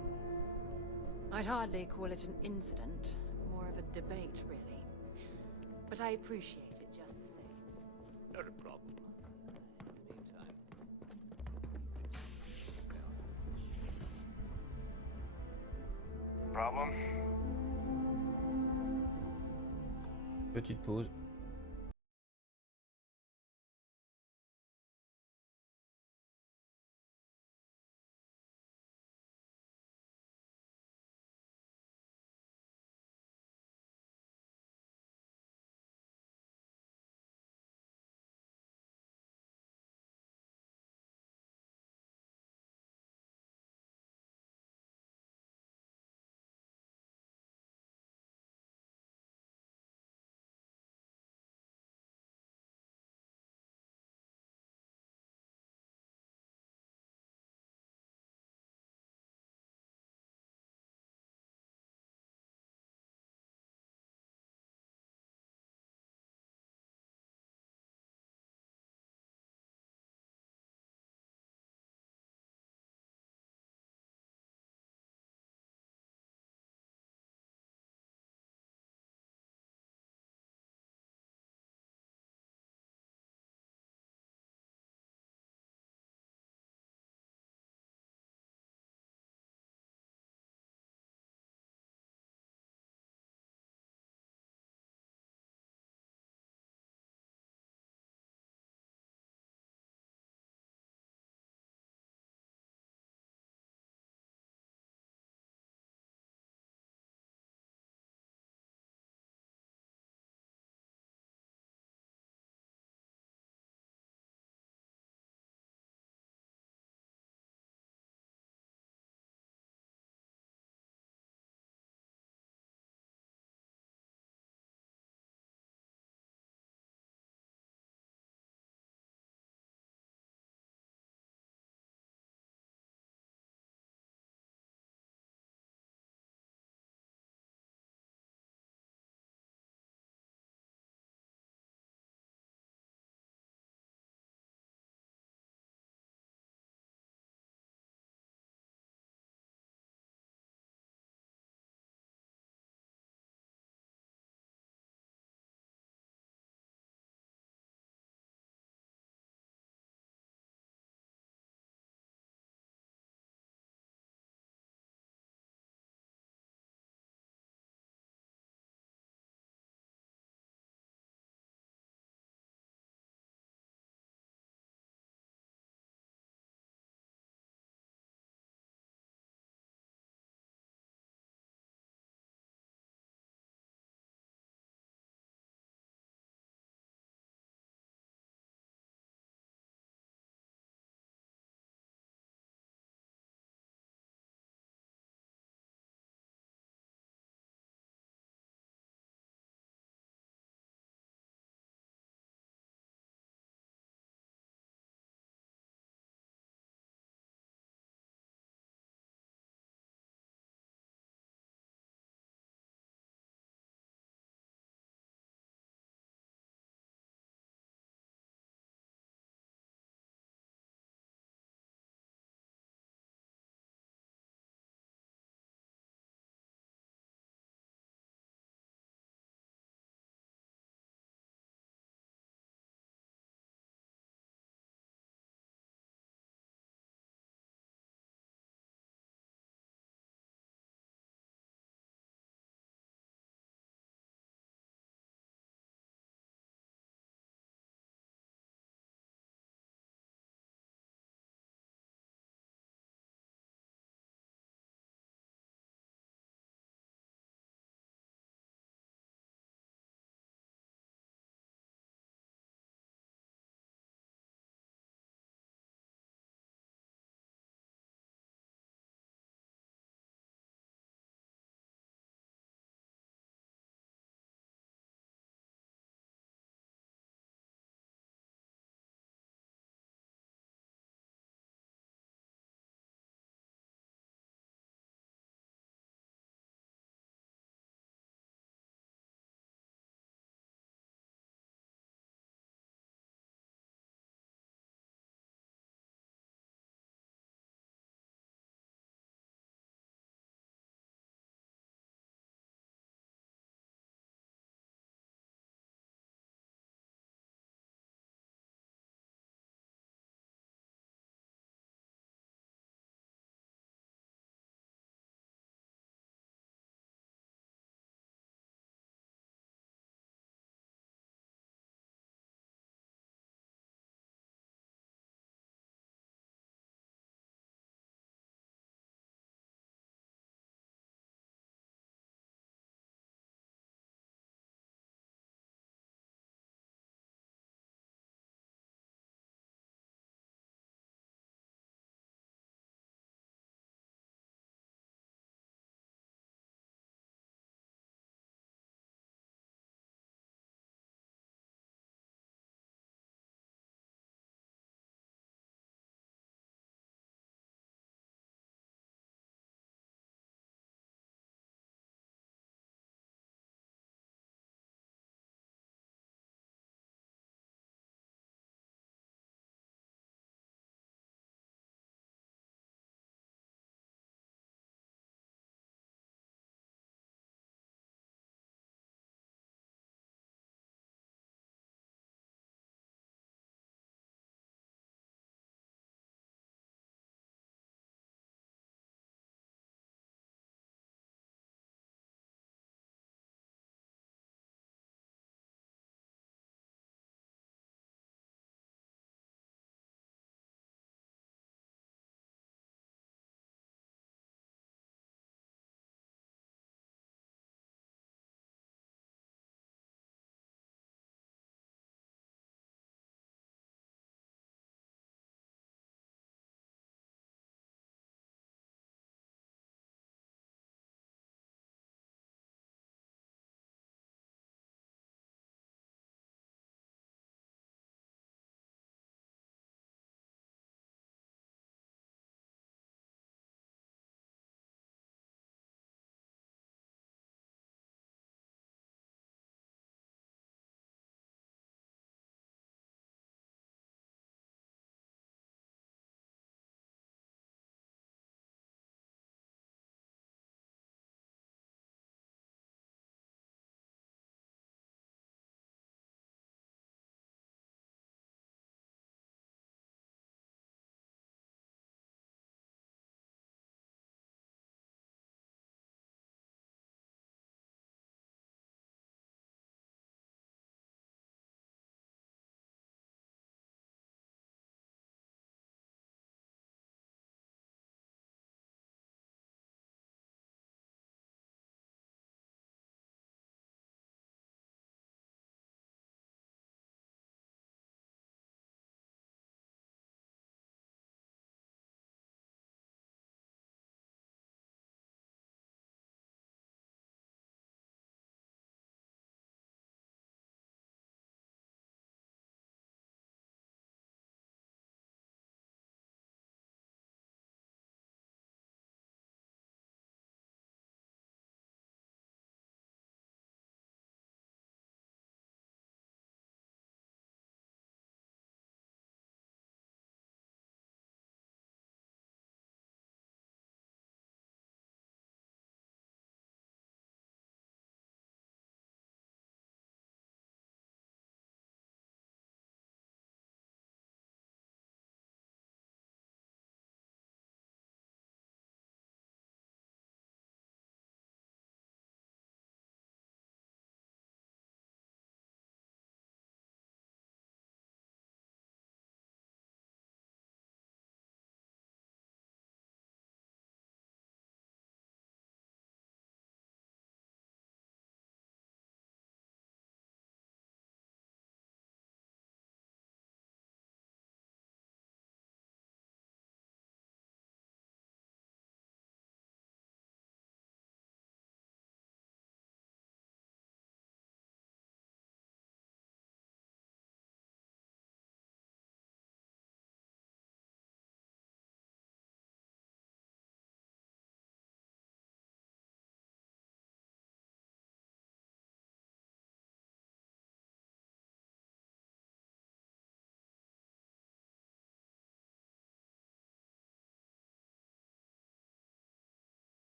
I'd hardly call it an incident, more of a debate, really. But I appreciate it just the same. Not a problem. In the meantime, problem? Petite pause.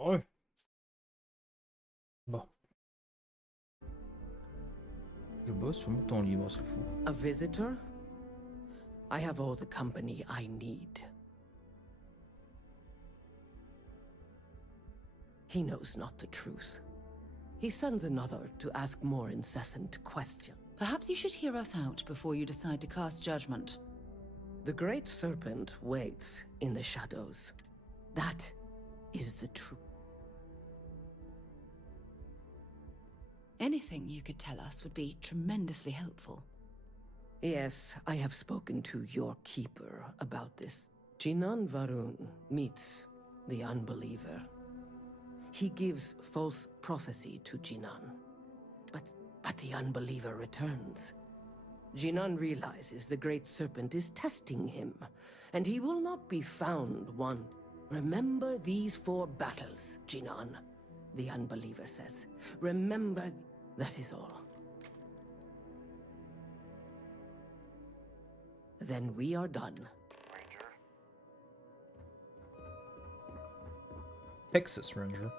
Ouais. Bon. Je bosse sur mon temps libre, c'est fou. A visitor? I have all the company I need. He knows not the truth. He sends another to ask more incessant questions. Perhaps you should hear us out before you decide to cast judgment. The Great Serpent waits in the shadows. That is the truth. Anything you could tell us would be tremendously helpful. Yes, I have spoken to your keeper about this. Jinan Varun meets the unbeliever. He gives false prophecy to Jinan. But the unbeliever returns. Jinan realizes the Great Serpent is testing him, and he will not be found one. Remember these 4 battles, Jinan, the unbeliever says. Remember, that is all. Then we are done. Texas Ranger.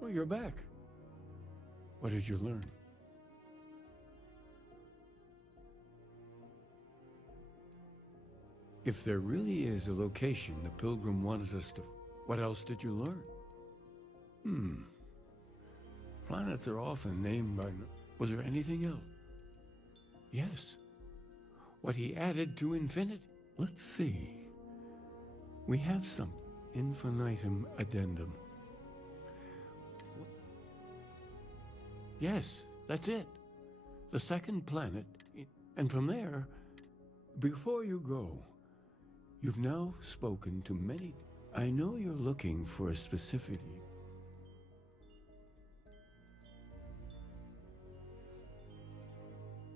Well, you're back. What did you learn? If there really is a location the Pilgrim wanted us to... What else did you learn? Planets are often named by... Was there anything else? Yes. What he added to infinity? Let's see. We have some infinitum addendum. Yes, that's it. The second planet. And from there, before you go, you've now spoken to many... I know you're looking for a specific...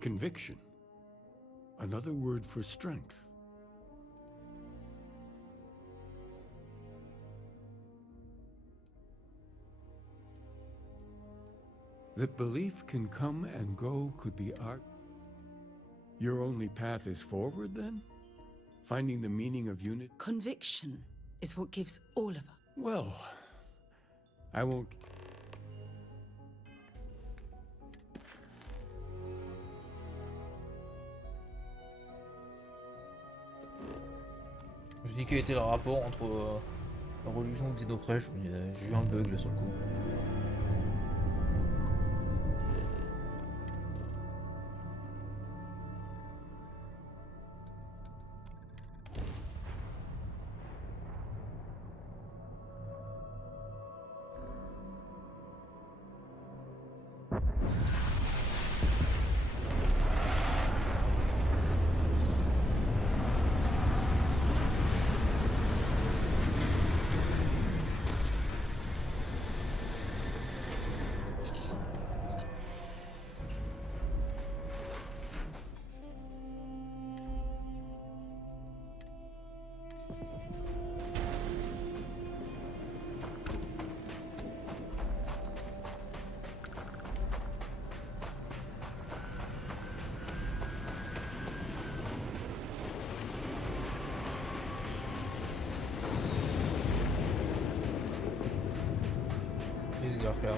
Conviction. Another word for strength. That belief can come and go could be art. Your only path is forward, then? Finding the meaning of unity? Conviction is what gives all of us. Well, I won't... Je dis quel était le rapport entre la religion et Xenoprêche. J'ai eu un bug là sur le coup.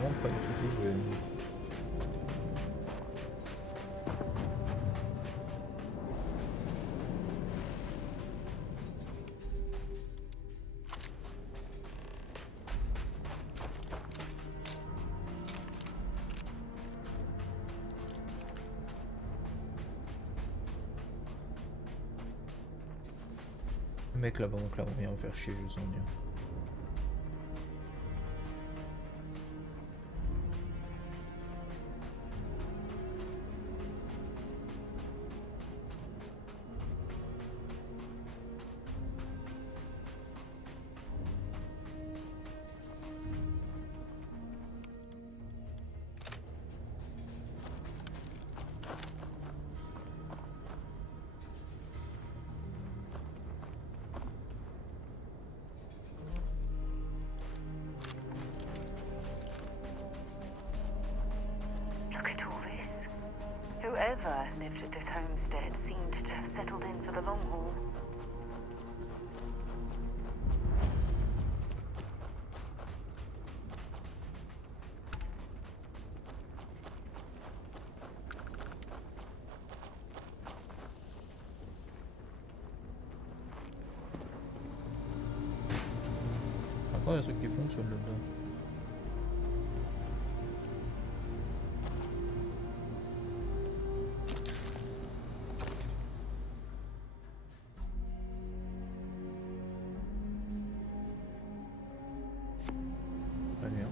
vraiment pas du tout joué. Le mec là-bas, donc là, on vient me faire chier, je sens bien. Look at all this. Whoever lived at this homestead seemed to have settled in for the long haul. Encore des trucs qui fonctionnent là-dedans. Très bien.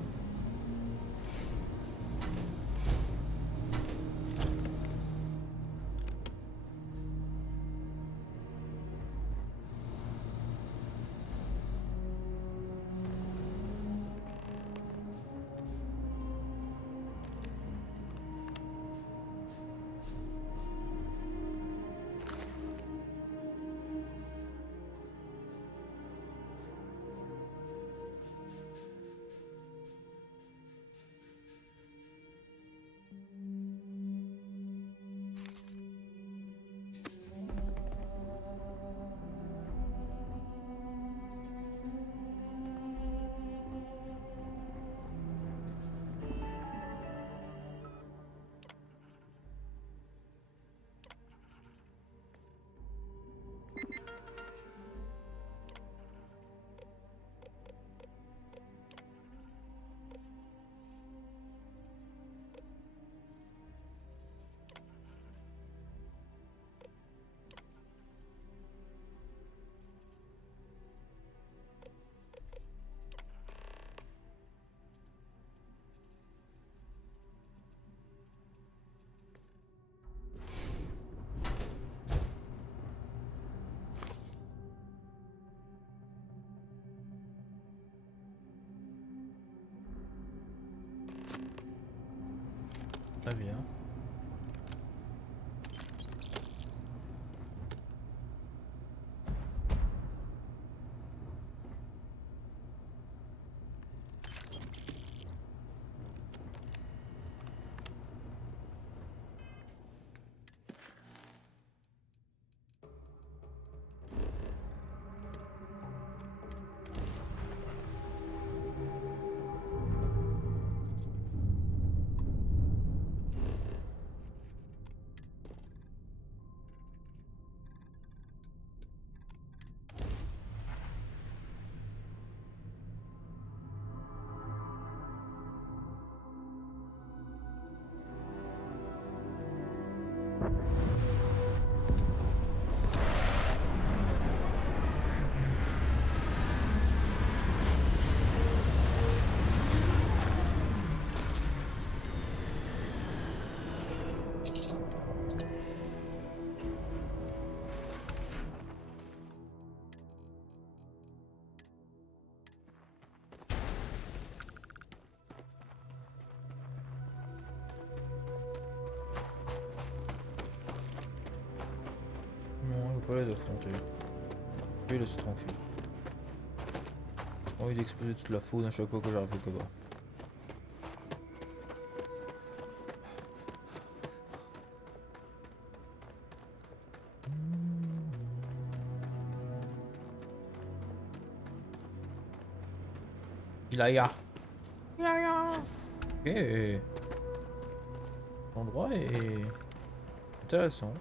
Très bien. Pas les affronter. Je vais laisser tranquille. J'ai envie d'exploser toute la faune à chaque fois que j'arrive quelque part. Il a ya. Ok. L'endroit est intéressant.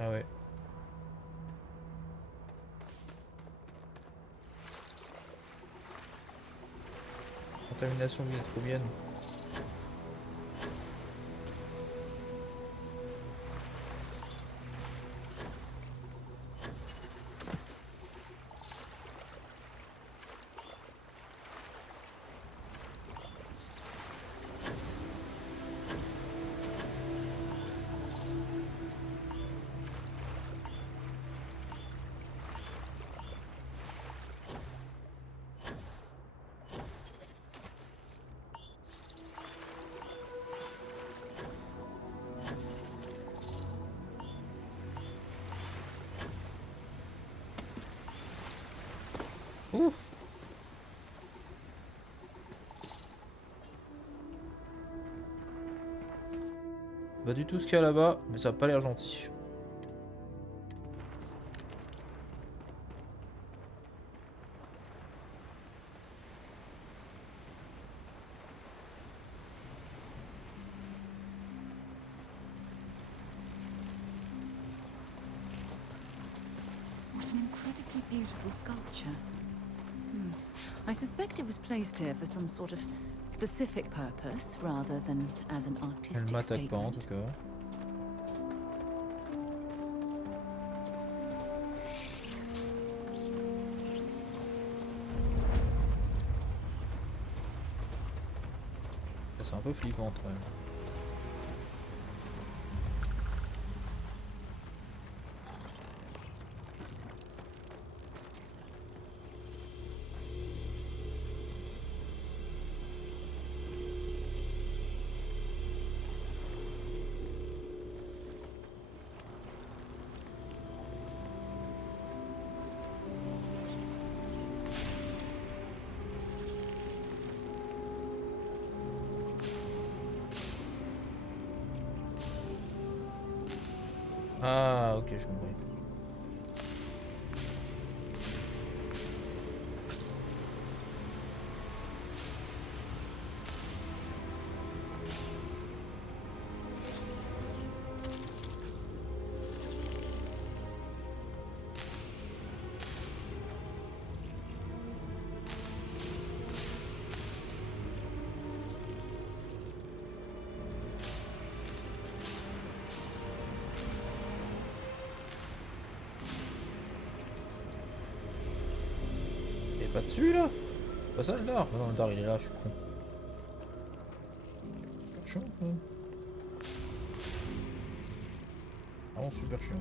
Ah ouais. Contamination microbienne. Ouf. Pas du tout ce qu'il y a là-bas, mais ça a pas l'air gentil. What an incredibly beautiful sculpture. I suspect it was placed here for some sort of specific purpose rather than as an Elle artistic m'attaque pas en statement. tout cas. C'est un peu flippant quand même. Ah ok, je comprends. Pas dessus là? Pas ça le dard? Non, le dard il est là, je suis con. Super chiant quoi. Vraiment super chiant.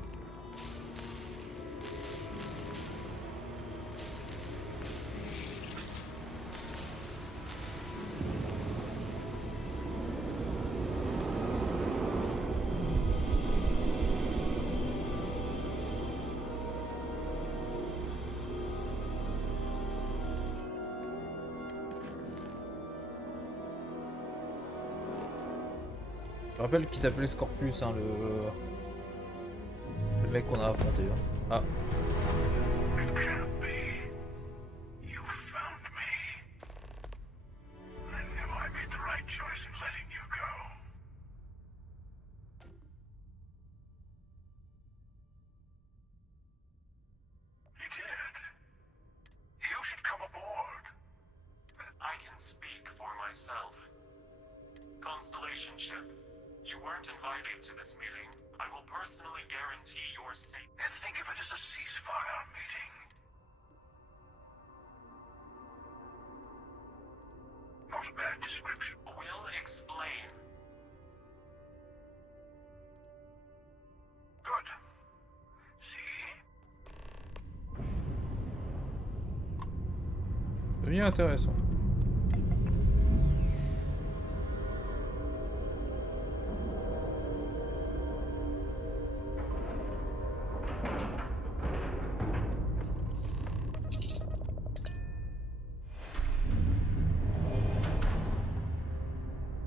Je rappelle qu'il s'appelait Scorpius, hein, le mec qu'on a affronté. Hein. Ah. Constellation ship, you weren't invited to this meeting. I will personally guarantee your safety. And think of it as a ceasefire meeting. Not a bad description. We'll explain. Good. See? Ça devient intéressant.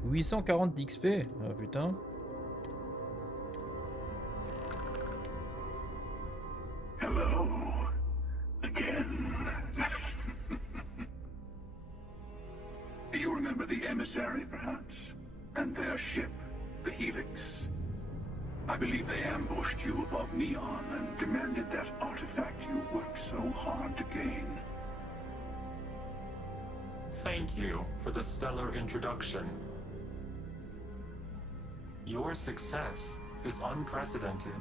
$840 d'XP, ah putain. Hello. Again. Do you remember the emissary, perhaps? And their ship, the Helix? I believe they ambushed you above Neon and demanded that artifact you worked so hard to gain. Thank you for the stellar introduction. Your success is unprecedented.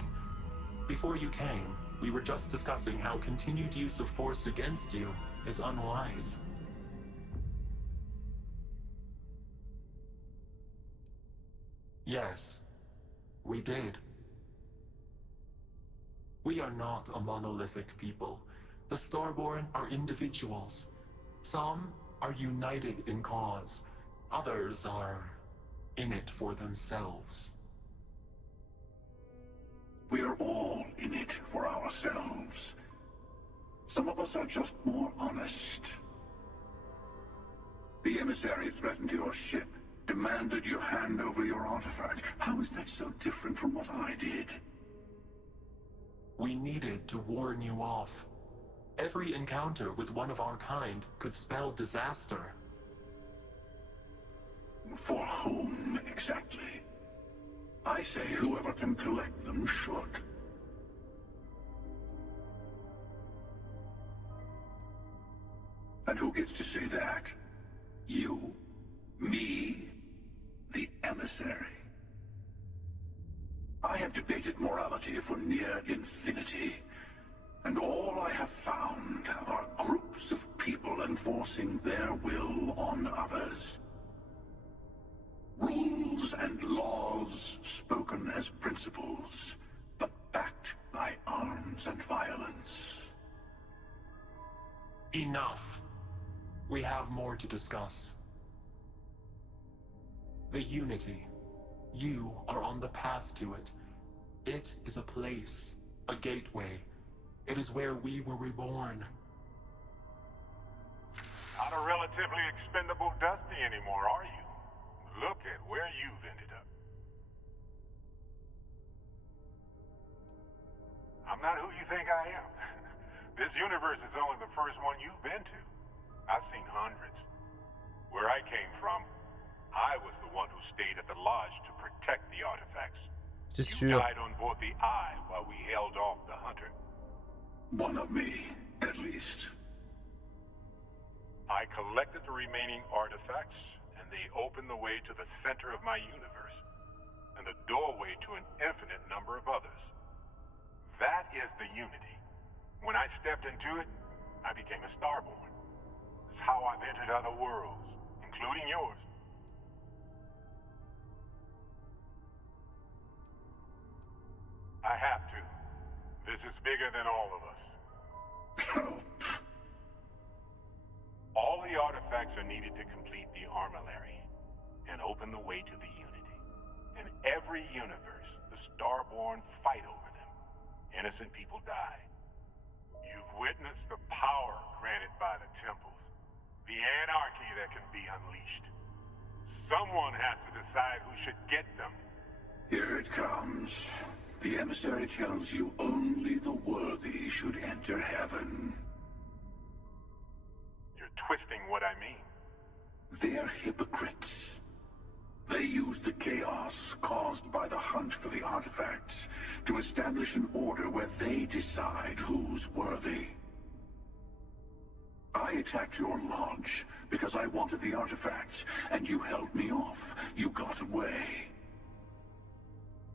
Before you came, we were just discussing how continued use of force against you is unwise. Yes, we did. We are not a monolithic people. The Starborn are individuals. Some are united in cause. Others are in it for themselves. We're all in it for ourselves. Some of us are just more honest. The emissary threatened your ship, demanded you hand over your artifact. How is that so different from what I did? We needed to warn you off. Every encounter with one of our kind could spell disaster. For whom, exactly? I say whoever can collect them should. And who gets to say that? You? Me? The emissary? I have debated morality for near infinity, and all I have found are groups of people enforcing their will on others. Rules and laws spoken as principles, but backed by arms and violence. Enough. We have more to discuss. The Unity. You are on the path to it. It is a place, a gateway. It is where we were reborn. Not a relatively expendable Dusty anymore, are you? Look at where you've ended up. I'm not who you think I am. This universe is only the first one you've been to. I've seen hundreds. Where I came from, I was the one who stayed at the lodge to protect the artifacts. You died on board the Eye while we held off the Hunter. One of me, at least. I collected the remaining artifacts, and they opened the way to the center of my universe, and the doorway to an infinite number of others. That is the Unity. When I stepped into it, I became a Starborn. It's how I've entered other worlds, including yours. I have to. This is bigger than all of us. All the artifacts are needed to complete the armillary and open the way to the Unity. In every universe, the Starborn fight over them. Innocent people die. You've witnessed the power granted by the temples, the anarchy that can be unleashed. Someone has to decide who should get them. Here it comes. The emissary tells you only the worthy should enter heaven. You're twisting what I mean. They're hypocrites. They use the chaos caused by the hunt for the artifacts to establish an order where they decide who's worthy. I attacked your lodge because I wanted the artifacts, and you held me off. You got away.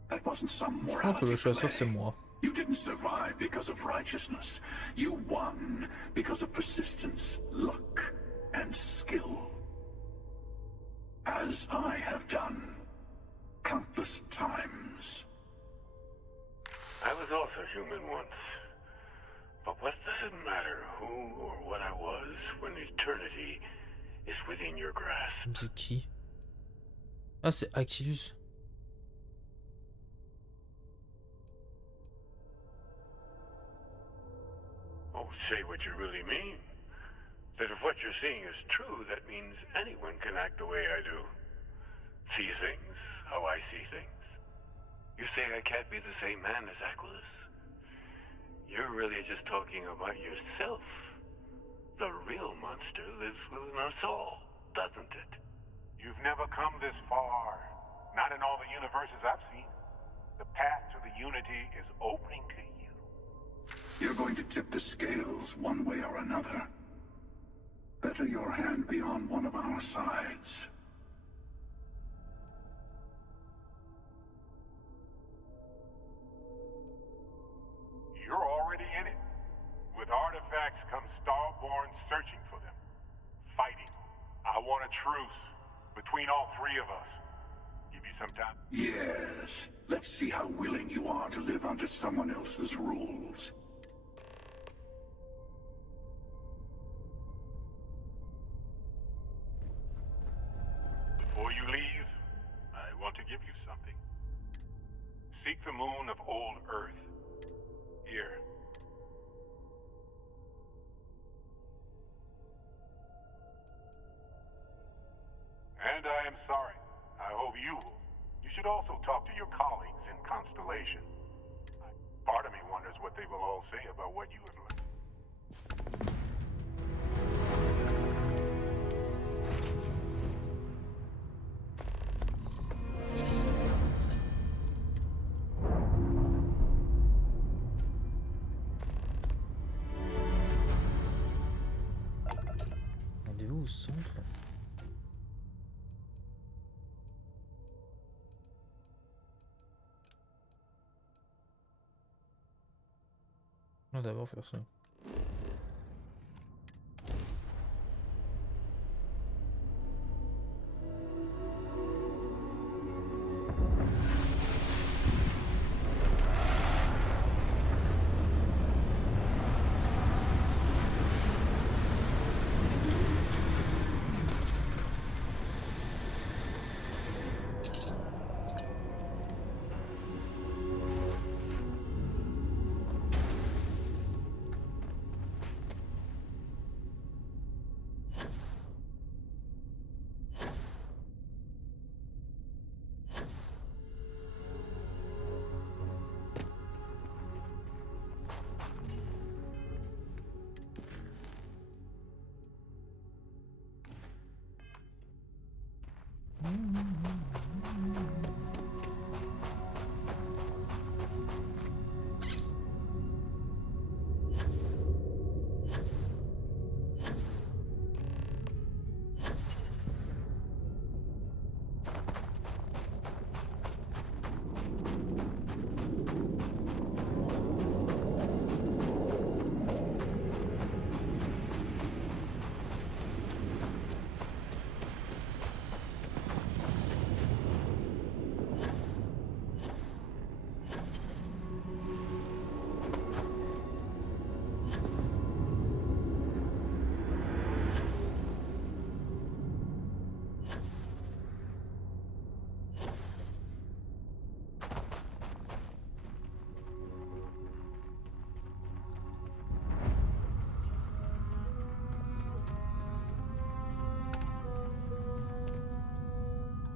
That wasn't some morality play. You didn't survive because of righteousness. You won because of persistence, luck, and skill. As I have done countless times. I was also human once. But what does it matter who or what I was when eternity is within your grasp? C'est qui? Ah, c'est Actilus. Oh, say what you really mean. That if what you're seeing is true, that means anyone can act the way I do. See things how I see things. You say I can't be the same man as Aquilus? You're really just talking about yourself. The real monster lives within us all, doesn't it? You've never come this far. Not in all the universes I've seen. The path to the Unity is opening to you. You're going to tip the scales one way or another. Better your hand be on one of our sides. You're already in it. With artifacts comes Starborn searching for them. Fighting. I want a truce between all three of us. Give you some time. Yes. Let's see how willing you are to live under someone else's rules. Before you leave, I want to give you something. Seek the moon of old Earth. Here. And I am sorry. I hope you will. You should also talk to your colleagues in Constellation. Part of me wonders what they will all say about what you have learned. Rendez-vous au centre. On va d'abord faire ça.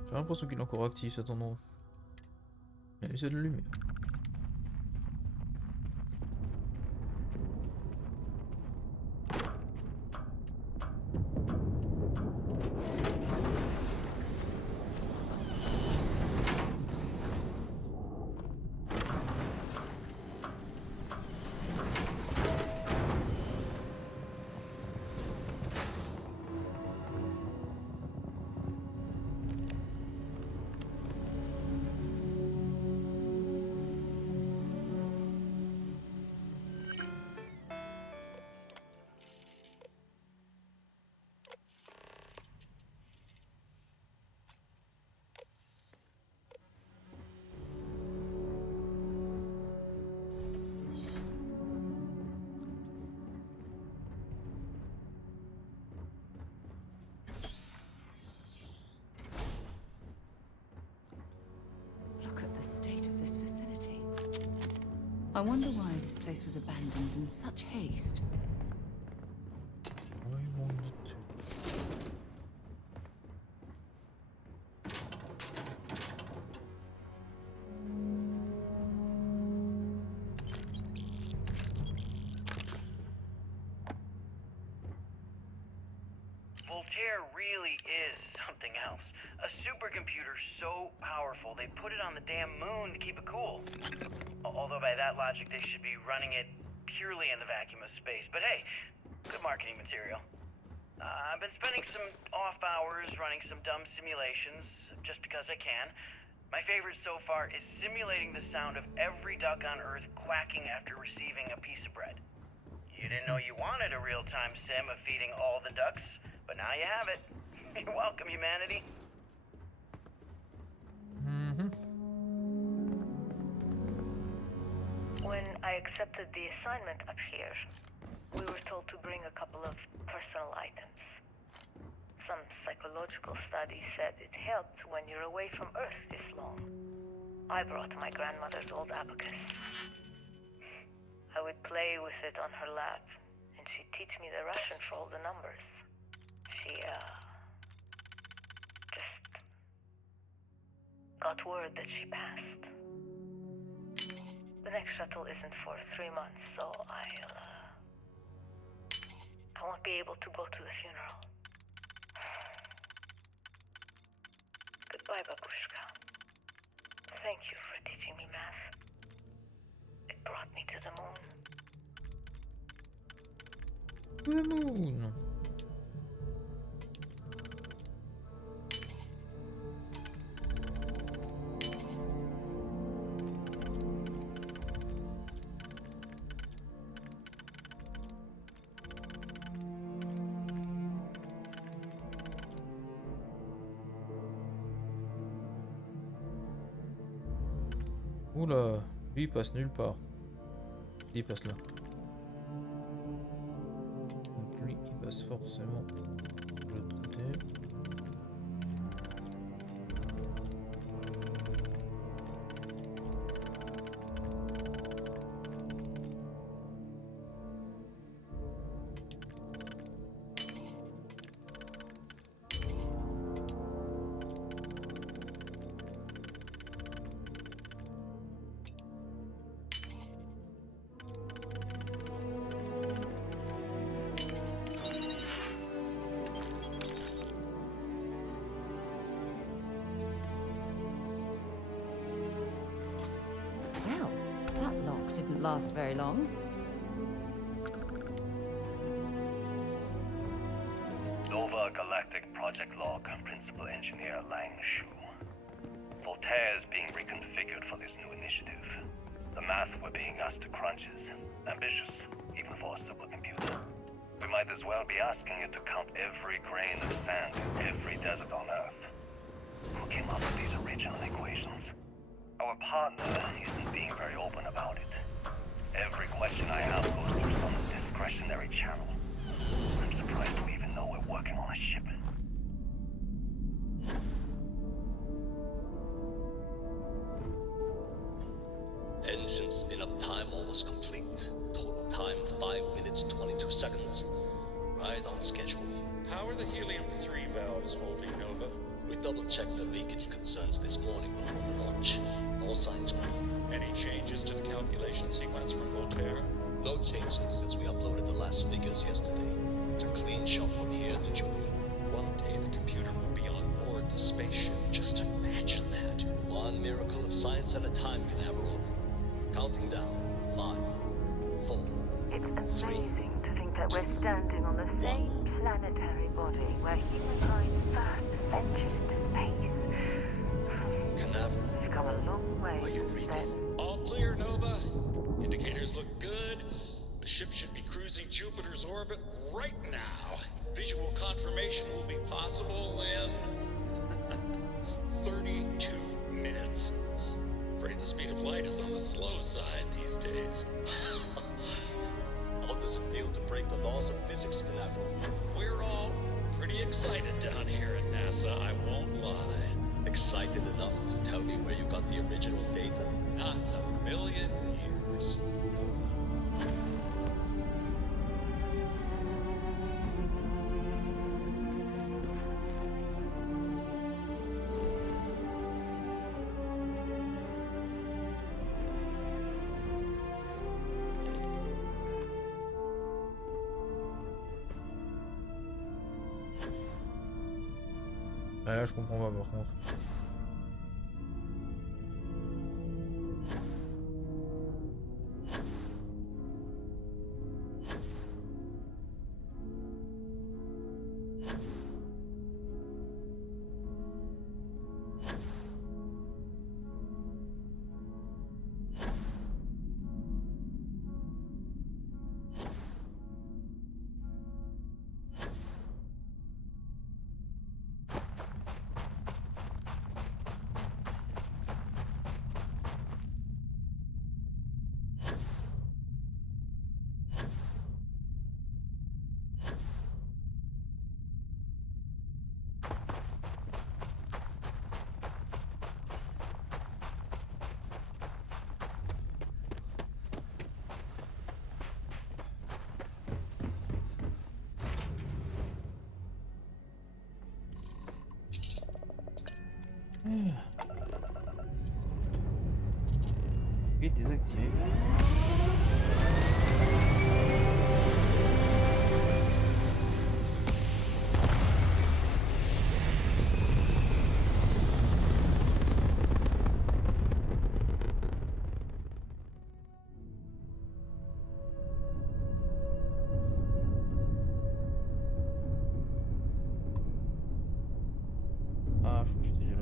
J'ai l'impression qu'il est encore actif cet endroit. Il essaie de l'allumer. I wonder why this place was abandoned in such haste. Altair really is something else. A supercomputer so powerful they put it on the damn moon to keep it cool. Although by that logic they should be running it purely in the vacuum of space. But hey, good marketing material. I've been spending some off hours running some dumb simulations just because I can. My favorite so far is simulating the sound of every duck on Earth quacking after receiving a piece of bread. You didn't know you wanted a real-time sim of feeding all the ducks, but now you have it. You're welcome, humanity. When I accepted the assignment up here, we were told to bring a couple of personal items. Some psychological study said it helped when you're away from Earth this long. I brought my grandmother's old abacus. I would play with it on her lap, and she'd teach me the Russian for all the numbers. She, just got word that she passed. The next shuttle isn't for 3 months, so I won't be able to go to the funeral. Goodbye, Babushka. Thank you for teaching me math. It brought me to the moon. The moon. Oula, lui il passe nulle part. Il passe là. Donc lui il passe forcément de l'autre côté. Well, that lock didn't last very long. Nova Galactic Project Log, Principal Engineer Lang Shu. Voltaire is being reconfigured for this new initiative. The math we're being asked to crunch is ambitious, even for a supercomputer. We might as well be asking it to count every grain of sand in every desert on Earth. Who came up with these original equations? Our partner isn't being very open about it. Every question I have goes through some discretionary channel. I'm surprised we even know we're working on a ship. Engine spin-up time almost complete. Total time 5 minutes 22 seconds. Right on schedule. How are the helium-3 valves holding, Nova? We double-checked the leakage concerns this morning before the launch. All signs green. Any changes to the calculation sequence from Voltaire? No changes since we uploaded the last figures yesterday. It's a clean shot from here to Jupiter. One day the computer will be on board the spaceship. Just imagine that. One miracle of science at a time, Canaveral. Counting down. 5, 4, It's 3. amazing to think that we're standing on the same planetary body where humankind first ventured into space. Canaveral. We've come a long way since then. All clear, Nova. Indicators look good. The ship should be cruising Jupiter's orbit right now. Visual confirmation will be possible in 32 minutes. Afraid the speed of light is on the slow side these days. How does it feel to break the laws of physics, Canaveral? We're all pretty excited down here at NASA, I won't lie. Excited enough to tell me where you got the original data? Not in a million years. Ah, là, je comprends pas par contre. Et désactivé. Ah, je crois que j'étais déjà là.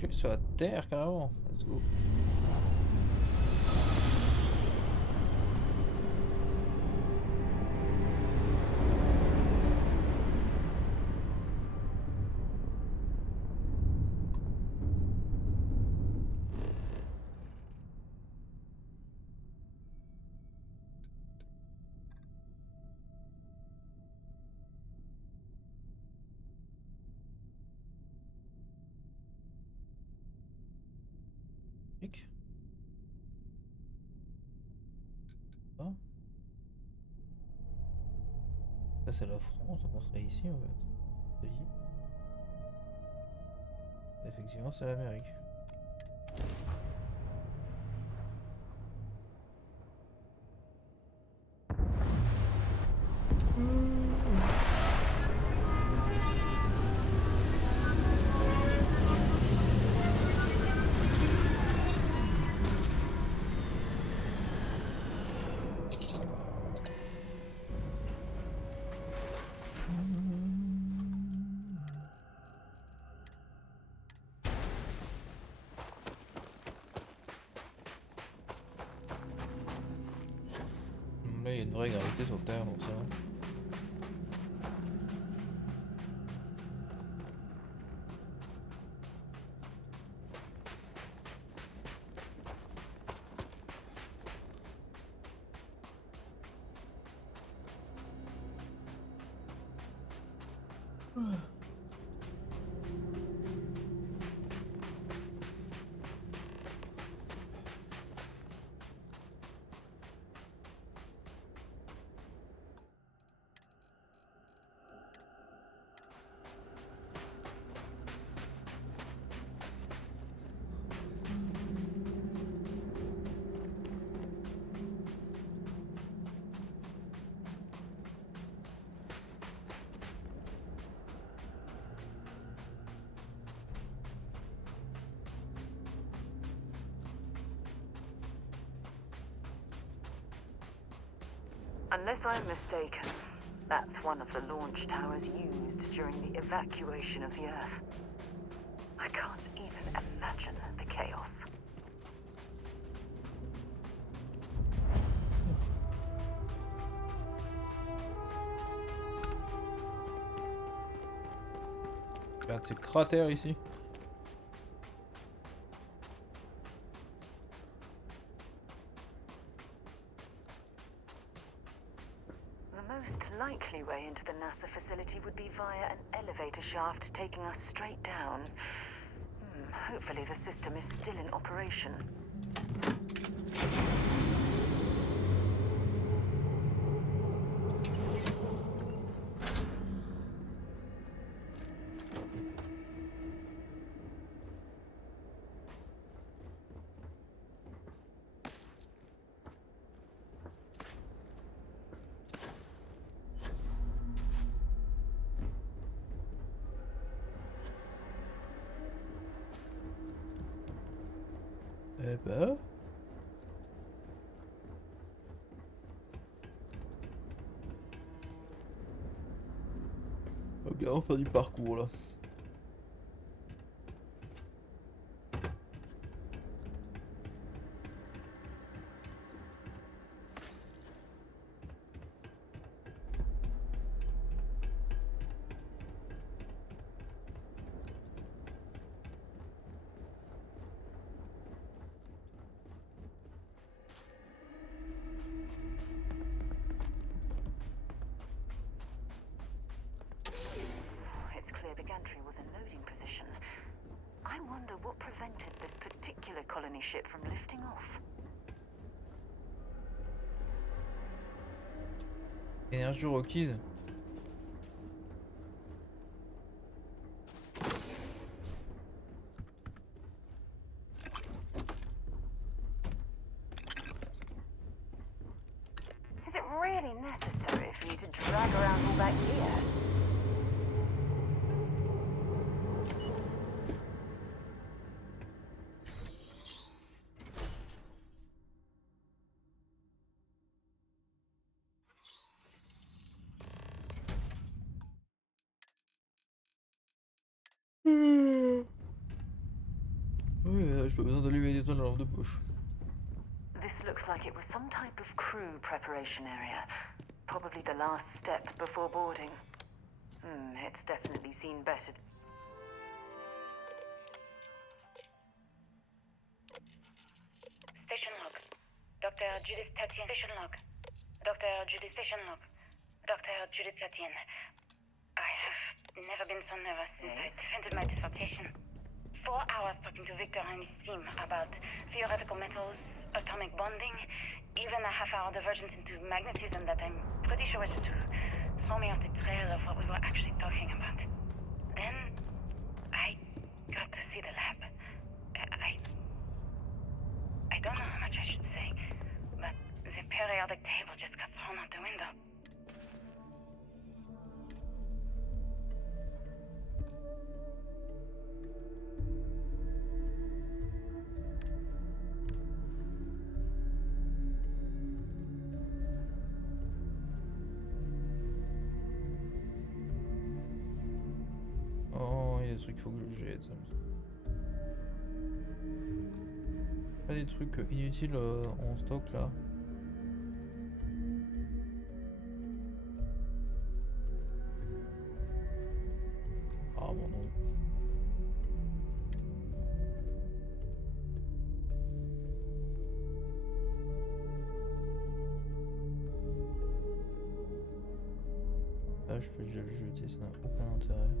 Ok, sur la terre carrément. Let's go. Clic. Ah. Ça c'est la France, donc on serait ici en fait. Pays. Effectivement c'est l'Amérique. Là il y a une vraie gravité sur Terre donc ça. Unless I'm mistaken, that's one of the launch towers used during the evacuation of the Earth. I can't even imagine the chaos. Regarde ces cratères ici. The most likely way into the NASA facility would be via an elevator shaft taking us straight down. Hopefully the system is still in operation. bah... Ok, on va faire du parcours là. Ship from lifting off. Énergie requise. Is it really necessary for you to drag around all that gear? Ouais, j'ai pas besoin d'allumer des tonnes de lampe de poche. This looks like it was some type of crew preparation area. Probably the last step before boarding. It's definitely seen better. Station log. Dr. Judith Tatien. Station log. Dr. Judith Station log. Dr. Judith Tatien. I have never been so nervous since I defended my dissertation. 4 hours talking to Victor and his team about theoretical metals, atomic bonding, even a half-hour divergence into magnetism that I'm pretty sure was to throw me off the trail of what we were actually talking about. Then, I got to see the lab. I don't know how much I should say, but the periodic table just got thrown out the window. Oh, il y a des trucs qu'il faut que je jette, ça me semble. Pas des trucs inutiles en stock là. Ah bon non. Là je peux déjà le jeter, ça n'a aucun intérêt.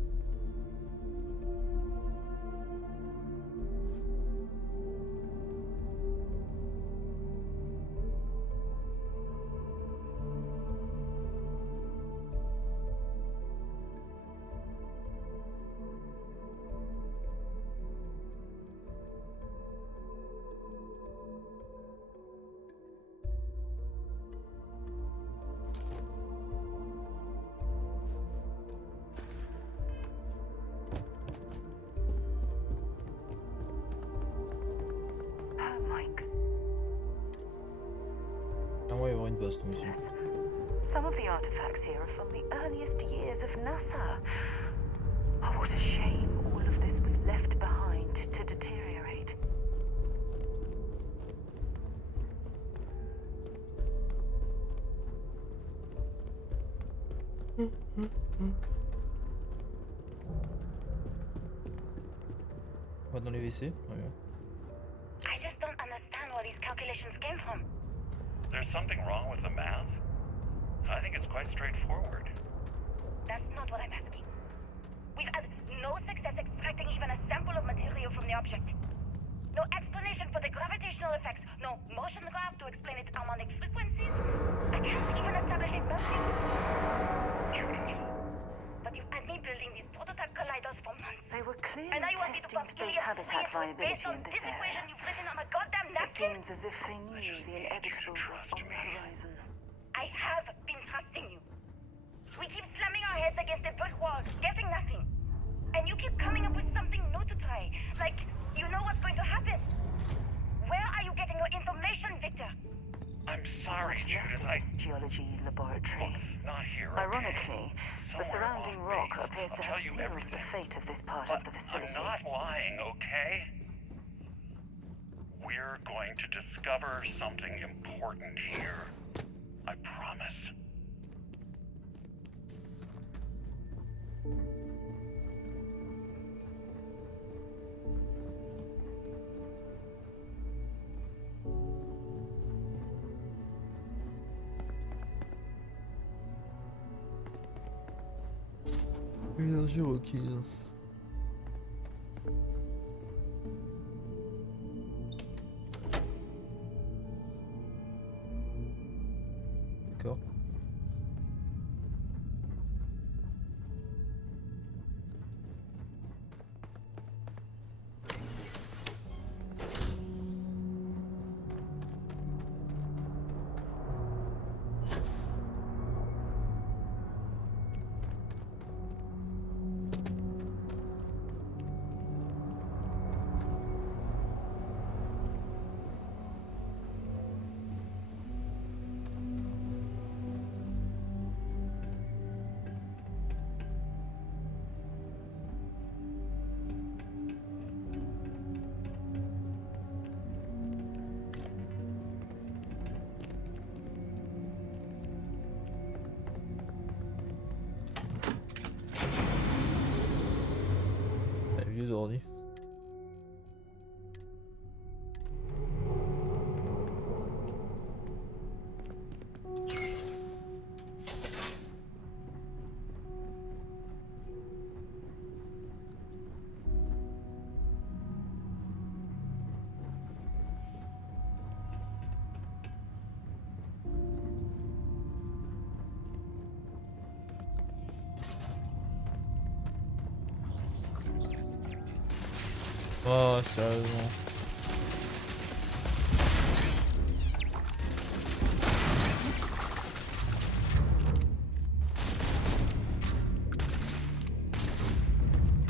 Some of the artifacts here are from the earliest years of NASA. Oh, what a shame all of this was left behind to deteriorate. On va dans les WC. I just don't understand where these calculations came from. There's something wrong with the math? I think it's quite straightforward. That's not what I'm asking. We've had no success extracting even a sample of material from the object. No explanation for the gravitational effects. No motion graph to explain its harmonic frequencies. I can't even establish it nothing. But you've had me building these prototype colliders for months. They were clearly and now you want me to testing space habitat viability in this area. It seems as if they knew the inevitable was on the horizon. I have been trusting you. We keep slamming our heads against a brick wall, getting nothing. And you keep coming up with something new to try. Like, you know what's going to happen. Where are you getting your information, Victor? I'm sorry, Judith. This geology laboratory. Not here. Ironically, the Somewhere surrounding on rock base. appears to I'll have tell you sealed everything. the fate of this part But of the facility. I'm not lying, okay? We're going to discover something important here. I promise. Énergie requise. D'accord. Les vieux ordi. Oh, sérieusement.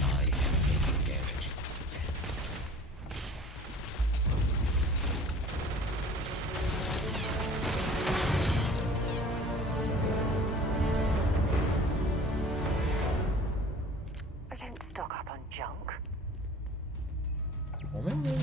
I am taking damage. I don't stock up on junk. Oh merde.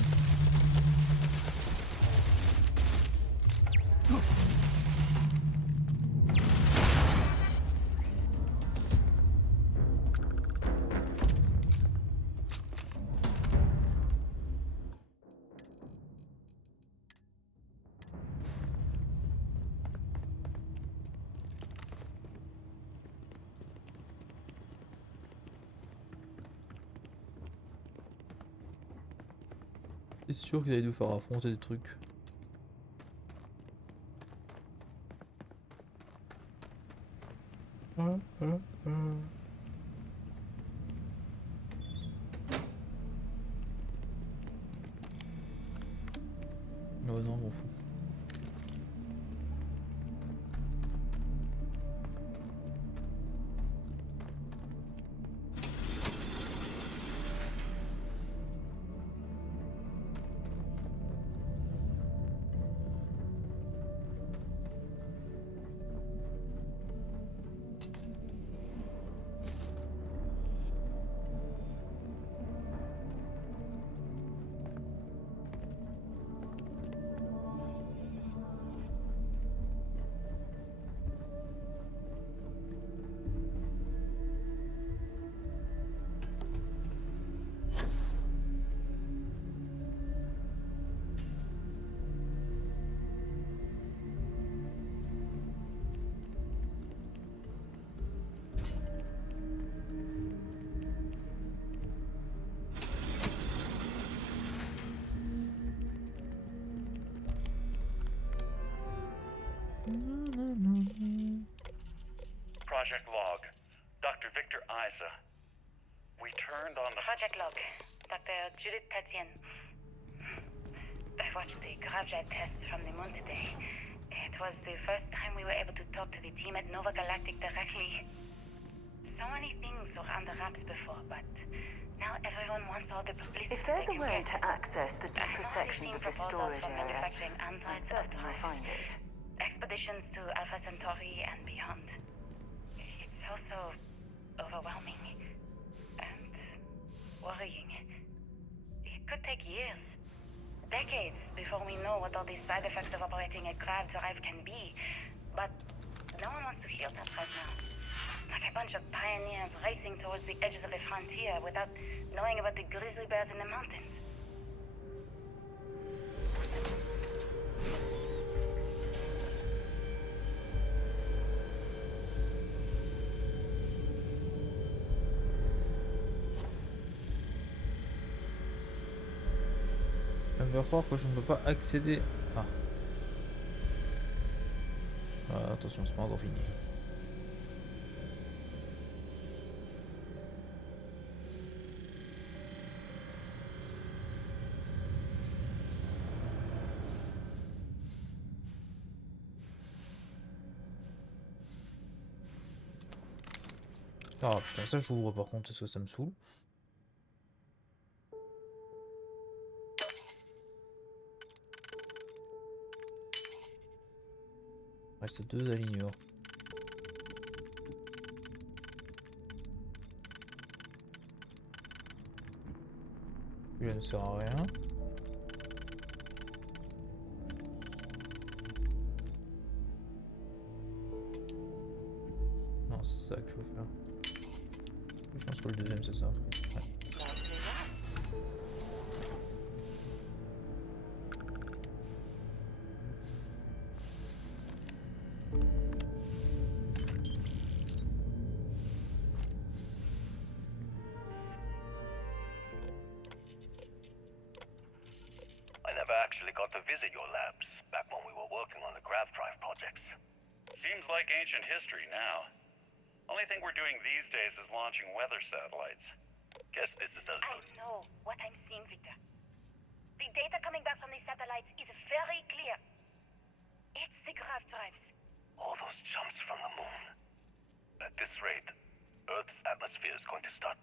C'est sûr qu'il allait nous faire affronter des trucs. Oh non, m'en fous. Project Log. Dr. Victor Isa. We turned on the... Project Log. Dr. Judith Tatian. I watched the gravjet test from the moon today. It was the first time we were able to talk to the team at Nova Galactic directly. So many things were under wraps before, but Now everyone wants all the publicity. If there's they a can way get. to access the deeper I've sections seen of the proposals storage for area, manufacturing I'm androids certain we'll of find it. expeditions to Alpha Centauri and beyond. It's also overwhelming and worrying. It could take years, decades, before we know what all these side effects of operating a grav drive can be. But no one wants to hear that right now. Like a bunch of pioneers racing towards the edges of the frontier without knowing about the grizzly bears in the mountains. Ça me fait croire que je ne peux pas accéder. Ah. Ah, attention, c'est pas encore fini. Ah putain, ça j'ouvre par contre, est-ce que ça me saoule? Il reste 2 aligneurs. Lui, elle ne sert à rien. Non, c'est ça qu'il faut faire. Je pense que le deuxième c'est ça. Ouais. I never actually got to visit your labs back when we were working on the grav drive projects. Seems like ancient history now. Only thing we're doing these days is launching weather satellites. Guess this is a... I know what I'm seeing, Victor. The data coming back from the satellites is very clear. It's the grav drives. All those jumps from the moon. At this rate, Earth's atmosphere is going to start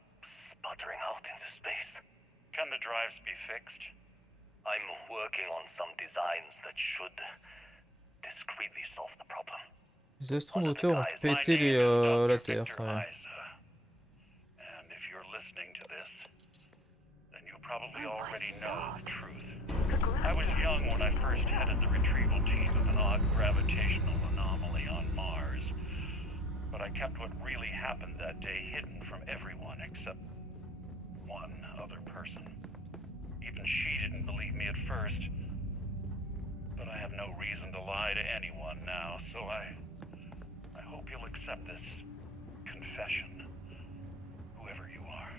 sputtering out into space. Can the drives be fixed? I'm working on some designs that should discreetly solve the problem. Les astronautes ont pété la Terre, très bien. And if you're listening to this, then you probably already know the truth. I was young when I first headed the retrieval team of an odd gravitational anomaly on Mars. But I kept what really happened that day hidden from everyone except one other person. Even she didn't believe me at first. But I have no reason to lie to anyone now, so I hope you'll accept this confession, whoever you are.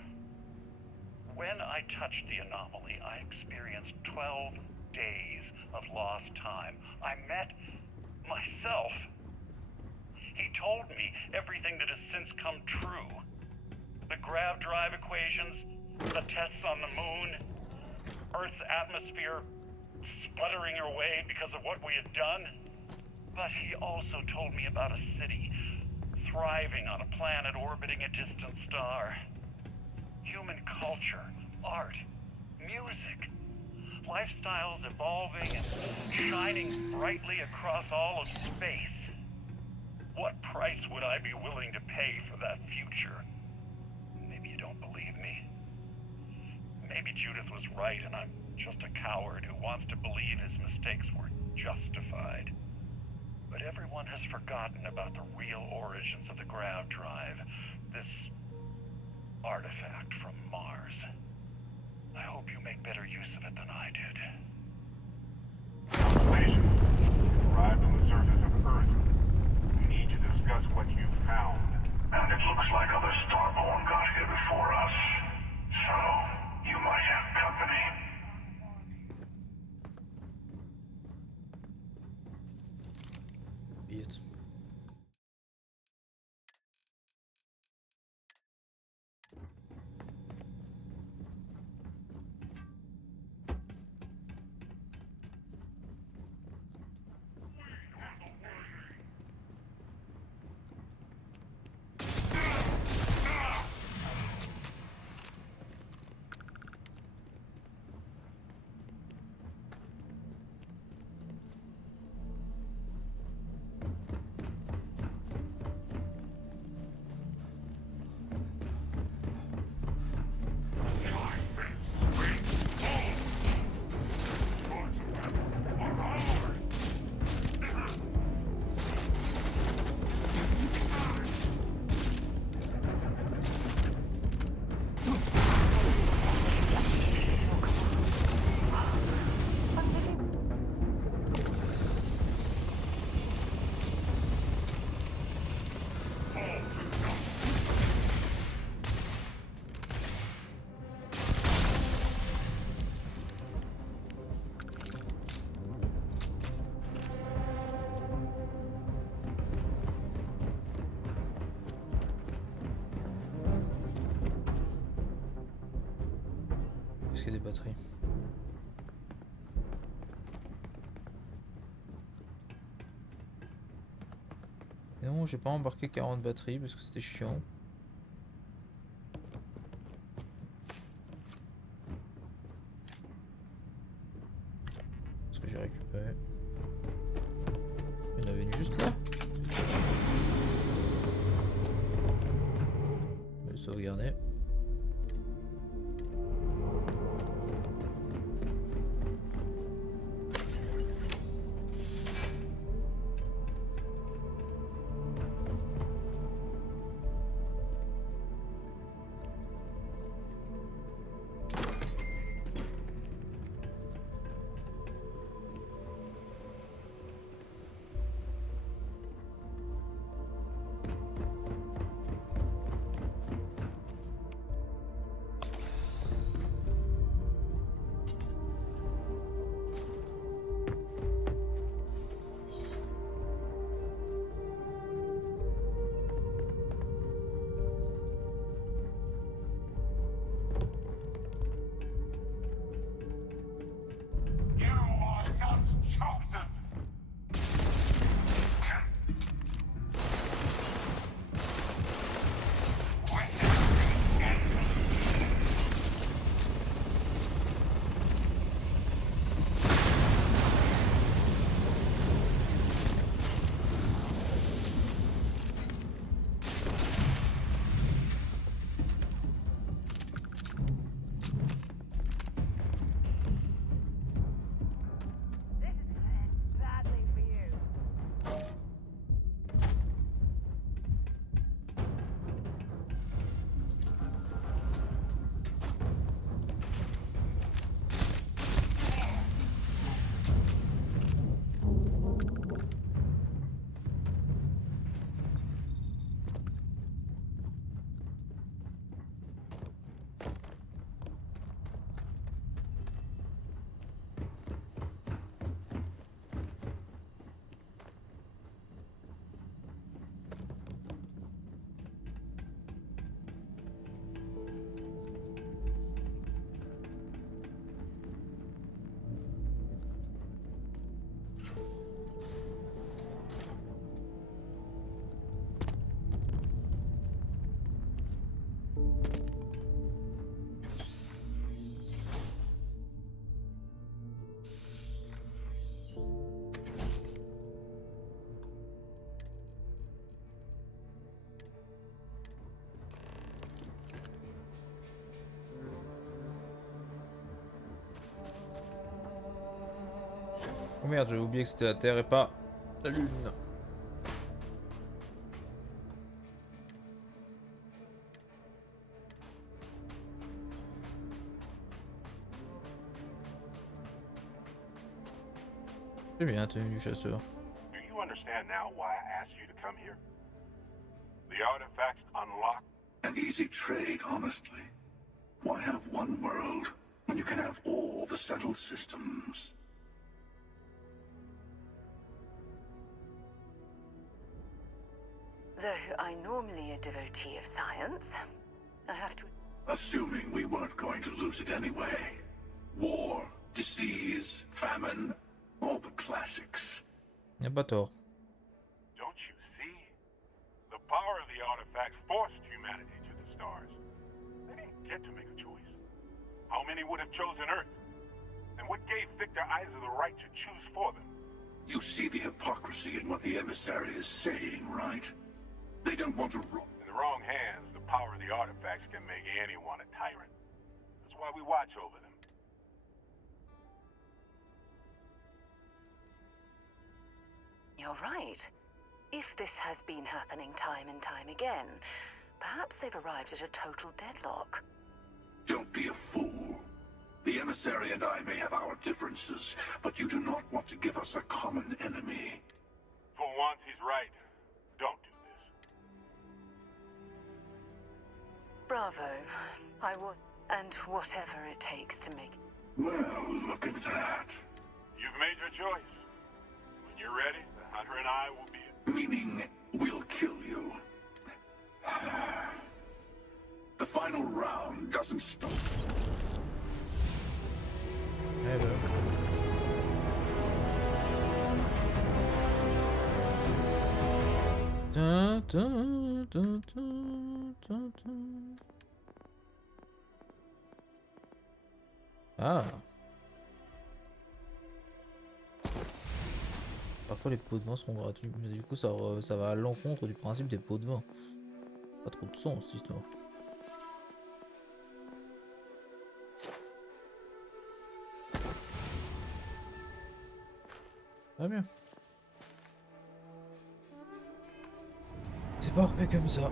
When I touched the anomaly, I experienced 12 days of lost time. I met myself. He told me everything that has since come true. The grav drive equations, the tests on the moon, Earth's atmosphere sputtering away because of what we had done. But he also told me about a city thriving on a planet orbiting a distant star. Human culture, art, music, lifestyles evolving and shining brightly across all of space. What price would I be willing to pay for that future? Maybe you don't believe me. Maybe Judith was right and I'm just a coward who wants to believe his mistakes were justified. But everyone has forgotten about the real origins of the grav drive, this artifact from Mars. I hope you make better use of it than I did. Constellation, arrived on the surface of Earth. We need to discuss what you've found. And it looks like other Starborn got here before us. So, you might have company. Be it. qu'il y a des batteries. Non, j'ai pas embarqué 40 batteries parce que c'était chiant. Est-ce que j'ai récupéré? Il y en avait une juste là. Je vais le sauvegarder. Oh merde, j'avais oublié que c'était la Terre et pas la Lune. C'est bien tenu du chasseur. Do you understand now why I asked you to come here? The artifacts unlock An easy trade, honestly. Why have one world when you can have all the settled systems? Though I'm normally a devotee of science, I have to... Assuming we weren't going to lose it anyway. War, disease, famine, all the classics. Y'a pas tort. Don't you see? The power of the artifacts forced humanity to the stars. They didn't get to make a choice. How many would have chosen Earth? And what gave Victor Isa the right to choose for them? You see the hypocrisy in what the emissary is saying, right? They don't want to rule. In the wrong hands, the power of the artifacts can make anyone a tyrant. That's why we watch over them. You're right. If this has been happening time and time again, perhaps they've arrived at a total deadlock. Don't be a fool. The emissary and I may have our differences, but you do not want to give us a common enemy. For once, he's right. Don't do this. Bravo. I was... and whatever it takes to make... Well, look at that. You've made your choice. When you're ready, the hunter and I will be... Meaning, we'll kill you. The final round doesn't stop. Eh ben. Dun, dun, dun, dun, dun, dun. Ah. Parfois les pots de vin sont gratuits, mais du coup ça va à l'encontre du principe des pots de vin. Pas trop de sens cette histoire. Très bien. C'est parfait comme ça.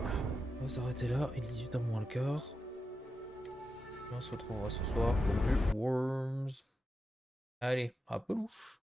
On va s'arrêter là, il est 18h moins le quart. On se retrouvera ce soir pour du Worms. Allez, à pelouche.